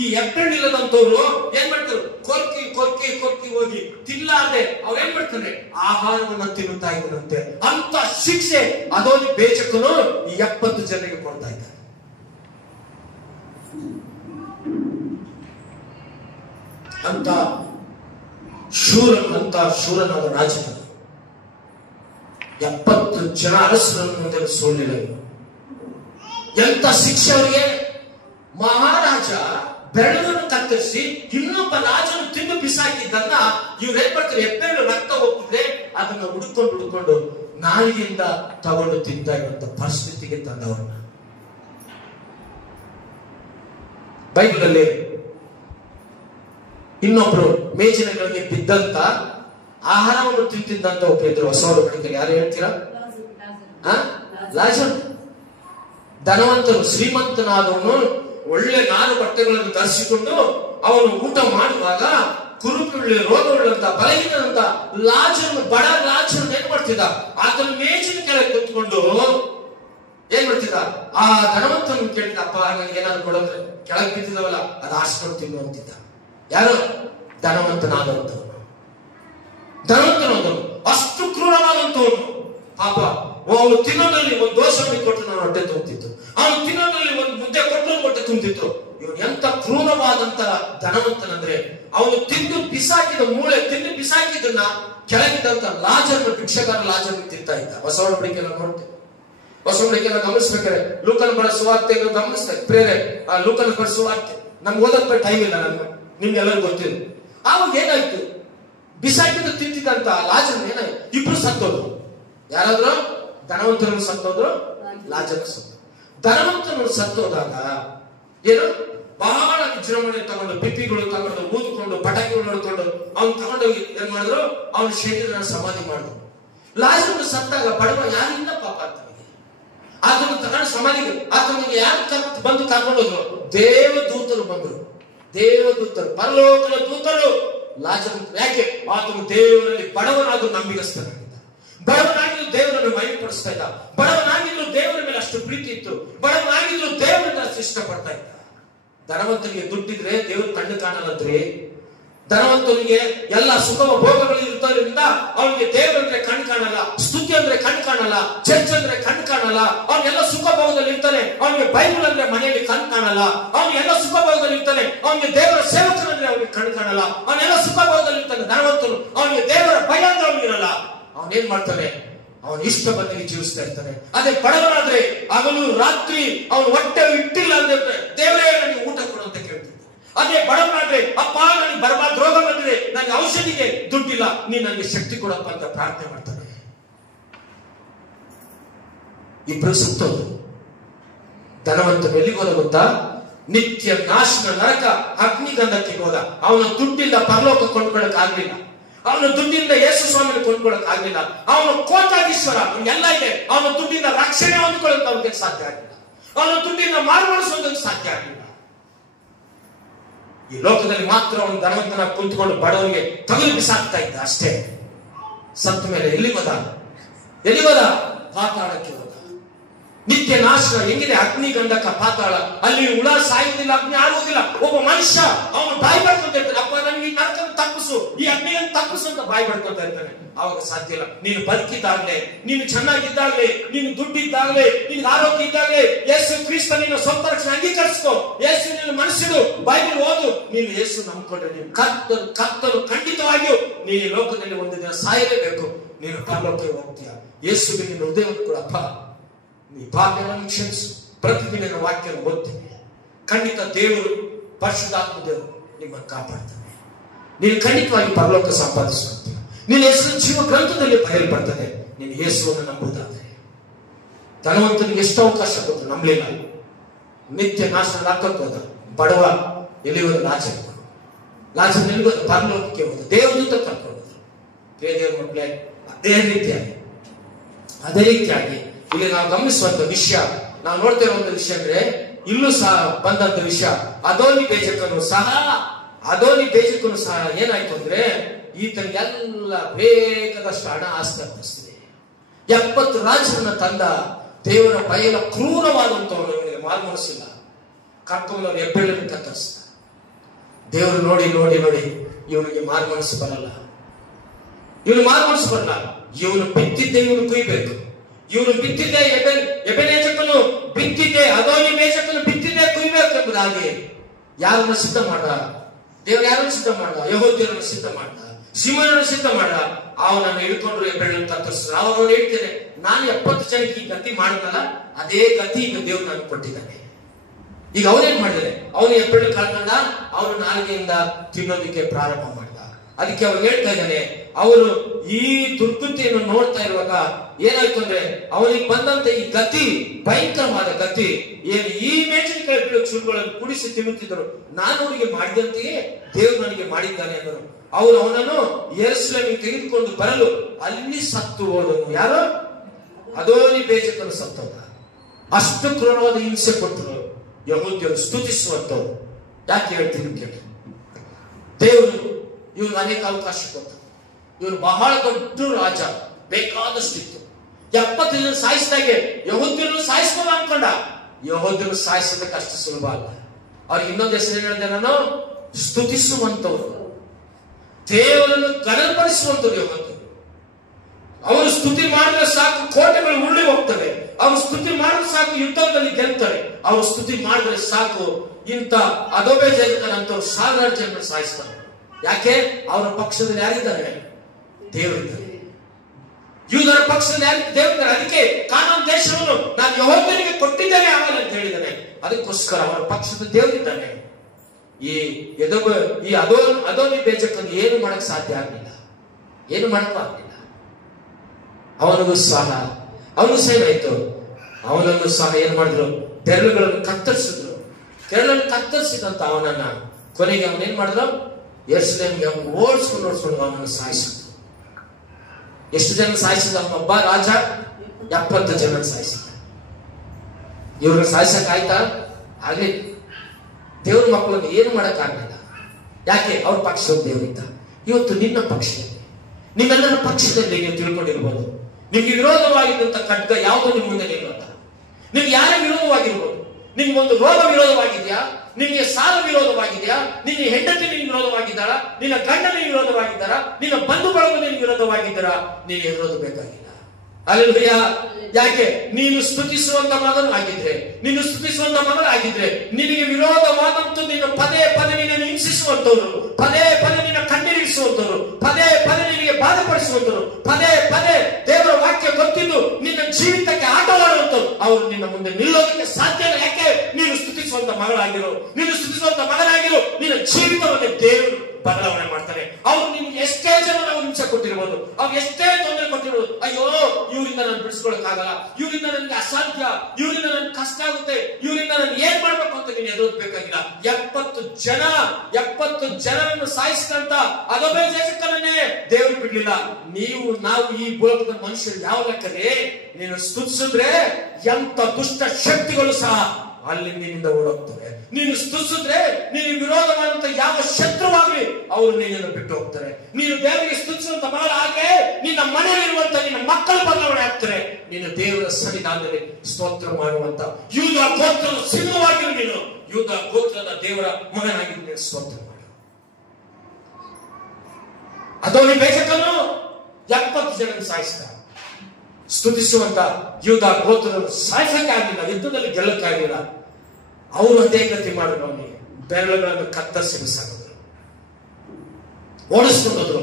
ಈ ಹೆಬ್ಬೆರಳಿಲ್ಲದಂತವ್ರು ಏನ್ ಮಾಡ್ತಾರೆ, ಕೊರ್ಕಿ ಕೊರ್ಕಿ ಕೊರ್ಕಿ ಹೋಗಿ ತಿನ್ನಲಾರದೆ ಅವ್ರು ಏನ್ ಮಾಡ್ತಾರೆ, ಆಹಾರವನ್ನ ತಿನ್ನುತ್ತಾ ಇದ್ದನಂತೆ. ಅಂತ ಶಿಕ್ಷೆ ಅದೊಂದು ಬೇಜಕನು ಈ 70 ಜನರಿಗೆ ಕೊಡ್ತಾ ಇದ್ದಾರೆ. ಅಂತ ಶೂರನಾದ ರಾಜನ 70 ಜನ ಅರಸರನ್ನು ಮುಂದೆ ಸೋಲಿಲ್ಲ. ಎಂತ ಶಿಕ್ಷೆ ಅವರಿಗೆ. ಮಹಾರಾಜ ಬೆರಳನ್ನು ಕತ್ತರಿಸಿ ಇನ್ನೊಬ್ಬ ರಾಜನು ತಿಂದು ಬಿಸಾಕಿದ್ದನ್ನ ಇವ್ರು ಏನ್ ಮಾಡ್ತಾರೆ, ಹೆಬ್ಬೆರಳು ರಕ್ತ ಹೋಗ್ತಿದ್ರೆ ಅದನ್ನ ಹುಡುಕೊಂಡು ನಾಲಿಗೆಯಿಂದ ತಗೊಂಡು ತಿಂತಾ ಇರುವಂತ ಪರಿಸ್ಥಿತಿಗೆ ತಂದವನ್ನ ಬೈಬಲ್ ಅಲ್ಲಿ ಇನ್ನೊಬ್ರು ಮೇಜಿನ ಕೆಳಗೆ ಬಿದ್ದಂತ ಆಹಾರವನ್ನು ತಿಂತಿದ್ದಂತ ಒಬ್ಬರು ಇದ್ರು. ಹೊಸ ಒಡಂಬಡಿಕೆಯಲ್ಲಿ ಯಾರು ಹೇಳ್ತೀರಾ? ಲಾಜರ್. ಧನವಂತನು, ಶ್ರೀಮಂತನಾದವನು ಒಳ್ಳೆ ನಾರು ಬಟ್ಟೆಗಳನ್ನು ಧರಿಸಿಕೊಂಡು ಅವನು ಊಟ ಮಾಡುವಾಗ ಕುರುಪುಳ್ಳಿ ರೋಗವುಳ್ಳಂತ ಬಲಹೀನಂತ ಲಾಜರನ್ನು, ಬಡ ಲಾಜರನ್ನು ಏನ್ ಮಾಡ್ತಿದ್ದ, ಆತನ ಮೇಜಿನ ಕೆಳಗೆ ಕುತ್ಕೊಂಡು ಏನ್ ಮಾಡ್ತಿದ್ದ, ಆ ಧನವಂತನ ಕೇಳಿದ, ಅಪ್ಪ ನನಗೆ ಏನಾದ್ರು ಕೊಡಂದ್ರೆ ಕೆಳಗೆ ಬಿದ್ದಿದವಲ್ಲ ಅದು ಆಸ್ಕೊಂಡು ತಿನ್ನು ಅಂತಿದ್ದ. ಯಾರು? ಧನವಂತನಾದಂತವನು. ಅಷ್ಟು ಕ್ರೂರವಾದಂತವನು. ಪಾಪ ಅವನು ತಿನ್ನೋದ್ರಲ್ಲಿ ಒಂದು ದೋಷವನ್ನು ಕೊಟ್ಟು ನಾನು ಹೊಟ್ಟೆ ತುಂಬುತ್ತಿತ್ತು, ಅವನು ತಿನ್ನೋದ್ರಲ್ಲಿ ಒಂದು ಮುದ್ದೆ ಕೊಟ್ಟು ಹೊಟ್ಟೆ ತುಂಬುತ್ತಿತ್ತು. ಇವನು ಎಂತ ಕ್ರೂರವಾದಂತ ಧನವಂತನಂದ್ರೆ ಅವನು ತಿಂದು ಬಿಸಾಕಿದ ತಿಂದು ಬಿಸಾಕಿದನ್ನ ಕೆಳಗಿದ್ದಂತ ಲಾಜರ್ನ, ಭಿಕ್ಷಗಾರ ಲಾಜರ್ನ ತಿಂತಾ ಇದ್ದ. ಹೊಸ ಒಡಂಬಡಿಕೆಯನ್ನು ನೋಡ್ತೇವೆ. ಹೊಸ ಒಡಂಬಡಿಕೆಯನ್ನು ಗಮನಿಸ್ಬೇಕಾದ್ರೆ ಲೂಕನ ಬರೆದ ಸುವಾರ್ತೆಯನ್ನು ಗಮನಿಸ್ತೇವೆ. ಪ್ರೇರೆ ಲೂಕನ ಬರೆದ ಸುವಾರ್ತೆ ನಮ್ಗೆ ಓದಕ್ಕೆ ಟೈಮ್ ಇಲ್ಲ, ನಿಮ್ಗೆಲ್ಲರೂ ಗೊತ್ತಿಲ್ಲ. ಆವಾಗ ಏನಾಯ್ತು, ಬಿಸಾಕಿದ್ದು ತಿಂತಿದ್ದಂತ ಲಾಜರ್ ಏನಾಯ್ತು, ಇಬ್ರು ಸತ್ತೋದ್ರು. ಯಾರಾದ್ರು? ಧನವಂತರು ಸತ್ತೋದ್ರು, ಲಾಜರ್ ಸತ್ತು. ಧನವಂತನು ಸತ್ತೋದಾಗ ಏನು, ಬಹಳ ವಿಜೃಂಭಣೆ ತಗೊಂಡು, ಪಿಪಿಗಳು ತಗೊಂಡು, ಊದ್ಕೊಂಡು, ಪಟಾಕಿಗಳು ನೋಡ್ಕೊಂಡು ಅವ್ನು ತಗೊಂಡೋಗಿ ಏನ್ ಮಾಡಿದ್ರು, ಅವನ ಶರೀರ ಸಮಾಧಿ ಮಾಡಿದ್ರು. ಲಾಜರ್ ಸತ್ತಾಗ ಬಡವ ಯಾರಿಲ್ಲ ಪಾಪ ಆತನಿಗೆ. ಆತನ ತಗೊಂಡು ಸಮಾಧಿಗೆ ಆತನಿಗೆ ಯಾರು ಬಂದು ಕರ್ಕೊಂಡೋದ್ರು? ದೇವದೂತರು ಬಂದರು. ದೇವದೂತರು, ಪರಲೋಕದ ದೂತರು ಲಾಜರ್. ಯಾಕೆ? ಆತನು ದೇವರಲ್ಲಿ ಬಡವನಾದ ನಂಬಿಗಸ್ತನಾಗಿದ್ದ, ಬಡವನಾಗಿದ್ದು ದೇವರನ್ನು ಮಹಿಮೆಪಡಿಸ್ತಾ ಇದ್ದ, ಬಡವನಾಗಿದ್ದು ದೇವರ ಮೇಲೆ ಅಷ್ಟು ಪ್ರೀತಿ ಇತ್ತು, ಬಡವನಾಗಿದ್ದು ದೇವರನ್ನ ಅಷ್ಟು ಇಷ್ಟಪಡ್ತಾ ಇದ್ದ. ಧನವಂತನಿಗೆ ದುಡ್ಡಿದ್ರೆ ದೇವರು ಕಣ್ಣು ಕಾಣಲ್ಲಂತ್ರಿ. ಧನವಂತನಿಗೆ ಎಲ್ಲ ಸುಖ ಭೋಗಗಳು ಇರೋದ್ರಿಂದ ಅವನಿಗೆ ದೇವರಂದ್ರೆ ಕಣ್ ಕಾಣಲ್ಲ, ಸ್ತುತಿ ಅಂದ್ರೆ ಕಣ್ ಕಾಣಲ್ಲ, ಚರ್ಚ್ ಅಂದ್ರೆ ಕಣ್ ಕಾಣಲ್ಲ. ಅವನಿಗೆಲ್ಲ ಸುಖ ಭೋಗದಲ್ಲಿ ಇರ್ತಾನೆ. ಅವನಿಗೆ ಬೈಬಲ್ ಅಂದ್ರೆ ಮನೆಯಲ್ಲಿ ಕಣ್ ಕಾಣಲ್ಲ. ಅವನಿಗೆಲ್ಲ ಸುಖ ಭೋಗದಲ್ಲಿ ಇರ್ತಾನೆ. ಅವನಿಗೆ ದೇವರ ಸೇವಕನಂದ್ರೆ ಅವನಿಗೆ ಕಣ್ ಕಾಣಲ್ಲ. ಅವನೆಲ್ಲ ಸುಖ ಭೋಗದಲ್ಲಿ ಇರ್ತಾನೆ ಧನವಂತನು. ಅವನಿಗೆ ದೇವರ ಭಯ ಅಂದ್ರೆ ಅವನಿಗಿರಲ್ಲ. ಅವನೇನ್ ಮಾಡ್ತಾನೆ, ಅವನು ಇಷ್ಟ ಬಂದಿಗೆ ಜೀವಿಸ್ತಾ ಇರ್ತಾನೆ. ಅದೇ ಬಡವನಾದ್ರೆ ಹಗಲು ರಾತ್ರಿ ಅವನು ಹೊಟ್ಟೆ ಇಟ್ಟಿಲ್ಲ ಅಂದ್ರೆ ದೇವರೇ ನನಗೆ ಊಟ ಕೊಡು ಅಂತ ಕೇಳ್ತಾನೆ. ಅದೇ ಬಡವನಾದ್ರೆ, ಅಪ್ಪ ನನಗೆ ಬರಬಾರ್ದು, ರೋಗ ಬಂದಿದೆ, ನನಗೆ ಔಷಧಿಗೆ ದುಡ್ಡಿಲ್ಲ, ನೀನ್ ನನಗೆ ಶಕ್ತಿ ಕೊಡಪ್ಪ ಅಂತ ಪ್ರಾರ್ಥನೆ ಮಾಡ್ತಾನೆ. ಇಬ್ರು ಸತ್ತೋದು. ಧನವಂತನು ಎಲ್ಲಿಗೆ ಹೋದ ಗೊತ್ತಾ? ನಿತ್ಯ ನಾಶನ ನರಕ ಅಗ್ನಿಗಂಧಕ್ಕೆ ಹೋದ. ಅವನ ದುಡ್ಡಿಲ್ಲ ಪರಲೋಕ ಕೊಂಡ್ಕೊಳಕ್ ಆಗ್ಲಿಲ್ಲ. ಅವನ ದುಡ್ಡಿಂದ ಯೇಸು ಸ್ವಾಮಿನ ಕೊಂಡ್ಕೊಳಕ್ ಆಗ್ಲಿಲ್ಲ. ಅವನು ಕೋಟಾಧೀಶ್ವರ, ಎಲ್ಲ ಇದೆ. ಅವನ ದುಡ್ಡಿಂದ ರಕ್ಷಣೆ ಹೊಂದ್ಕೊಳ್ಳೋಕೆ ಅವನಿಗೆ ಸಾಧ್ಯ ಆಗಿಲ್ಲ. ಅವನ ದುಡ್ಡಿಂದ ಮಾರ್ಪಡಿಸೋದಕ್ಕೆ ಸಾಧ್ಯ ಆಗಿಲ್ಲ. ಈ ಲೋಕದಲ್ಲಿ ಮಾತ್ರ ಅವನು ಧನವಂತನ ಕುಂತ್ಕೊಂಡು ಬಡವನಿಗೆ ತಗಲು ಬಿಸಾಕ್ತಾ ಇದ್ದ ಅಷ್ಟೇ. ಸತ್ತ ಮೇಲೆ ಎಲ್ಲಿಗೋದ? ಪಾತಾಳಕ್ಕೆ ಹೋದ. ನಿತ್ಯ ನಾಶ ಹೆಂಗಿದೆ? ಅಗ್ನಿಗಂಧಕ ಪಾತಾಳ. ಅಲ್ಲಿ ಹುಳ ಸಾಯುವುದಿಲ್ಲ, ಅಗ್ನಿ ಆಡುವುದಿಲ್ಲ. ಒಬ್ಬ ಮನುಷ್ಯ ಅವನು ಬಾಯಿ ಬಡ್ಕೊಂತ ಇರ್ತಾನೆ, ಅಪ್ಪ ನನಗೆ ಈ ನರಕನ್ನು ತಪ್ಪಿಸು, ಈ ಅಗ್ನಿಯನ್ನು ತಪ್ಪಿಸು ಅಂತ ಬಾಯಿ ಬಡ್ಕೊಂತ ಇರ್ತಾನೆ. ಅವಾಗ ಸಾಧ್ಯ ಇಲ್ಲ. ನೀನು ಬದುಕಿದ್ದಾಗಲೇ, ನೀನು ಚೆನ್ನಾಗಿದ್ದಾಗಲೇ, ನೀನು ದುಡ್ಡಿದ್ದಾಗಲೇ, ನೀನು ಆರೋಗ್ಯ ಇದ್ದಾಗಲೇ ಯೇಸು ಕ್ರಿಸ್ತ ನಿನ್ನ ಸ್ವಂತ ರಕ್ಷಣೆ ಅಂಗೀಕರಿಸ್ಕೋ. ಯೇಸು ನಿನ್ನ ಮನಸ್ಸಿಡು, ಬೈಬಲ್ ಓದು. ನೀನು ಯೇಸು ನಂಬಿಕೊಂಡ್ರೆ ನೀನು ಕರ್ತನು ಖಂಡಿತವಾಗಿಯೂ ನೀನು ಈ ಲೋಕದಲ್ಲಿ ಒಂದು ದಿನ ಸಾಯಲೇಬೇಕು. ನೀನು ಪರಲೋಕಕ್ಕೆ ಹೋಗ್ತೀಯ. ಯೇಸುವಿಗೆ ನಿನ್ನ ಹೃದಯವನ್ನು ಕೂಡ, ಅಪ್ಪ ನೀ ಪಾಪವನ್ನು ಕ್ಷಮಿಸು, ಪ್ರತಿದಿನ ವಾಕ್ಯ ಓದ್ತೀನಿ. ಖಂಡಿತ ದೇವರು, ಪರಿಶುದ್ಧಾತ್ಮ ದೇವರು ನಿಮ್ಮನ್ನು ಕಾಪಾಡ್ತಾನೆ. ನೀನು ಖಂಡಿತವಾಗಿ ಪರಲೋಕ ಸಂಪಾದಿಸುವಂತೆ ನಿನ್ನ ಹೆಸರು ಜೀವ ಗ್ರಂಥದಲ್ಲಿ ಬರೆಯಲ್ಪಡ್ತದೆ. ನೀನು ಯೇಸುವನ್ನು ನಂಬುವುದಾದರೆ. ಧನವಂತನಿಗೆ ಎಷ್ಟು ಅವಕಾಶ ಕೊಟ್ಟು ನಂಬಲಿಲ್ಲ. ನಿತ್ಯ ನಾಶ ನರಕಕ್ಕೆ ಹೋದ. ಬಡವ ಎಲ್ಲಿವರು ಲಾಜರ್. ಲಾಜರ್ ನಿಲ್ಗೋ ಪರಲೋಕಕ್ಕೆ ಹೋದ, ದೇವದೂತ ಕರ್ಕೊಂಡು ದೇವರ ಮಕ್ಕಳೇ. ಅದೇ ರೀತಿಯಾಗಿ ಇಲ್ಲಿ ನಾವು ಗಮನಿಸುವಂತ ವಿಷಯ, ನಾವು ನೋಡ್ತಾ ಇರೋ ಒಂದು ವಿಷಯ ಅಂದ್ರೆ ಇಲ್ಲೂ ಸಹ ಬಂದಂತ ವಿಷಯ, ಅದೋನಿ ಬೇಜಕನು ಸಹ ಏನಾಯ್ತು ಅಂದ್ರೆ ಈತನಿಗೆಲ್ಲ ಬೇಕಾದಷ್ಟು ಹಣ ಆಸ್ತಿ ಅರ್ಪಿಸ್ತಿದೆ. 70 ರಾಜರನ್ನ ತಂದ. ದೇವರ ಭಯದ ಕ್ರೂರವಾದಂತವನು, ಇವನಿಗೆ ಮಾರು ಮನಸ್ಸಿಲ್ಲ. ಕರ್ಕೊಂಡವ್ರು ಹೆಬ್ಬೆಳ್ಳನ್ನು ಕತ್ತರಿಸ್ತ. ದೇವರು ನೋಡಿ ಇವನಿಗೆ ಮಾರು ಮನಸ್ಸು ಬರಲ್ಲ. ಇವನು ಬಿತ್ತಿದ್ದೆ ಇವನು ಕುಯ್ಬೇಕು. ಇವನು ಬಿತ್ತಿದ್ದೆ ಎಬೆನೇಜಕನು ಬಿತ್ತಿದ್ದೆ, ಅದೋನಿ ಬೇಜಕನು ಬಿತ್ತಿದ್ದೆ ಕುಯ್ಬೇಕು ಎಂಬುದಾಗಿ ಯಾರನ್ನ ಸಿದ್ಧ ಮಾಡ? ದೇವರು ಯಾರನ್ನು ಸಿದ್ಧ ಮಾಡ? ಯೆಹೂದ್ಯರನ್ನು ಸಿದ್ಧ ಮಾಡ, ಸಿಮೋನನ್ನು ಸಿದ್ಧ ಮಾಡ. ಅವನನ್ನು ಹಿಡ್ಕೊಂಡ್ರು ಹೆಬ್ಬೆಳ್ಳನ್ನು ಕತ್ತರಿಸಿದ್ರು. ಅವನು ಹೇಳ್ತೇನೆ, ನಾನು 70 ಜನಕ್ಕೆ ಈ ಗತಿ ಮಾಡಿದ್ನಲ್ಲ, ಅದೇ ಗತಿ ಈಗ ದೇವ್ರು ನನಗೆ ಕೊಟ್ಟಿದ್ದಾನೆ. ಈಗ ಅವನೇನ್ ಮಾಡಿದಾನೆ? ಅವನು ಹೆಬ್ಬೆಳ್ಳು ಕಳ್ಕೊಂಡ, ಅವನು ನಾಲಿಗೆಯಿಂದ ತಿನ್ನೋದಕ್ಕೆ ಪ್ರಾರಂಭ ಮಾಡಿದ. ಅದಕ್ಕೆ ಅವನು ಹೇಳ್ತಾ ಇದ್ದಾನೆ, ಅವನು ಈ ದುರ್ಗತಿಯನ್ನು ನೋಡ್ತಾ ಇರುವಾಗ ಏನಾಯ್ತು ಅಂದ್ರೆ ಅವನಿಗೆ ಬಂದಂತ ಈ ಗತಿ, ಭಯಂಕರವಾದ ಗತಿ ಏನು, ಈ ಮೆಣಸಿನಕಾಯಿ ಚುರುಗಳನ್ನು ಕುಡಿಸಿ ತಿನ್ನುತ್ತಿದ್ದರು, ನಾನು ಅವರಿಗೆ ಮಾಡಿದಂತೆಯೇ ದೇವರು ನನಗೆ ಮಾಡಿದ್ದಾನೆ ಅಂದರು. ಅವನನ್ನು ಯೆರೂಸಲೇಮಿಗೆ ತೆಗೆದುಕೊಂಡು ಬರಲು ಅಲ್ಲಿ ಸತ್ತು ಹೋದನು. ಯಾರು? ಅದೋನಿ ಬೇಜಕನು ಸತ್ತೋದ. ಅಷ್ಟು ಕ್ರೂರವಾದ ಹಿಂಸೆ ಕೊಟ್ಟರು ಯೆಹೂದ್ಯರು ಸ್ತುತಿಸುವಂತವ್ರು. ಯಾಕೆ ಹೇಳ್ತೀನಿ ಕೇಳಿ, ದೇವರು ಇವನು ಅನೇಕ ಅವಕಾಶ ಕೊಟ್ಟ. ಇವನು ಬಹಳ ದೊಡ್ಡ ರಾಜ, ಬೇಕಾದಷ್ಟಿತ್ತು. 70 ಜನ ಸಾಯಿಸಿದಾಗೆ ಯೆಹೂದ್ಯರನ್ನು ಸಾಯಿಸ್ಬೋದು ಅನ್ಕೊಂಡ. ಯೆಹೂದ್ಯರು ಸಾಯಿಸೋದಕ್ಕೆ ಅಷ್ಟು ಸುಲಭ ಅಲ್ಲ. ಅವ್ರಿಗೆ ಇನ್ನೊಂದು ಹೆಸರು ಹೇಳಿದೆ ನಾನು, ಸ್ತುತಿಸುವಂತವ್ರು, ದೇವರನ್ನು ಗಣಪಡಿಸುವಂತವ್ರು ಯೆಹೂದ್ಯರು. ಅವರು ಸ್ತುತಿ ಮಾಡಿದ್ರೆ ಸಾಕು ಕೋಟೆಗಳು ಉರುಳಿ ಹೋಗ್ತವೆ. ಅವರು ಸ್ತುತಿ ಮಾಡಿದ್ರೆ ಸಾಕು ಯುದ್ಧದಲ್ಲಿ ಗೆಲ್ತಾರೆ. ಅವರು ಸ್ತುತಿ ಮಾಡಿದ್ರೆ ಸಾಕು ಇಂಥ ಅದೋಬೆ ಜಗತ್ತಂತವ್ರು 1000 ಜನರನ್ನು ಸಾಯಿಸ್ತಾರೆ. ಯಾಕೆ? ಅವರ ಪಕ್ಷದಲ್ಲಿ ಯಾರಿದ್ದಾರೆ? ದೇವರಿದ್ದಾರೆ. ಯೂದರ ಪಕ್ಷದಲ್ಲಿ ಯಾರು? ದೇವರಿದ್ದಾರೆ. ಅದಕ್ಕೆ ಕಾನಾನ್ ದೇಶವನ್ನು ನಾನು ಯೆಹೋವನಿಗೆ ಕೊಟ್ಟಿದ್ದೇನೆ ಆಮೇಲೆ ಅಂತ ಹೇಳಿದ್ದಾನೆ. ಅದಕ್ಕೋಸ್ಕರ ಅವರ ಪಕ್ಷದ ದೇವರಿದ್ದಾನೆ. ಈ ಅದೋನಿ ಬೇಜಕನ್ನು ಏನು ಮಾಡಕ್ ಸಾಧ್ಯ ಆಗಲಿಲ್ಲ, ಏನು ಮಾಡಕ್ಕೂ ಆಗಲಿಲ್ಲ. ಅವನಿಗೂ ಸಹ ಏನಾಯ್ತು, ಅವನನ್ನು ಸಹ ಏನ್ ಮಾಡಿದ್ರು? ಬೆರಳುಗಳನ್ನು ಕತ್ತರಿಸಿದ್ರು. ಬೆರಳನ್ನು ಕತ್ತರಿಸಿದಂತ ಅವನನ್ನ ಕೊನೆಗೆ ಅವನೇನ್ ಮಾಡಿದ್ರು? ಯೆರೂಸಲೇಮಿಗೆ ಅವನು ಓಡಿಸ್ಕೊಂಡು ಅವನನ್ನು ಸಾಯಿಸಿದ್ರು. ಎಷ್ಟು ಜನ ಸಾಯಿಸಿದ? ಅವನೊಬ್ಬ ರಾಜ 70 ಜನ ಸಾಯಿಸಿದ. ಇವ್ರನ್ನ ಸಾಯಿಸಕ್ ಆಯ್ತಾ? ಆಗ್ಲಿ. ದೇವ್ರ ಮಕ್ಕಳನ್ನು ಏನು ಮಾಡಕ್ ಆಗ್ಲಿಲ್ಲ. ಯಾಕೆ? ಅವ್ರ ಪಕ್ಷದ ದೇವರಿದ್ದ. ಇವತ್ತು ನಿನ್ನ ಪಕ್ಷದಲ್ಲಿ, ನಿಮ್ಮೆಲ್ಲರ ಪಕ್ಷದಲ್ಲಿ ನೀವು ತಿಳ್ಕೊಂಡಿರ್ಬೋದು, ನಿಮ್ಗೆ ವಿರೋಧವಾಗಿದ್ದಂತ ಖಡ್ಗ ಯಾವುದು ನಿಮ್ಮ ಮುಂದೆ ನಿಲ್ಲುತ್ತ. ನಿಮ್ಗೆ ಯಾರೇ ವಿರೋಧವಾಗಿರ್ಬೋದು. ನಿಮ್ಗೊಂದು ರೋಗ ವಿರೋಧವಾಗಿದ್ಯಾ, ನಿಮಗೆ ಸಾಲ ವಿರೋಧವಾಗಿದೆಯಾ, ನಿನ್ನ ಹೆಂಡತಿ ನಿನ್ ವಿರೋಧವಾಗಿದ್ದಾಳ, ನಿನ್ನ ಗಂಡ ನಿನ್ ವಿರೋಧವಾಗಿದ್ದಾರ, ನಿನ್ನ ಬಂಧು ಬಳಗ ನಿನ್ ವಿರೋಧವಾಗಿದ್ದಾರ, ನೀನು ವಿರೋಧ ಬೇಕಾಗಿಲ್ಲ. ಹಲ್ಲೆಲೂಯಾ. ಯಾಕೆ? ನೀನು ಸ್ತುತಿಸುವಂತ ಮಗನಾಗಿದ್ರೆ, ನೀನು ಸ್ತುತಿಸುವಂತ ಮಗಳಾಗಿದ್ರೆ, ನಿನಗೆ ವಿರೋಧವಾದಂತ ನಿನ್ನ ಪದೇ ನಿನ್ನನ್ನು ಹಿಂಸಿಸುವಂತವ್ರು, ಪದೇ ನಿನ್ನ ಕಣ್ಣೀರಿಸುವಂತವ್ರು, ಪದೇ ನಿನಗೆ ಬಾಧೆಪಡಿಸುವಂತವ್ರು, ಪದೇ ದೇವರ ವಾಕ್ಯ ಗೊತ್ತಿದ್ದು ನಿನ್ನ ಜೀವಿತಕ್ಕೆ ಆಟವಾಡುವಂತವ್ರು, ಅವರು ನಿನ್ನ ಮುಂದೆ ನಿಲ್ಲೋದಕ್ಕೆ ಸಾಧ್ಯ ಇಲ್ಲ. ಯಾಕೆ? ನೀನು ಸ್ತುತಿಸುವಂತ ಮಗಳಾಗಿರೋ, ನೀನು ಸ್ತುತಿಸುವಂತ ಮಗನಾಗಿರೋ, ನಿನ್ನ ಜೀವಿತವನ್ನು ದೇವರು ಬದಲಾವಣೆ ಮಾಡ್ತಾರೆ. ಅವ್ರು ನಿಮ್ಗೆ ಎಷ್ಟೇ ಜನ ಹಿಂಸೆ ಕೊಟ್ಟಿರ್ಬೋದು, ಅವ್ರು ಎಷ್ಟೇ ತೊಂದರೆ ಕೊಟ್ಟಿರ್ಬೋದು, ಅಯ್ಯೋ ಇವರಿಂದ ನಾನು ಬಿಡಿಸ್ಕೊಳಕ್ಕಾಗಲ್ಲ, ಇವರಿಂದ ನನಗೆ ಅಸಾಧ್ಯ, ಇವರಿಂದ ನನ್ಗೆ ಕಷ್ಟ ಆಗುತ್ತೆ, ಇವರಿಂದ ನಾನು ಏನ್ ಮಾಡ್ಬೇಕು ಅಂತ ನೀನು ಎದುರಬೇಕಾಗಿಲ್ಲ. 70 ಜನರನ್ನು ಸಾಯಿಸಿದಂತ ಅದೊಬ್ಬ ದೇಶಕ್ಕನ್ನೇ ದೇವರು ಬಿಡ್ಲಿಲ್ಲ. ನಾವು ಈ ಭೂಲೋಕದ ಮನುಷ್ಯರು ಯಾವ ಲೆಕ್ಕವೇ? ನೀನು ಸ್ತುತಿಸಿದ್ರೆ ಎಂತ ದುಷ್ಟ ಶಕ್ತಿಗಳು ಸಹ ಅಲ್ಲಿಂದ ಓಡೋಗ್ತವೆ. ನೀನು ಸ್ತುತಿಸಿದ್ರೆ ನೀನು ವಿರೋಧವಾದಂತ ಯಾವ ಶತ್ರುವಾಗ್ಲಿ ಅವರು ನಿನ್ನನ್ನು ಬಿಟ್ಟು ಹೋಗ್ತಾರೆ. ನೀನು ದೇವರಿಗೆ ಸ್ತುತಿಸುವಂತ ಮಗಳಾದ್ರೆ ನಿನ್ನ ಮನೆಯಲ್ಲಿರುವಂತ ನಿನ್ನ ಮಕ್ಕಳು ಬದಲಾವಣೆ ಆಗ್ತಾರೆ. ನೀನು ದೇವರ ಸನ್ನಿಧಾನದಲ್ಲಿ ಸ್ತೋತ್ರ ಮಾಡುವಂತ ಯೂದ ಗೋತ್ರದ ಸಿಂಹವಾಗಿರು. ನೀನು ಯೂದ ಗೋತ್ರದ ದೇವರ ಮಗನಾಗಿ ನೀನು ಸ್ತೋತ್ರ ಮಾಡು. ಅದೋನಿ ಬೇಜಕನು 70 ಜನ ಸಾಯಿಸಿದ. ಸ್ತುತಿಸುವಂತ ಯೂದ ಗೋತ್ರವನ್ನು ಸಾಯಿಸಕ್ಕೆ ಆಗಲಿಲ್ಲ, ಯುದ್ಧದಲ್ಲಿ ಗೆಲ್ಲಕ್ಕಾಗಲಿಲ್ಲ. ಅವರು ಅದೇ ಗತಿ ಮಾಡಿದ್ರು. ಅವನಿಗೆ ಬೆರಳುಗಳನ್ನು ಕತ್ತರಿಸಿ ಬಿಸಾಕಿದ್ರು, ಓಡಿಸ್ಕೊಂಡು ಹೋದ್ರು.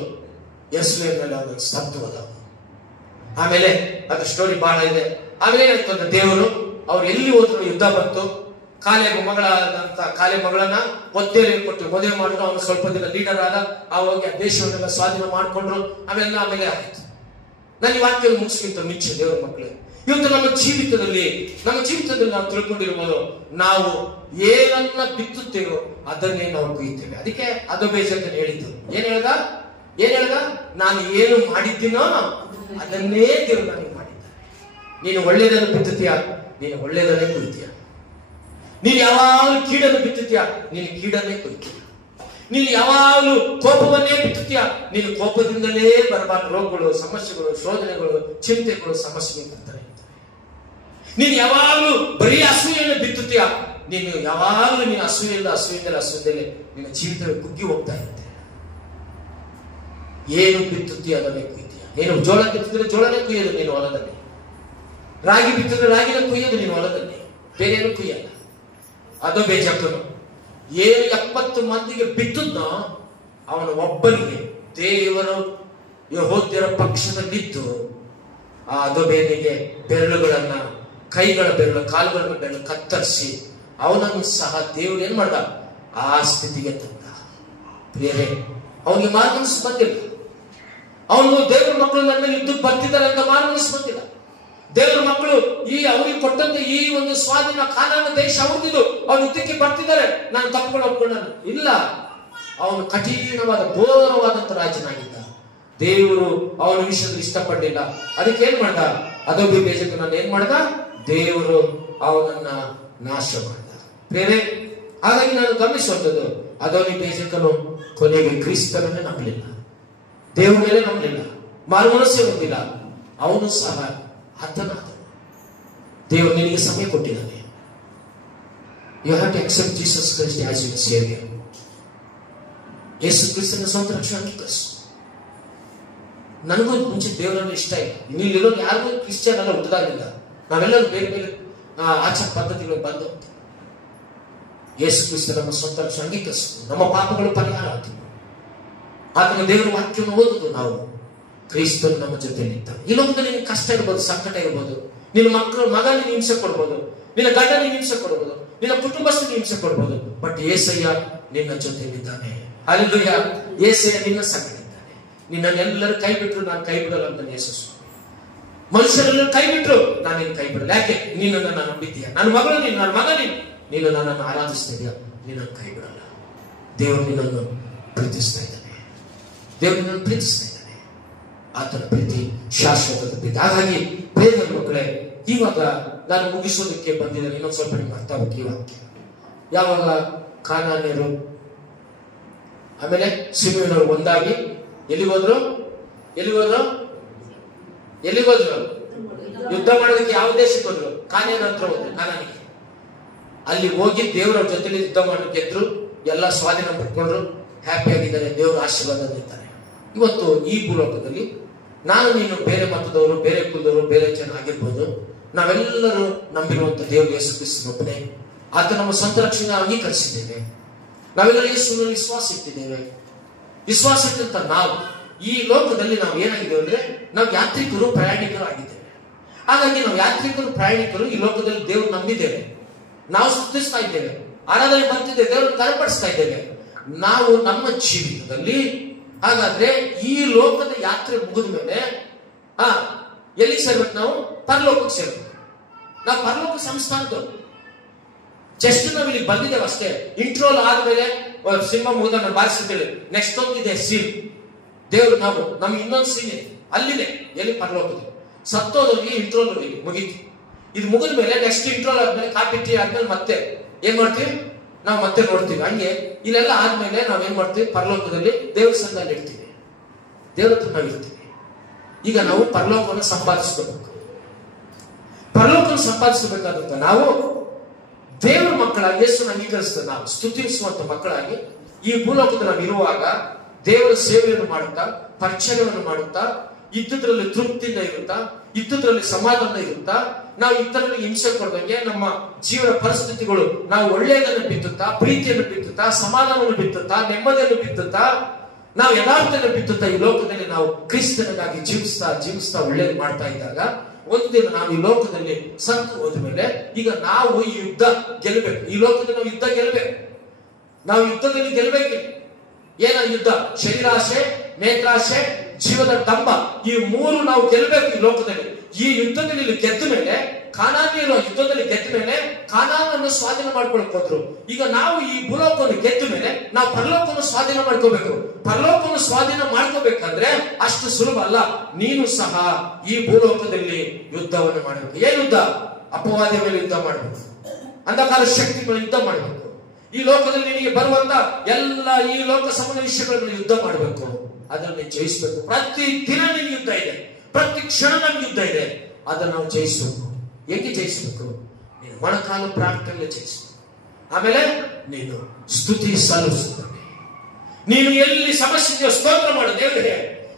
ಯೆರೂಸಲೇಮಿನಲ್ಲಿ ಅವನು ಸತ್ತು ಹೋದ. ಆಮೇಲೆ ಅದ್ರ ಸ್ಟೋರಿ ಬಹಳ ಇದೆ. ಆಮೇಲೆ ಏನಾಯ್ತು ಅಂದ್ರೆ ದೇವರು ಅವ್ರು ಎಲ್ಲಿ ಹೋದ್ರು ಯುದ್ಧ ಬಂತು. ಕಾಲೇಬ ಮಗಳನ್ನ ಒತ್ತೇರಿ ಕೊಟ್ಟು ಮದುವೆ ಮಾಡಿದ್ರು. ಅವನು ಸ್ವಲ್ಪ ದಿನ ಲೀಡರ್ ಆದ. ಅವಾಗ ದೇಶವನ್ನೆಲ್ಲ ಸ್ವಾಧೀನ ಮಾಡ್ಕೊಂಡ್ರು. ಆಮೇಲೆ ಆಯ್ತು. ನಾನು ಈ ವಾಕ್ಯ ಮುಗಿಸ್ಕಿಂತ ಮುಂಚೆ ದೇವರ ಮಕ್ಕಳು, ಇವತ್ತು ನಮ್ಮ ಜೀವಿತದಲ್ಲಿ ನಾವು ತಿಳ್ಕೊಂಡಿರ್ಬೋದು, ನಾವು ಏನನ್ನ ಬಿತ್ತುತ್ತೇವೋ ಅದನ್ನೇ ನಾವು ಕೊಯ್ತೇವೆ. ಅದಕ್ಕೆ ಅಧೋಬೇಜಕನು ಹೇಳಿದ್ದು ಏನ್ ಹೇಳ್ದ? ನಾನು ಏನು ಮಾಡಿದ್ದೀನೋ ಅದನ್ನೇ ದೇವರು ನನಗೆ ಮಾಡಿದ್ದಾನೆ. ನೀನು ಒಳ್ಳೆಯದನ್ನು ಬಿತ್ತುತ್ತೀಯ, ನೀನು ಒಳ್ಳೆಯದನ್ನೇ ಕೊಯ್ತೀಯ. ನೀನು ಯಾವಾಗಲೂ ಕೀಡನ್ನು ಬಿತ್ತುತ್ತೀಯ, ನೀನು ಕೀಡನ್ನೇ ಕೊಯ್ತೀಯ. ನೀನು ಯಾವಾಗಲೂ ಕೋಪವನ್ನೇ ಬಿತ್ತುತ್ತೀಯ, ನೀನು ಕೋಪದಿಂದಲೇ ಬರಬಾರ್ದು ರೋಗಗಳು, ಸಮಸ್ಯೆಗಳು, ಶೋಧನೆಗಳು, ಚಿಂತೆಗಳು, ಸಮಸ್ಯೆಗಳು ಬರ್ತಾರೆ. ನೀನು ಯಾವಾಗಲೂ ಬರೀ ಅಸೂಯೆಯನ್ನು ಬಿತ್ತುತ್ತೀಯ, ನೀನು ಯಾವಾಗಲೂ ನೀನು ಅಸೂಯೆಯಿಂದಲೇ ನಿನ್ನ ಜೀವಿತವೇ ಕುಗ್ಗಿ ಹೋಗ್ತಾ ಇರುತ್ತೆ. ಏನು ಬಿತ್ತುತ್ತೀಯ ಅದನ್ನೇ ಕುಯ್ತೀಯ. ನೀನು ಜೋಳ ಬಿತ್ತಿದ್ರೆ ಜೋಳನೇ ಕುಯ್ಯೋದು ನೀನು ಹೊಲದಲ್ಲಿ, ರಾಗಿ ಬಿತ್ತಿದ್ರೆ ರಾಗಿನ ಕುಯ್ಯೋದು ನೀನು ಹೊಲದಲ್ಲಿ, ಬೇರೇನು ಕುಯ್ಯಲ್ಲ. ಅಧೋಬೇಜಕನು ಏನು 70 ಮಂದಿಗೆ ಬಿತ್ತುದ್ನೋ ಅವನು ಒಬ್ಬನಿಗೆ ದೇವರು ಯೆಹೂದ್ಯರ ಪಕ್ಷದಲ್ಲಿದ್ದು ಆ ಅಧೋಬೇನಿಗೆ ಬೆರಳುಗಳನ್ನ, ಕೈಗಳ ಬೆರಳು, ಕಾಲುಗಳ ಬೆರಳು ಕತ್ತರಿಸಿ ಅವನನ್ನು ಸಹ ದೇವರು ಏನ್ ಮಾಡ್ದ? ಆ ಸ್ಥಿತಿಗೆ ತಂದ. ಪ್ರಿಯರೇ, ಅವನಿಗೆ ಮಾರ್ಗನಸ್ ಬಂದಿಲ್ಲ. ಅವನು ದೇವರ ಮಕ್ಕಳು ನನ್ನ ಮೇಲೆ ಯುದ್ಧಕ್ಕೆ ಬರ್ತಿದ್ದಾರೆ ಅಂತ ಮಾರ್ಗನಸ್ ಬಂದಿಲ್ಲ. ದೇವರ ಮಕ್ಕಳು ಅವ್ರಿಗೆ ಕೊಟ್ಟಂತೆ ಈ ಒಂದು ಸ್ವಾಧೀನ ಕಾನಾನ ದೇಶ ಅವ್ರದ್ದು, ಅವ್ರು ಯುದ್ಧಕ್ಕೆ ಬರ್ತಿದ್ದಾರೆ, ನಾನು ತಪ್ಪಿಕೊಂಡು ಒಪ್ಕೊಂಡನು. ಇಲ್ಲ, ಅವನು ಕಠಿಣವಾದ ಘೋರವಾದಂತ ರಾಜನಾಗಿದ್ದ. ದೇವರು ಅವನ ವಿಷಯದಲ್ಲಿ ಇಷ್ಟಪಡಲಿಲ್ಲ. ಅದಕ್ಕೆ ಏನ್ ಮಾಡ್ದ? ಅಧೋಬೇಜಕನನ್ನು ಏನ್ ಮಾಡ್ದ? ದೇವರು ಅವನನ್ನ ನಾಶ ಮಾಡ್ದ. ಬೇರೆ ಹಾಗಾಗಿ ನಾನು ಗಮನಿಸುವಂಥದ್ದು, ಅಧೋಬೇಜಕನು ಕೊನೆಗೆ ಕ್ರಿಸ್ತನನ್ನೇ ನಂಬಲಿಲ್ಲ, ದೇವರ ಮೇಲೆ ನಂಬಲಿಲ್ಲ, ಮಾರುಮನಸ್ಸೇ ಹೊಂದಿಲ್ಲ. ಅವನು ಸಹ ಹತನಾದನು. ದೇವರು ನಿನಗೆ ಸಮಯ ಕೊಟ್ಟಿದ್ದಾನೆ. You have to accept Jesus Christ as your saviour. ಯೇಸು ಕ್ರಿಸ್ತನ ಸ್ವಂತ ರಕ್ಷಣೆ ಅಂಗೀಕರಿಸು. ನನಗೂ ಮುಂಚೆ ದೇವರನ್ನು ಇಷ್ಟ ಇಲ್ಲ. ನೀವಿರೋ ಯಾರಿಗೂ ಕ್ರಿಶ್ಚಿಯನ್ ಎಲ್ಲ ಹುಟ್ಟದಾಗಿಲ್ಲ. ನಾವೆಲ್ಲರೂ ಬೇರೆ ಬೇರೆ ಆಚಾರ ಪದ್ಧತಿಗಳು ಬಂದು ಯೇಸು ಕ್ರಿಸ್ತ ನಮ್ಮ ಸ್ವಂತ ರಕ್ಷಣೆ ಅಂಗೀಕರಿಸು. ನಮ್ಮ ಪಾಪಗಳು ಪರಿಹಾರ ಆಗ್ತವೆ. ಆತನ ದೇವರ ವಾಕ್ಯವನ್ನು ಓದುದು ನಾವು. ಕ್ರಿಸ್ತನು ನಮ್ಮ ಜೊತೆಯಲ್ಲಿದ್ದ. ಈ ಲೋಕದಲ್ಲಿ ನಿನ್ ಕಷ್ಟ ಇರ್ಬೋದು, ಸಂಕಟ ಇರ್ಬೋದು, ನಿನ್ನ ಮಗ ನೀನು ಹಿಂಸೆ ಕೊಡ್ಬೋದು, ನಿನ್ನ ಗಂಡ ನೀನು ಹಿಂಸೆ ಕೊಡ್ಬೋದು, ನಿನ್ನ ಕುಟುಂಬಸ್ಥರು ಹಿಂಸೆ ಕೊಡ್ಬೋದು. ಬಟ್ ಏಸಯ್ಯ ನಿನ್ನ ಜೊತೆಯಲ್ಲಿದ್ದಾನೆ. ಹಲ್ಲೆಲೂಯಾ. ಏಸಯ್ಯ ನಿನ್ನ ಸಂಗಡ ಇದ್ದಾನೆ. ನಿನ್ನನ್ನೆಲ್ಲರೂ ಕೈ ಬಿಟ್ರು ನಾನು ಕೈ ಬಿಡಲ್ಲ ಅಂತ ಯೇಸು ಸ್ವಾಮಿ. ಮನುಷ್ಯರೆಲ್ಲರೂ ಕೈ ಬಿಟ್ರು ನಾನು ನಿನ್ನ ಕೈ ಬಿಡಲ್ಲ. ಯಾಕೆ? ನೀನು ನನ್ನ ನಂಬಿದ್ದೀಯ, ನನ್ನ ಮಗಳು ನೀನು, ನನ್ನ ಮಗ ನೀನು ನನ್ನನ್ನು ಆರಾಧಿಸ್ತಿದ್ಯಾ, ನಿನ್ನನ್ನು ಕೈ ಬಿಡಲ್ಲ. ದೇವರು ನಿನ್ನನ್ನು ಪ್ರೀತಿಸ್ತಾ ಇದ್ದಾನೆ. ದೇವರು ನಿನ್ನನ್ನು ಪ್ರೀತಿಸ್ತಾ ಇದ್ದಾನೆ. ಆತನ ಪ್ರೀತಿ ಶಾಶ್ವತದ ಪ್ರೀತಿ. ಹಾಗಾಗಿ ಬೇರೆ ಮಕ್ಕಳೇ, ಇವಾಗ ನಾನು ಮುಗಿಸೋದಕ್ಕೆ ಬಂದಿದ್ದೇನೆ. ಇನ್ನೊಂದು ಸ್ವಲ್ಪ ನಿಮ್ಗೆ ಅರ್ಥ ಆಗಬೇಕು ಈ ವಾಕ್ಯ. ಯಾವಾಗ ಕಾನಾನ್ಯರು ಆಮೇಲೆ ಸಿಮಿಯೋನವರು ಒಂದಾಗಿ ಎಲ್ಲಿಗೆ ಹೋದ್ರು? ಯುದ್ಧ ಮಾಡೋದಕ್ಕೆ ಯಾವ ದೇಶಕ್ಕೆ ಹೋದ್ರು? ಕಾನಾನ್ಯರ ಹತ್ರ ಹೋದ್ರು. ಕಾನಾನಿಗೆ ಅಲ್ಲಿ ಹೋಗಿ ದೇವರ ಜೊತೆಲಿ ಯುದ್ಧ ಮಾಡಿ ಗೆದ್ರು, ಎಲ್ಲ ಸ್ವಾಧೀನ ಪಡ್ಕೊಂಡ್ರು, ಹ್ಯಾಪಿ ಆಗಿದ್ದಾರೆ, ದೇವರ ಆಶೀರ್ವಾದ ಇರ್ತಾರೆ. ಇವತ್ತು ಈ ಭೂಲೋಕದಲ್ಲಿ ನಾನು ನೀನು ಬೇರೆ ಮತದವರು, ಬೇರೆ ಕುಲದವರು, ಬೇರೆ ಜನ ಆಗಿರ್ಬೋದು, ನಾವೆಲ್ಲರೂ ನಂಬಿರುವಂತ ದೇವರು ಯೇಸು ಕ್ರಿಸ್ತನೊಬ್ಬನೇ. ಆತ ನಮ್ಮ ಸ್ವಂತ ರಕ್ಷಣೆ ಅಂಗೀಕರಿಸಿದ್ದೇವೆ. ನಾವೆಲ್ಲರೂ ಯೇಸುವಿನಲ್ಲಿ ವಿಶ್ವಾಸ ಇಟ್ಟಿದ್ದೇವೆ. ವಿಶ್ವಾಸ ಇಟ್ಟಂತ ನಾವು ಈ ಲೋಕದಲ್ಲಿ ನಾವು ಏನಾಗಿದ್ದೇವೆ ಅಂದ್ರೆ, ನಾವು ಯಾತ್ರಿಕರು, ಪ್ರಯಾಣಿಕರು ಆಗಿದ್ದೇವೆ. ಹಾಗಾಗಿ ನಾವು ಯಾತ್ರಿಕರು, ಪ್ರಯಾಣಿಕರು ಈ ಲೋಕದಲ್ಲಿ ದೇವರು ನಂಬಿದ್ದೇವೆ. ನಾವು ಸ್ತುತಿಸ್ತಾ ಇದ್ದೇವೆ, ಆರಾಧನೆ ಬರ್ತಿದ್ದೇವೆ, ದೇವರನ್ನು ಕರೆಪಡಿಸ್ತಾ ಇದ್ದೇವೆ. ನಾವು ನಮ್ಮ ಜೀವಿತದಲ್ಲಿ ಹಾಗಾದ್ರೆ ಈ ಲೋಕದ ಯಾತ್ರೆ ಮುಗಿದ ಮೇಲೆ ಎಲ್ಲಿಗೆ ಸೇರ್ಬೇಕು? ನಾವು ಪರಲೋಕಕ್ಕೆ ಸೇರ್ಬೇಕು. ನಾವು ಪರಲೋಕ ಸಂಸ್ಥಾನದವರು. ಜಸ್ಟ್ ನಾವು ಇಲ್ಲಿ ಬಂದಿದ್ದೇವೆ ಅಷ್ಟೇ. ಇಂಟ್ರೋಲ್ ಆದ್ಮೇಲೆ ಸಿನಿಮಾ ಮುಗಿದ ನಾನು ಬಾರಿಸಿದ್ದೇವೆ, ನೆಕ್ಸ್ಟ್ ಒಂದಿದೆ ಸೀನ್. ದೇವರು ನಮ್ಗೆ ಇನ್ನೊಂದು ಸೀನ್ ಇದೆ, ಅಲ್ಲಿದೆ. ಎಲ್ಲಿ? ಪರಲೋಕದಲ್ಲಿ. ಸತ್ತೋದವ್ರಿಗೆ ಇಂಟ್ರೋಲ್ ಮುಗೀತು. ಇದು ಮುಗಿದ ಮೇಲೆ ನೆಕ್ಸ್ಟ್ ಇಂಟ್ರೋಲ್ ಆದ್ಮೇಲೆ ಕಾಪಿ ಟೀ ಆದ್ಮೇಲೆ ಮತ್ತೆ ಏನ್ ಮಾಡ್ತೀವಿ? ನಾವು ಮತ್ತೆ ನೋಡ್ತೀವಿ. ಹಂಗೆ ಇಲ್ಲೆಲ್ಲ ಆದ್ಮೇಲೆ ನಾವ್ ಏನ್ ಮಾಡ್ತೀವಿ? ಪರಲೋಕದಲ್ಲಿ ದೇವ್ರ ಸಂಘದಲ್ಲಿ ಇರ್ತೀವಿ, ದೇವ್ರ ಹತ್ರ ನಾವು ಇರ್ತೀವಿ. ಈಗ ನಾವು ಪರಲೋಕವನ್ನು ಸಂಪಾದಿಸ್ಕೋಬೇಕು. ಪರಲೋಕವನ್ನು ಸಂಪಾದಿಸಬೇಕಾದಂತ ನಾವು ದೇವರ ಮಕ್ಕಳಾಗಿ ಯೇಸುವನ್ನು ಅಂಗೀಕರಿಸ್ತೇವೆ. ನಾವು ಸ್ತುತಿಸುವಂತ ಮಕ್ಕಳಾಗಿ ಈ ಭೂಲೋಕದಲ್ಲಿ ನಾವು ಇರುವಾಗ ದೇವರ ಸೇವೆಯನ್ನು ಮಾಡುತ್ತಾ, ಪರಿಚಯವನ್ನು ಮಾಡುತ್ತಾ, ಇದ್ದುದ್ರಲ್ಲಿ ತೃಪ್ತಿಯಿಂದ ಇರುತ್ತಾ, ಇದ್ದುದ್ರಲ್ಲಿ ಸಮಾಧಾನ ಇರುತ್ತಾ, ನಾವು ಇತರರಿಗೆ ಹಿಂಸೆ ಕೊಡದಂಗೆ ನಮ್ಮ ಜೀವನ ಪರಿಸ್ಥಿತಿಗಳು ನಾವು ಒಳ್ಳೆಯದನ್ನು ಬಿತ್ತುತ್ತಾ, ಪ್ರೀತಿಯನ್ನು ಬಿತ್ತುತ್ತಾ, ಸಮಾಧಾನವನ್ನು ಬಿತ್ತುತ್ತಾ, ನೆಮ್ಮದಿಯನ್ನು ಬಿತ್ತುತ್ತಾ, ನಾವು ಯಥಾರ್ಥವನ್ನು ಬಿತ್ತುತ್ತಾ ಈ ಲೋಕದಲ್ಲಿ ನಾವು ಕ್ರಿಸ್ತನಿಗಾಗಿ ಜೀವಿಸ್ತಾ ಒಳ್ಳೇದು ಮಾಡ್ತಾ ಇದ್ದಾಗ ಒಂದು ದಿನ ನಾವು ಈ ಲೋಕದಲ್ಲಿ ಸತ್ತು ಹೋದ್ಮೇಲೆ ಈಗ ನಾವು ಈ ಯುದ್ಧ ಗೆಲ್ಲಬೇಕು. ಈ ಲೋಕದಲ್ಲಿ ನಾವು ಯುದ್ಧ ಗೆಲ್ಲಬೇಕು. ನಾವು ಯುದ್ಧದಲ್ಲಿ ಗೆಲ್ಲಬೇಕು. ಏನ ಯುದ್ಧ? ಶರೀರಾಶೆ, ನೇತ್ರಾಶೆ, ಜೀವದ ಡಂಬ, ಈ ಮೂರು ನಾವು ಗೆಲ್ಲಬೇಕು ಈ ಲೋಕದಲ್ಲಿ. ಈ ಯುದ್ಧದಲ್ಲಿ ಗೆದ್ದ ಮೇಲೆ, ಕಾನಾನ್ಯರು ಯುದ್ಧದಲ್ಲಿ ಗೆದ್ದ ಮೇಲೆ ಕಾನಾನನ್ನು ಸ್ವಾಧೀನ ಮಾಡ್ಕೊಳಕ್ ಹೋದ್ರು. ಈಗ ನಾವು ಈ ಭೂಲೋಕವನ್ನು ಗೆದ್ದ ಮೇಲೆ ನಾವು ಪರಲೋಕವನ್ನು ಸ್ವಾಧೀನ ಮಾಡ್ಕೋಬೇಕು. ಪರಲೋಕವನ್ನು ಸ್ವಾಧೀನ ಮಾಡ್ಕೋಬೇಕಂದ್ರೆ ಅಷ್ಟು ಸುಲಭ ಅಲ್ಲ. ನೀನು ಸಹ ಈ ಭೂಲೋಕದಲ್ಲಿ ಯುದ್ಧವನ್ನು ಮಾಡಬೇಕು. ಏನ್ ಯುದ್ಧ? ಅಪವಾದ ಮೇಲೆ ಯುದ್ಧ ಮಾಡಬೇಕು, ಅಂಧಕಾರ ಶಕ್ತಿ ಮೇಲೆ ಯುದ್ಧ ಮಾಡಬೇಕು. ಈ ಲೋಕದಲ್ಲಿ ನಿನಗೆ ಬರುವಂತ ಎಲ್ಲ ಈ ಲೋಕ ಸಂಬಂಧ ವಿಷಯಗಳನ್ನು ಯುದ್ಧ ಮಾಡಬೇಕು, ಅದನ್ನು ಜಯಿಸಬೇಕು. ಪ್ರತಿ ದಿನ ನಿನ್ ಯುದ್ಧ ಇದೆ, ಪ್ರತಿ ಕ್ಷಣ ನಮ್ಗೆ ಯುದ್ಧ ಇದೆ. ಅದನ್ನು ನಾವು ಜಯಿಸಬೇಕು. ಹೇಗೆ ಜಯಿಸಬೇಕು? ನೀನು ಮೊಣಕಾಲು ಪ್ರಾರ್ಥನೆ ಜಯಿಸಬೇಕು. ಆಮೇಲೆ ನೀನು ಸ್ತುತಿ ಸಲ್ಲಿಸುತ್ತೇನೆ. ನೀನು ಎಲ್ಲಿ ಸಮಸ್ಯೆ ಇದೆಯೋ ಸ್ತೋತ್ರ ಮಾಡು ದೇವರಿಗೆ.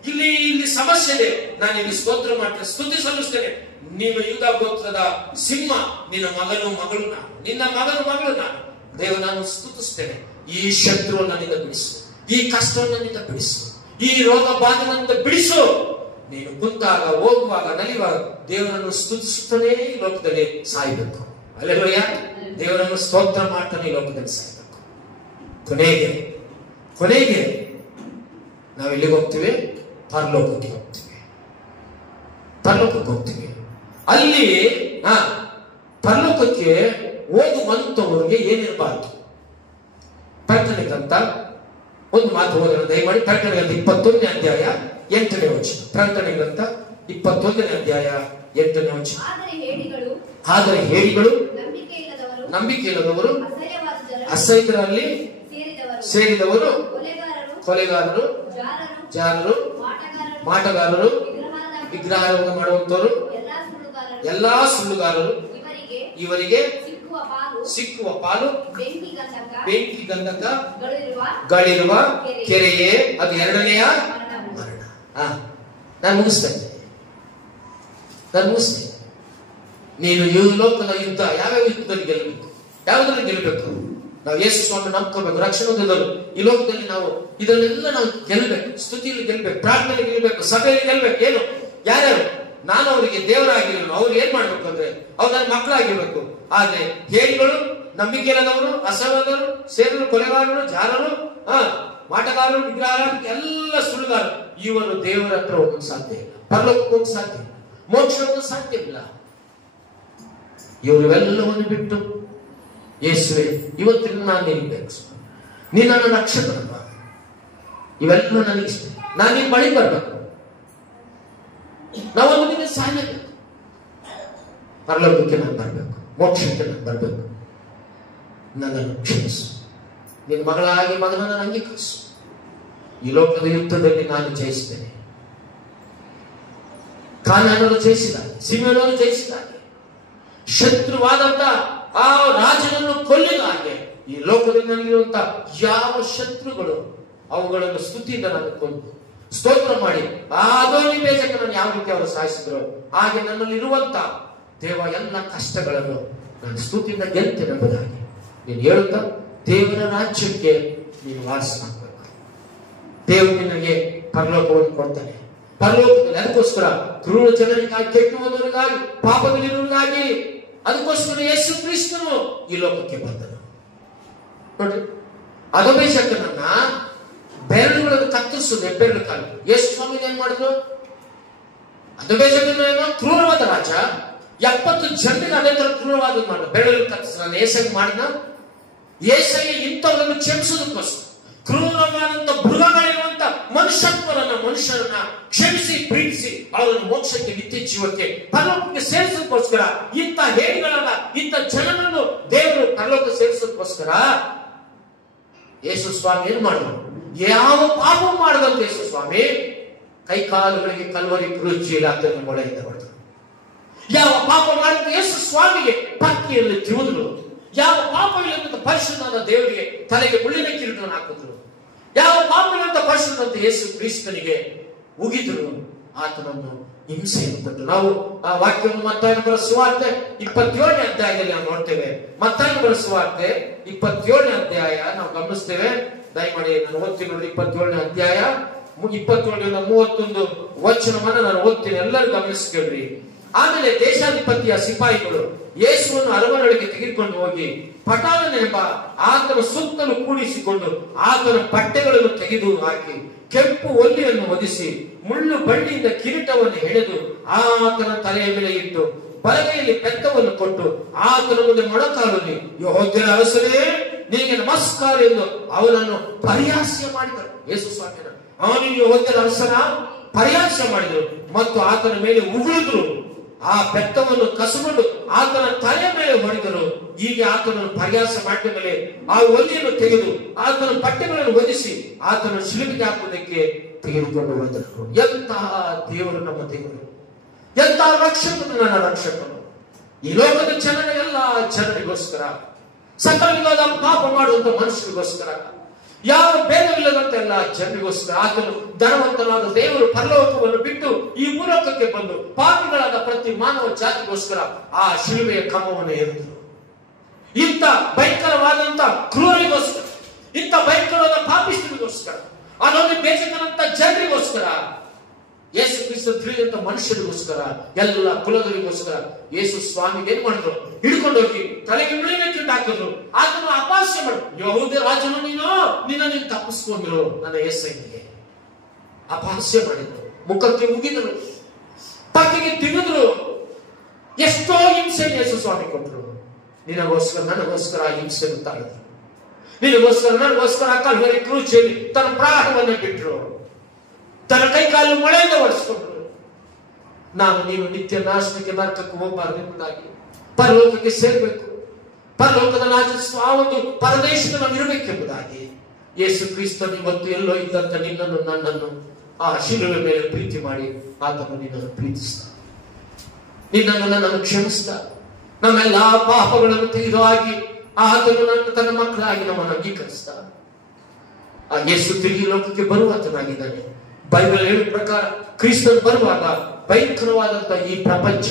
ಇಲ್ಲಿ ಸಮಸ್ಯೆ ಇದೆ, ನಾನು ಇಲ್ಲಿ ಸ್ತೋತ್ರ ಮಾಡ್ತೇನೆ, ಸ್ತುತಿ ಸಲ್ಲಿಸ್ತೇನೆ. ನೀನು ಯೂದ ಗೋತ್ರದ ಸಿಂಹ, ನಿನ್ನ ಮಗನು ಮಗಳು ನಾನು, ನಿನ್ನ ಮಗನು ಮಗಳು ನಾನು. ದೇವರು ನಾನು ಸ್ತುತಿಸ್ತೇನೆ. ಈ ಶತ್ರುವನ್ನು ನನ್ನಿಂದ ಬಿಡಿಸು, ಈ ಕಷ್ಟವನ್ನು ನನ್ನಿಂದ ಬಿಡಿಸು, ಈ ರೋಗ ಬಾಧೆಯಿಂದ ಬಿಡಿಸು. ನೀನು ಕುಂತಾಗ, ಹೋಗುವಾಗ, ನಲಿಯುವಾಗ ದೇವರನ್ನು ಸ್ತುತಿಸುತ್ತಾನೆ ಈ ಲೋಕದಲ್ಲಿ ಸಾಯಬೇಕು. ಹಲ್ಲೆಲೂಯಾ. ದೇವರನ್ನು ಸ್ತೋತ್ರ ಮಾಡ್ತಾನೆ ಈ ಲೋಕದಲ್ಲಿ ಸಾಯಬೇಕು. ಕೊನೆಗೆ ನಾವು ಎಲ್ಲಿಗೆ ಹೋಗ್ತೀವಿ? ಪರಲೋಕಕ್ಕೆ ಹೋಗ್ತೀವಿ. ಅಲ್ಲಿ ಪರಲೋಕಕ್ಕೆ ಹೋಗುವಂತವರಿಗೆ ಏನಿರಬಾರ್ದು? ಪ್ರಕಟಣೆ ಗ್ರಂಥ ಒಂದು ಮಾತು ಓದೋಣ ದಯಮಾಡಿ. ಪ್ರಕಟಣೆ ಗ್ರಂಥ 21ನೇ ಅಧ್ಯಾಯ 8ನೇ ವಚನ. ಪ್ರಕಟಣೆ ಗ್ರಂಥ 21ನೇ ಅಧ್ಯಾಯ 8ನೇ ವಚನ. ಆದರೆ ಹೇಡಿಗಳು, ನಂಬಿಕೆ ಇಲ್ಲದವರು, ಅಸಹ್ಯರಲ್ಲಿ ಸೇರಿದವರು, ಕೊಲೆಗಾರರು, ಜಾರರು, ಮಾಟಗಾರರು, ವಿಗ್ರಹವನ್ನು ಮಾಡುವಂತವರು, ಎಲ್ಲಾ ಸುಳ್ಳುಗಾರರು, ಇವರಿಗೆ ಸಿಕ್ಕುವ ಪಾಲು ಬೆಂಕಿ ಗಂಧಕ ಗಳಿರುವ ಕೆರೆಯೇ ಅದು ಎರಡನೆಯ ಮರಣ. ನಾನು ಮುಗಿಸ್ತೇನೆ. ನೀನು ಈ ಲೋಕದ ಯುದ್ಧ ಯಾವ್ಯಾವ ಯುದ್ಧದಲ್ಲಿ ಗೆಲ್ಲಬೇಕು? ಯಾವುದರಲ್ಲಿ ಗೆಲ್ಲಬೇಕು? ನಾವು ಯೇಸು ಸ್ವಾಮಿ ನಂಬ್ಕೋಬೇಕು, ರಕ್ಷಣೆ ಹೊಂದಲು. ಈ ಲೋಕದಲ್ಲಿ ನಾವು ಇದನ್ನೆಲ್ಲ ನಾವು ಗೆಲ್ಲಬೇಕು. ಸ್ತುತಿಯಲ್ಲಿ ಗೆಲ್ಲಬೇಕು, ಪ್ರಾರ್ಥನೆಯಲ್ಲಿ ಗೆಲ್ಲಬೇಕು, ಸಭೆಯಲ್ಲಿ ಗೆಲ್ಲಬೇಕು. ಏನು? ಯಾರ್ಯಾರು? ನಾನು ಅವರಿಗೆ ದೇವರಾಗಿರಲು ಅವ್ರು ಏನ್ ಮಾಡ್ಬೇಕು ಅಂದ್ರೆ ಅವ್ರು ನನ್ನ ಮಕ್ಕಳಾಗಿರ್ಬೇಕು. ಆದ್ರೆ ಹೇಡಿಗಳು, ನಂಬಿಕೆ ಇಲ್ಲದವರು, ಅಸಹ್ಯರು, ಸೇರಲು, ಕೊಲೆಗಾರರು, ಜಾರರು, ಮಾಟಗಾರರು, ವಿಗ್ರಹಾರರು, ಎಲ್ಲ ಸುಳ್ಳುಗಾರರು, ಇವರು ದೇವರ ಹತ್ರ ಹೋಗೋದು ಸಾಧ್ಯ ಇಲ್ಲ, ಪರಲೋಕಕ್ಕೆ ಹೋಗಕ್ಕೆ ಸಾಧ್ಯ ಇಲ್ಲ, ಮೋಕ್ಷ ಹೋಗೋದು ಸಾಧ್ಯ ಇಲ್ಲ. ಇವರೆಲ್ಲವನ್ನು ಬಿಟ್ಟು ಯೇಸುವೆ ಇವತ್ತಿನ ನಾನು ನಿಲ್ಬೇಕು, ನೀನು ನನ್ನ ರಕ್ಷಕನಲ್ಲ, ಇವೆಲ್ಲ ನನಗಿಷ್ಟ, ನಾನು ನಿನ್ ಬಳಿ ಬರ್ಬೇಕು, ನಾವೊಂದು ದಿನ ಸಾಯಬೇಕು, ಪರಲೋಕಕ್ಕೆ ನಾನು ಬರ್ಬೇಕು, ಮೋಕ್ಷಕ್ಕೆ ನಾನು ಬರ್ಬೇಕು, ನನ್ನನ್ನು ಕ್ಷಮಿಸು, ನಿನ್ನ ಮಗಳಾಗಿ ಮಗನನ್ನು ಅಂಗೀಕರಿಸು. ಈ ಲೋಕದ ಯುದ್ಧದಲ್ಲಿ ನಾನು ಜಯಿಸ್ತೇನೆ. ಕಾನಾನರು ಜಯಿಸಿದಾಗ, ಸಿಮೆಯೋನರು ಜಯಿಸಿದಾಗ, ಶತ್ರುವಾದಂತ ಆ ರಾಜನನ್ನು ಕೊಲ್ಲಿದ ಹಾಗೆ ಈ ಲೋಕದಲ್ಲಿ ನನಗಿರುವಂತ ಯಾವ ಶತ್ರುಗಳು ಅವುಗಳನ್ನು ಸ್ತುತಿಯಿಂದ ನಾನು ಕೊಂದು ಸ್ತೋತ್ರ ಮಾಡಿ ಆದೋನಿ ಬೇಜಕನನ್ನು ಯಾವ ರೀತಿ ಅವರು ಸಾಯಿಸಿದ್ರು ಹಾಗೆ ನನ್ನಲ್ಲಿರುವಂತ ದೇವ ಎಲ್ಲ ಕಷ್ಟಗಳನ್ನು ನಾನು ಸ್ತುತಿಯಿಂದ ಗೆಲ್ತೇನೆ ಎಂಬುದಾಗಿ ನೀನು ಹೇಳುತ್ತಾ ದೇವರ ರಾಜ್ಯಕ್ಕೆ ನೀನು ವಾರಸನಾಗಬೇಕು. ದೇವರು ನಿನಗೆ ಪರಲೋಕವನ್ನು ಕೊಡ್ತಾನೆ. ಪರಲೋಕದಲ್ಲಿ ಅದಕ್ಕೋಸ್ಕರ ಕ್ರೂರ ಜನರಿಗಾಗಿ, ಕೆಟ್ಟುವುದರಿಗಾಗಿ, ಪಾಪದಲ್ಲಿರುವುದಾಗಿ, ಅದಕ್ಕೋಸ್ಕರ ಯೇಸು ಕ್ರಿಸ್ತನು ಈ ಲೋಕಕ್ಕೆ ಬಂದನು. ನೋಡ್ರಿ, ಅಧೋಬೇಶಕನನ್ನ ಬೆರಳುಗಳನ್ನು ಕತ್ತರಿಸೋದು ಹೆಬ್ಬೆರಳು ಕಾಲ. ಯೇಸು ಸ್ವಾಮಿ ಏನ್ ಮಾಡಿದ್ರು? ಅಧೋಬೇಶಕನ ಕ್ರೂರವಾದ ರಾಜ 70 ಜನರಿಗೆ ಅದೇ ತರ ಕ್ರೂರವಾದ ಮಾಡಿದ ಬೆರಳು ಕತ್ತರಿಸ ಏಸೈ ಮಾಡಿದ. ಏಸೈ ಇಂಥವರನ್ನು ಕ್ಷಮಿಸೋದಕ್ಕೋಸ್ಕರ ಕ್ರೂರವಾದಂತ ಮೃಗಗಳಿರುವಂತ ಮನುಷ್ಯರನ್ನ ಕ್ಷಮಿಸಿ ಪ್ರೀತಿಸಿ ಅವರನ್ನು ಮೋಕ್ಷಕ್ಕೆ, ನಿತ್ಯ ಜೀವಕ್ಕೆ, ಪರಲೋಕಕ್ಕೆ ಸೇರಿಸೋದಕ್ಕೋಸ್ಕರ ಇಂಥ ಹೇಡಿಗಳನ್ನ, ಇಂಥ ಜನರನ್ನು ದೇವರು ಪರಲೋಕ ಸೇರಿಸೋದಕ್ಕೋಸ್ಕರ ಯೇಸು ಸ್ವಾಮಿ ಏನ್ ಮಾಡಿದ್ರು? ಯಾವ ಪಾಪ ಮಾಡದಂತ ಯೇಸು ಸ್ವಾಮಿ ಕೈ ಕಾಲುಗಳಿಗೆ ಕಲ್ವರಿ ಕ್ರೂಚಿಯಲ್ಲಿ ಅದನ್ನು ಮೊಳೆಯಿಂದ ಹೊಡೆದರು. ಯಾವ ಪಾಪ ಮಾಡಿದ ಯೇಸು ಸ್ವಾಮಿಗೆ ಪಕ್ಕಿಯಲ್ಲಿ ತಿರುವುದ್ರು. ಯಾವ ಪಾಪ ಇಲ್ಲದಂತ ಪರಿಶುದ್ಧನಾದ ದೇವರಿಗೆ ತಲೆಗೆ ಮುಳ್ಳಿನ ಕಿರೀಟವನ್ನು ಹಾಕಿದ್ರು. ಯಾವ ಪಾಪ ಇಲ್ಲದಂತ ಪರಿಶುದ್ಧನಾದ ಯೇಸು ಕ್ರಿಸ್ತನಿಗೆ ಉಗಿದ್ರು, ಆತನನ್ನು ಹಿಂಸೆಯನ್ನು ಕೊಟ್ಟರು. ನಾವು ಆ ವಾಕ್ಯವನ್ನು ಮತ್ತಾಯನ ಬರೆದ ಸುವಾರ್ತೆ 27ನೇ ಅಧ್ಯಾಯದಲ್ಲಿ ನಾವು ನೋಡ್ತೇವೆ. ಮತ್ತಾಯನ ಬರೆದ ಸುವಾರ್ತೆ 27ನೇ ಅಧ್ಯಾಯ ನಾವು ಗಮನಿಸ್ತೇವೆ. ದಯಮಾಡಿ ನಾನು ಓದ್ತೀನಿ ನೋಡಿ. 27ನೇ ಅಧ್ಯಾಯ 27ರಿಂದ 31 ವಚನವನ್ನ ನಾನು ಓದ್ತೀನಿ, ಎಲ್ಲರೂ ಗಮನಿಸ್ಕೊಳ್ರಿ. ಆಮೇಲೆ ದೇಶಾಧಿಪತಿಯ ಸಿಪಾಯಿಗಳು ಯೇಸುವನ್ನು ಅರಮನೆಯೊಳಗೆ ತೆಗೆದುಕೊಂಡು ಹೋಗಿ ಪಟಾಲನೆಂಬ ಆತನ ಸುತ್ತಲೂ ಕೂಡಿಸಿಕೊಂಡು ಆತನ ಬಟ್ಟೆಗಳನ್ನು ತೆಗೆದು ಹಾಕಿ ಕೆಂಪು ಒಲ್ಲಿಯನ್ನು ಒದಿಸಿ ಮುಳ್ಳು ಬಳ್ಳಿಯಿಂದ ಕಿರೀಟವನ್ನು ಹೆಣೆದು ಆತನ ತಲೆಯ ಮೇಲೆ ಇಟ್ಟು ಬಲಗೈಯಲ್ಲಿ ಬೆತ್ತವನ್ನು ಕೊಟ್ಟು ಆತನ ಮುಂದೆ ಮೊಣಕಾಲಲ್ಲಿ, ಯೆಹೂದ್ಯರ ಅರಸನೇ ನಿನಗೆ ನಮಸ್ಕಾರ ಎಂದು ಅವನನ್ನು ಪರಿಹಾಸ್ಯ ಮಾಡಿದರು. ಯೇಸು ಸ್ವಾಮಿಯನ್ನ ಅವನು ಯೆಹೂದ್ಯರ ಅರಸನ ಪರಿಹಾಸ್ಯ ಮಾಡಿದರು ಮತ್ತು ಆತನ ಮೇಲೆ ಉಗುಳಿದ್ರು. ಆ ಬೆತ್ತವನ್ನು ಕಸಕೊಂಡು ಆತನ ತಲೆಯ ಮೇಲೆ ಹೊಡೆದರು. ಹೀಗೆ ಆತನನ್ನು ಪರಿಹಾಸ ಮಾಡಿದ ಮೇಲೆ ಆ ಒಲೆಯನ್ನು ತೆಗೆದು ಆತನ ಬಟ್ಟೆಗಳನ್ನು ಹೊದಿಸಿ ಆತನ ಶಿಲುಬೆಗೆ ಹಾಕುವುದಕ್ಕೆ ತೆಗೆದುಕೊಂಡು ಹೋದರು. ಎಂತಹ ದೇವರು ನಮ್ಮ ದೇವರು, ಎಂತಹ ರಕ್ಷಕನು ನನ್ನ ರಕ್ಷಕನು. ಈ ಲೋಕದ ಜನರ ಎಲ್ಲ ಜನರಿಗೋಸ್ಕರ, ಸಕಲ ವಿಧದ ಪಾಪ ಮಾಡುವಂತ ಮನುಷ್ಯರಿಗೋಸ್ಕರ, ಯಾವ ಭೇದವಿಲ್ಲದಂತ ಎಲ್ಲ ಜನರಿಗೋಸ್ಕರ ಆತನು ಧನವಂತನಾದ ದೇವರು ಪರಲೋಕವನ್ನು ಬಿಟ್ಟು ಈ ಭೂಲೋಕಕ್ಕೆ ಬಂದು ಪಾಪಿಗಳಾದ ಪ್ರತಿ ಮಾನವ ಜಾತಿಗೋಸ್ಕರ ಆ ಶಿಲುಬೆಯ ಕಂಬವನ್ನು ಏರಿದರು. ಇಂಥ ಭಯಂಕರವಾದಂತ ಕ್ರೂರಿಗೋಸ್ಕರ, ಇಂಥ ಭಯಂಕರವಾದ ಪಾಪಿಷ್ಠರಿಗೋಸ್ಕರ, ಅದೊಂದು ಬೇಸಕನಂತ ಜನರಿಗೋಸ್ಕರ, ಯೇಸು ಕ್ರಿಸ್ತ ತಿಳಿದಂತ ಮನುಷ್ಯರಿಗೋಸ್ಕರ, ಎಲ್ಲ ಕುಲದವರಿಗೋಸ್ಕರ ಯೇಸು ಸ್ವಾಮಿಗೆ ಏನ್ ಮಾಡಿದ್ರು? ಹಿಡ್ಕೊಂಡೋಗಿ ತಲೆಗೆ ಮುಳ್ಳಿನಕ್ಕೆ ಹಾಕಿದ್ರು. ಆತನು ಅಪಹಾಸ್ಯ ಮಾಡಿ, ಯೆಹೂದ್ಯ ರಾಜನು ನೀನು ತಪ್ಪಿಸ್ಕೊಂಡ್ರು ನನ್ನ ಯೇಸಯ್ಯನಿಗೆ ಅಪಹಾಸ್ಯ ಮಾಡಿದ್ರು. ಮುಖಕ್ಕೆ ಮುಗಿದ್ರು, ಪಕ್ಕಿಗೆ ತಿವಿದ್ರು. ಎಷ್ಟೋ ಹಿಂಸೆ ಯೇಸು ಸ್ವಾಮಿ ಕೊಟ್ಟರು. ನಿನಗೋಸ್ಕರ ನನಗೋಸ್ಕರ ಹಿಂಸೆಯನ್ನು ತಾಳಿದ್ರು. ನಿನಗೋಸ್ಕರ ನನಗೋಸ್ಕರ ಕಲ್ವರಿ ಕ್ರೂಚಿಯಲ್ಲಿ ತನ್ನ ಪ್ರಾಣವನ್ನು ಬಿಟ್ಟರು. ತನ್ನ ಕೈ ಕಾಲು ಮಳೆಯಿಂದ ಒರೆಸ್ಕೊಂಡ್ರು. ನಾನು ನೀನು ನಿತ್ಯ ನಾಶನಕ್ಕೆ ನರಕಕ್ಕೆ ಹೋಗಬಾರದು ಎಂಬುದಾಗಿ ಪರಲೋಕಕ್ಕೆ ಸೇರ್ಬೇಕು, ಪರಲೋಕದಲ್ಲಿ ಆಚರಿಸುವ ಆ ಒಂದು ಪರದೇಶದಲ್ಲಿ ನಾವು ಇರಬೇಕೆಂಬುದಾಗಿ ಯೇಸು ಕ್ರಿಸ್ತನು ಇವತ್ತು ಎಲ್ಲೋ ಇದ್ದಂತ ನಿನ್ನನ್ನು ನನ್ನನ್ನು ಆ ಶಿಲುಬೆ ಮೇಲೆ ಪ್ರೀತಿ ಮಾಡಿ ಆತನು ನಿನ್ನನ್ನು ಪ್ರೀತಿಸ್ತಾ, ನಿನ್ನನ್ನು ನನ್ನನ್ನು ಕ್ಷಮಿಸ್ತಾ, ನಮ್ಮೆಲ್ಲಾ ಪಾಪಗಳನ್ನು ತೆಗೆದುಹಾಕಿ ಆತನು ತನ್ನ ಮಕ್ಕಳಾಗಿ ನಮ್ಮನ್ನು ಅಂಗೀಕರಿಸ್ತಾ ಆ ಯೇಸು ತಿರುಗಿ ಲೋಕಕ್ಕೆ ಬರುವಾತನಾಗಿದ್ದಾನೆ. ಬೈಬಲ್ ಹೇಳುವ ಪ್ರಕಾರ ಕ್ರಿಸ್ತನು ಬರುವಾಗ ಭಯಂಕರವಾದಂತ ಈ ಪ್ರಪಂಚ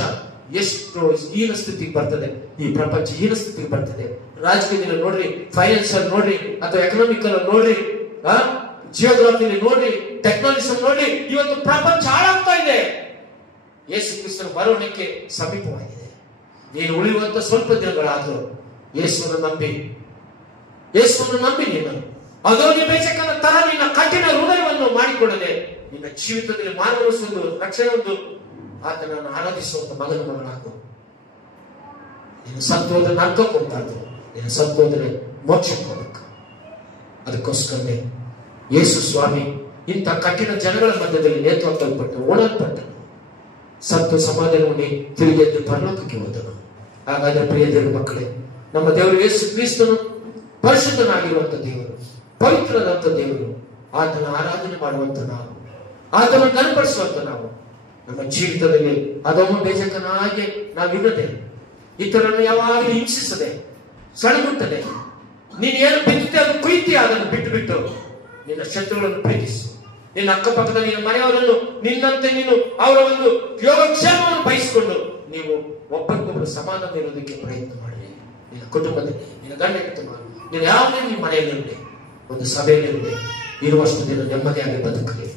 ಎಷ್ಟು ಹೀನ ಸ್ಥಿತಿಗೆ ಬರ್ತದೆ. ಈ ಪ್ರಪಂಚ ಹೀನ ಸ್ಥಿತಿಗೆ ಬರ್ತದೆ. ರಾಜಕೀಯದಲ್ಲಿ ನೋಡ್ರಿ, ಫೈನಾನ್ಸ್ ಅಲ್ಲಿ ನೋಡ್ರಿ, ಅಥವಾ ಎಕನಾಮಿಕಲ್ ನೋಡ್ರಿ, ಜಿಯೋಗ್ರಫಿಯಲ್ಲಿ ನೋಡ್ರಿ, ಟೆಕ್ನಾಲಜಿ ನೋಡ್ರಿ, ಇವತ್ತು ಪ್ರಪಂಚ ಹಾಳಾಗ್ತಾ ಇದೆ. ಯೇಸು ಕ್ರಿಸ್ತನ ಬರೋಣಕ್ಕೆ ಸಮೀಪವಾಗಿದೆ. ನೀನು ಉಳಿಯುವಂತ ಸ್ವಲ್ಪ ದಿನಗಳಾದರೂ ಯೇಸುವನ್ನು ನಂಬಿ ನೀನು ಅದೋಗಿ ಬೇಚಕನ ತರ ನಿನ್ನ ಕಠಿಣ ಹೃದಯವನ್ನು ಮಾಡಿಕೊಡದೆ ನಿನ್ನ ಜೀವಿತದಲ್ಲಿ ಮಾನವರಿಸುವುದು ರಕ್ಷಣೆ ಒಂದು ಆತನನ್ನು ಆರಾಧಿಸುವಂತ ಮಗನ ಮಗನಾಗು. ನೀನು ಸತ್ತೋದ್ರೆ ನರ್ಕಕ್ಕೆ ಹೋಗ್ತಾದ್ರು, ನೀನು ಸತ್ತೋದ್ರೆ ಮೋಕ್ಷಕ್ಕೆ ಹೋಗ್ಬೇಕು. ಅದಕ್ಕೋಸ್ಕರನೇ ಯೇಸು ಸ್ವಾಮಿ ಇಂಥ ಕಠಿಣ ಜನಗಳ ಮಧ್ಯದಲ್ಲಿ ನೇತೃತ್ವಪಟ್ಟು ಓಡಲ್ಪಟ್ಟನು. ಸತ್ತು ಸಮಾಧಾನವನ್ನೇ ತಿರುಗಿ ಎದ್ದು ಪರಲೋಕಕ್ಕೆ ಹೋದನು. ಹಾಗಾದ್ರೆ ಪ್ರಿಯ ದೇವರ ಮಕ್ಕಳೇ, ನಮ್ಮ ದೇವರು ಯೇಸು ಕ್ರಿಸ್ತನು ಪರಿಶುದ್ಧನಾಗಿರುವಂತ ದೇವರು, ಪವಿತ್ರದಂತ ದೇವರು. ಆತನ ಆರಾಧನೆ ಮಾಡುವಂತ ನಾವು, ಆತನ ಗನಪಡಿಸುವಂತ ನಾವು ನಮ್ಮ ಜೀವಿತದಲ್ಲಿ ಅದೊಮ್ಮ ಬೇಜಕನಾಗಿ ನಾವಿರದೆ, ಇತರನ್ನು ಯಾವಾಗಲೂ ಹಿಂಸಿಸದೆ, ಸಣಗುತ್ತದೆ. ನೀನು ಏನು ಬಿದ್ದಿದ್ದೆ ಅದು ಕುಯ್ತಿ, ಅದನ್ನು ಬಿಟ್ಟು ನಿನ್ನ ಶತ್ರುಗಳನ್ನು ಪ್ರೀತಿಸು. ನಿನ್ನ ಅಕ್ಕಪಕ್ಕದ ನಿನ್ನ ಮನೆಯವರನ್ನು ನಿನ್ನಂತೆ ನೀನು ಅವರ ಒಂದು ಯೋಗಕ್ಷೇಮವನ್ನು ಬಯಸಿಕೊಂಡು ನೀವು ಒಬ್ಬರಿಗೊಬ್ಬರು ಸಮಾಧಾನ ಇರೋದಕ್ಕೆ ಪ್ರಯತ್ನ ಮಾಡಿ. ನಿನ್ನ ಕುಟುಂಬದಲ್ಲಿ, ನಿನ್ನ ಗಂಡ ಹೆಂಡತಿ, ನೀನು ಯಾವುದೇ ನಿಮ್ಮ ಮನೆಯಲ್ಲಿ ಒಂದು ಸಭೆಯಲ್ಲಿ ಇರುವಷ್ಟು ದಿನ ನೆಮ್ಮದಿಯಾಗಿ ಬದುಕಲಿ,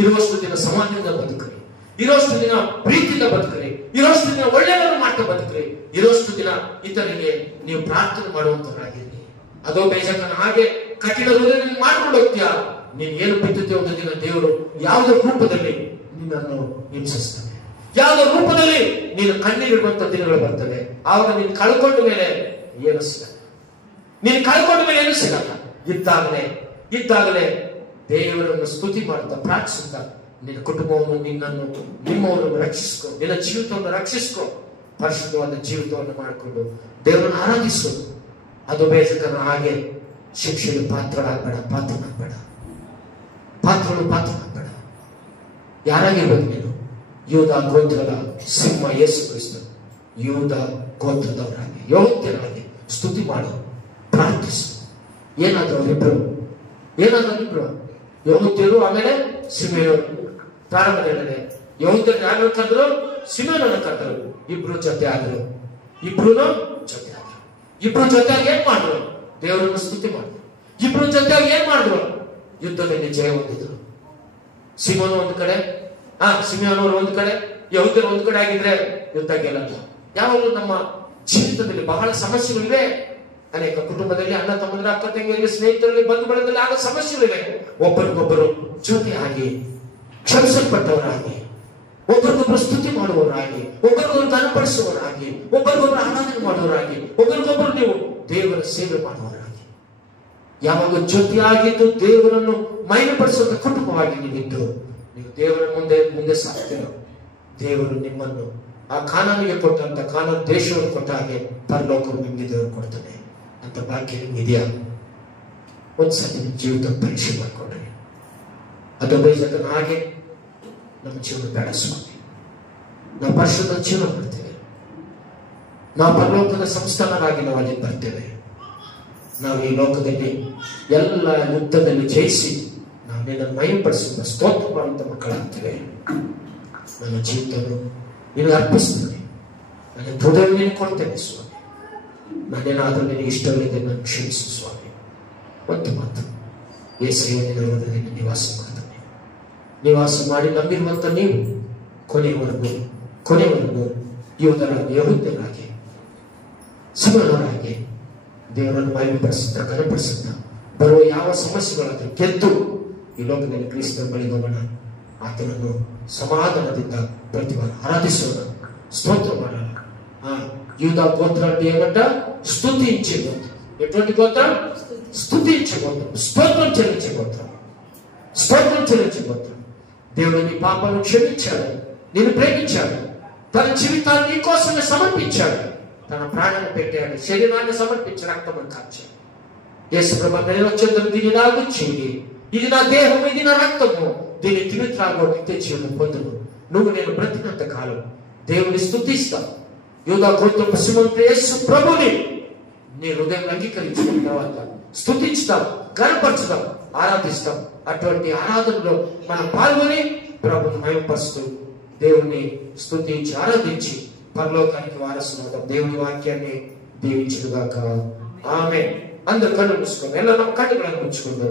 ಇರುವಷ್ಟು ದಿನ ಸಮಾಜದಿಂದ ಬದುಕಲಿ, ಇರುವಷ್ಟು ದಿನ ಪ್ರೀತಿಯಿಂದ ಬದುಕಲಿ, ಇರುವಷ್ಟು ದಿನ ಒಳ್ಳೆಯದನ್ನು ಮಾಡ್ತಾ ಬದುಕಲಿ, ಇರುವಷ್ಟು ದಿನ ಇತರಿಗೆ ನೀವು ಪ್ರಾರ್ಥನೆ ಮಾಡುವಂತರಾಗಿರಿ. ಅದೋ ಬೇಜಕನ ಹಾಗೆ ಕಠಿಣ ಹೃದಯದಲ್ಲಿ ಮಾಡ್ಕೊಂಡು ಹೋಗ್ತೀಯಾ, ನೀನು ಏನು ಬಿದ್ದುತ್ತೆ ಒಂದು ದಿನ ದೇವರು ಯಾವುದೋ ರೂಪದಲ್ಲಿ ನಿನ್ನನ್ನು ಹಿಂಸಿಸ್ತಾನೆ. ಯಾವುದೋ ರೂಪದಲ್ಲಿ ನೀನು ಕಣ್ಣೀರಿಡುವಂತ ದಿನಗಳು ಬರ್ತವೆ. ಆವಾಗ ನೀನು ಕಳ್ಕೊಂಡ ಮೇಲೆ ಏನು ಸಿಗಲ್ಲ, ನೀನು ಕಳ್ಕೊಂಡ ಮೇಲೆ ಏನು ಸಿಗಲ್ಲ. ಇದ್ದಾಗಲೇ ದೇವರನ್ನು ಸ್ತುತಿ ಮಾಡುತ್ತಾ ಪ್ರಾರ್ಥಿಸುತ್ತಾ ನಿನ್ನ ಕುಟುಂಬವನ್ನು, ನಿನ್ನನ್ನು, ನಿಮ್ಮವರನ್ನು ರಕ್ಷಿಸ್ಕೊ, ನಿನ್ನ ಜೀವಿತವನ್ನು ರಕ್ಷಿಸ್ಕೊ. ಪರಿಶುದ್ಧವಾದ ಜೀವಿತವನ್ನು ಮಾಡಿಕೊಂಡು ದೇವರನ್ನು ಆರಾಧಿಸೋದು. ಅದು ಬೇಜಕನ ಹಾಗೆ ಶಿಕ್ಷೆಗೆ ಪಾತ್ರನಾಗಬೇಡ. ಯಾರಾಗಿರ್ಬೇಕು ನೀನು? ಯೂದ ಗೋತ್ರದ ಸಿಂಹ ಯೇಸು ಕ್ರಿಸ್ತ, ಯೂದ ಗೋತ್ರದವರಾಗಿ ಯೆಹೂದ್ಯರಾಗಿ ಸ್ತುತಿ ಮಾಡು, ಪ್ರಾರ್ಥಿಸು. ಏನಾದ್ರು ಅವರಿಬ್ರು ಯೆಹೂದ್ಯರು, ಆಮೇಲೆ ಸಿಮೆಯೋನು. ಪ್ರಾರಂಭದಲ್ಲಿ ಯೆಹೂದ್ಯರು ಯಾರು ಕರೆದ್ರು? ಸಿಮೆಯೋನನ್ನು ಕರೆದರು. ಇಬ್ರು ಜೊತೆ ಆದ್ರು. ಇಬ್ರು ಜೊತೆಯಾಗಿ ಏನ್ ಮಾಡಿದ್ರು? ದೇವರನ್ನು ಸ್ತುತಿ ಮಾಡಿದ್ರು. ಇಬ್ರು ಜೊತೆಯಾಗಿ ಏನ್ ಮಾಡಿದ್ರು? ಯುದ್ಧದಲ್ಲಿ ಜಯ ಹೊಂದಿದ್ರು. ಸಿಮೋನು ಒಂದು ಕಡೆ, ಸಿಮೆಯೋನವರು ಒಂದು ಕಡೆ, ಯೆಹೂದ್ಯರು ಒಂದು ಕಡೆ ಆಗಿದ್ರೆ ಯುದ್ಧ ಗೆಲ್ಲಲ್ಲ. ಯಾವಾಗಲೂ ನಮ್ಮ ಜೀವಿತದಲ್ಲಿ ಬಹಳ ಸಮಸ್ಯೆಗಳಿವೆ. ಅನೇಕ ಕುಟುಂಬದಲ್ಲಿ ಅಣ್ಣ ತಮ್ಮಂದಿರ, ಅಕ್ಕ ತಂಗಿಯರಿಗೆ, ಸ್ನೇಹಿತರಲ್ಲಿ, ಬಂಧು ಬಳಗದಲ್ಲಿ ಆಗ ಸಮಸ್ಯೆಗಳಿವೆ. ಒಬ್ಬರಿಗೊಬ್ಬರು ಜೊತೆಯಾಗಿ ಕ್ಷಮಿಸಲ್ಪಟ್ಟವರಾಗಿ ಒಬ್ಬರಿಗೊಬ್ಬರು ಸ್ತುತಿ ಮಾಡುವವರಾಗಿ, ಒಬ್ಬರಿಗೊಬ್ಬರು ಘನಪಡಿಸುವವರಾಗಿ, ಒಬ್ಬರಿಗೊಬ್ಬರು ಆರಾಧನೆ ಮಾಡುವವರಾಗಿ, ಒಬ್ಬರಿಗೊಬ್ಬರು ನೀವು ದೇವರ ಸೇವೆ ಮಾಡುವವರಾಗಿ, ಯಾವಾಗ ಜೊತೆಯಾಗಿದ್ದು ದೇವರನ್ನು ಮಹಿಮೆಪಡಿಸುವಂತ ಕುಟುಂಬವಾಗಿ ನೀವಿದ್ದು ನೀವು ದೇವರ ಮುಂದೆ ಸಾಕ್ತೀರ. ದೇವರು ನಿಮ್ಮನ್ನು ಆ ಕಾನಾನಿಗೆ ಕೊಟ್ಟಂತ ಕಾನಾನ್ ದೇಶವನ್ನು ಕೊಟ್ಟ ಹಾಗೆ ಪರಲೋಕವು ನಿಮಗೆ ದೇವರು ಕೊಡ್ತಾನೆ ಅಂತ ಭಾಗ್ಯ ನಿಮ್ಗಿದೆಯಾ? ಒಂದ್ಸತಿ ನಿಮ್ಮ ಜೀವಿತ ಪರೀಕ್ಷೆ ಮಾಡಿಕೊಂಡ್ರೆ ಅದು ಬೇಜಕನ ಹಾಗೆ ನಮ್ಮ ಜೀವನ ಬೇಡ ಸ್ವಾಮಿ. ನಾವು ಪರಿಶುದ್ಧ ಜೀವನ ಮಾಡ್ತೇವೆ, ನಾವು ಪರಲೋಕದ ಸಂಸ್ಥಾನರಾಗಿ ನಾವು ಅಲ್ಲಿ ಬರ್ತೇವೆ. ನಾವು ಈ ಲೋಕದಲ್ಲಿ ಎಲ್ಲ ಯುದ್ಧದಲ್ಲಿ ಜಯಿಸಿ ನಾವು ನಿನ್ನನ್ನು ಮಹಿಮೆಪಡಿಸುವ ಸ್ತೋತ್ರ ಮಾಡುವಂತ ಮಕ್ಕಳಾಗ್ತೇವೆ. ನನ್ನ ಜೀವಿತವನ್ನು ನೀನು ಅರ್ಪಿಸ್ತೇನೆ, ನನ್ನ ಹೃದಯವನ್ನು ಕೊಡ್ತೇನೆ ಸ್ವಾಮಿ. ನಾನೇನಾದರೂ ನಿನಗೆ ಇಷ್ಟವಿಲ್ಲದೆ ನಾನು ಕ್ಷಮಿಸು ಸ್ವಾಮಿ. ಒಂದು ಮಾತು, ಯೇಸುವೆ ನಿನ್ನ ಹೃದಯದಲ್ಲಿ ನಿವಾಸ ಮಾಡ್ತಾನೆ. ನಿವಾಸ ಮಾಡಿ ನಂಬಿರುವಂತ ನೀವು ಕೊನೆಯವರೆಗೂ ಯೋಧರಾಗಿ, ಯಹೂದ್ಯರಾಗಿ, ಸಮರರಾಗಿ ದೇವರನ್ನು ಮಹಿಮೆಪಡಿಸುತ್ತಾ ಘನಪಡಿಸುತ್ತಾ ಬರುವ ಯಾವ ಸಮಸ್ಯೆಗಳಾದರೂ ಗೆದ್ದು ಈ ಲೋಕದಲ್ಲಿ ಕ್ರಿಸ್ತನ ಬಳಿಗೆ ಹೋಗೋಣ. ಆತನನ್ನು ಸಮಾಧಾನದಿಂದ ಪ್ರತಿವಾರ ಆರಾಧಿಸೋಣ, ಸ್ತೋತ್ರ ಮಾಡೋಣ. ಯೂದ ಗೋತ್ರ అంటే ఏమంట? స్తుతించే గోత్రం. ఎటువంటి గోత్రం? స్తుతించే గోత్రం, స్తోత్రం చెల్లించే గోత్రం, స్తోత్రం చెల్లించే గోత్రం. దేవుడు నీ పాపాలను క్షమించాడు, నేను ప్రేమించాడు, తన జీవితాన్ని నీ కోసమే సమర్పించాడు, తన ప్రాణాన్ని పెట్టాడు, శరీరాన్ని సమర్పించి రక్తమును కార్చాడు. యేసు ప్రభువు నేను వచ్చేందుకు దీన్ని నా గుచ్చింది, ఇది నా దేహం, ఇది నా రక్తము, దీన్ని తిని త్రాగు, నిత్య జీవనం పొందును. నువ్వు నేను బ్రతికినంత కాలం దేవుని స్తుతిస్తావు. యూదా గోత్రపు సింహంతో యేసు ప్రభుని నీ హృదయం అంగీకరించిన తర్వాత స్తుతించుతాం, గణపరచుతాం, ఆరాధిస్తాం. అటువంటి ఆరాధనలో మనం పాల్గొని ప్రభుని మహిమపరుస్తూ దేవుని స్తుతించి ఆరాధించి పరలోకానికి వారసులవుతాం. దేవుని వాక్యాన్ని దీవించుగాక. ఆమేన్. అందరూ కళ్ళు మూసుకోండి, ಎಲ್ಲ ನಮ್ಮ ಕಣ್ಣುಗಳನ್ನು ಮುಚ್ಚಿಕೊಂಡು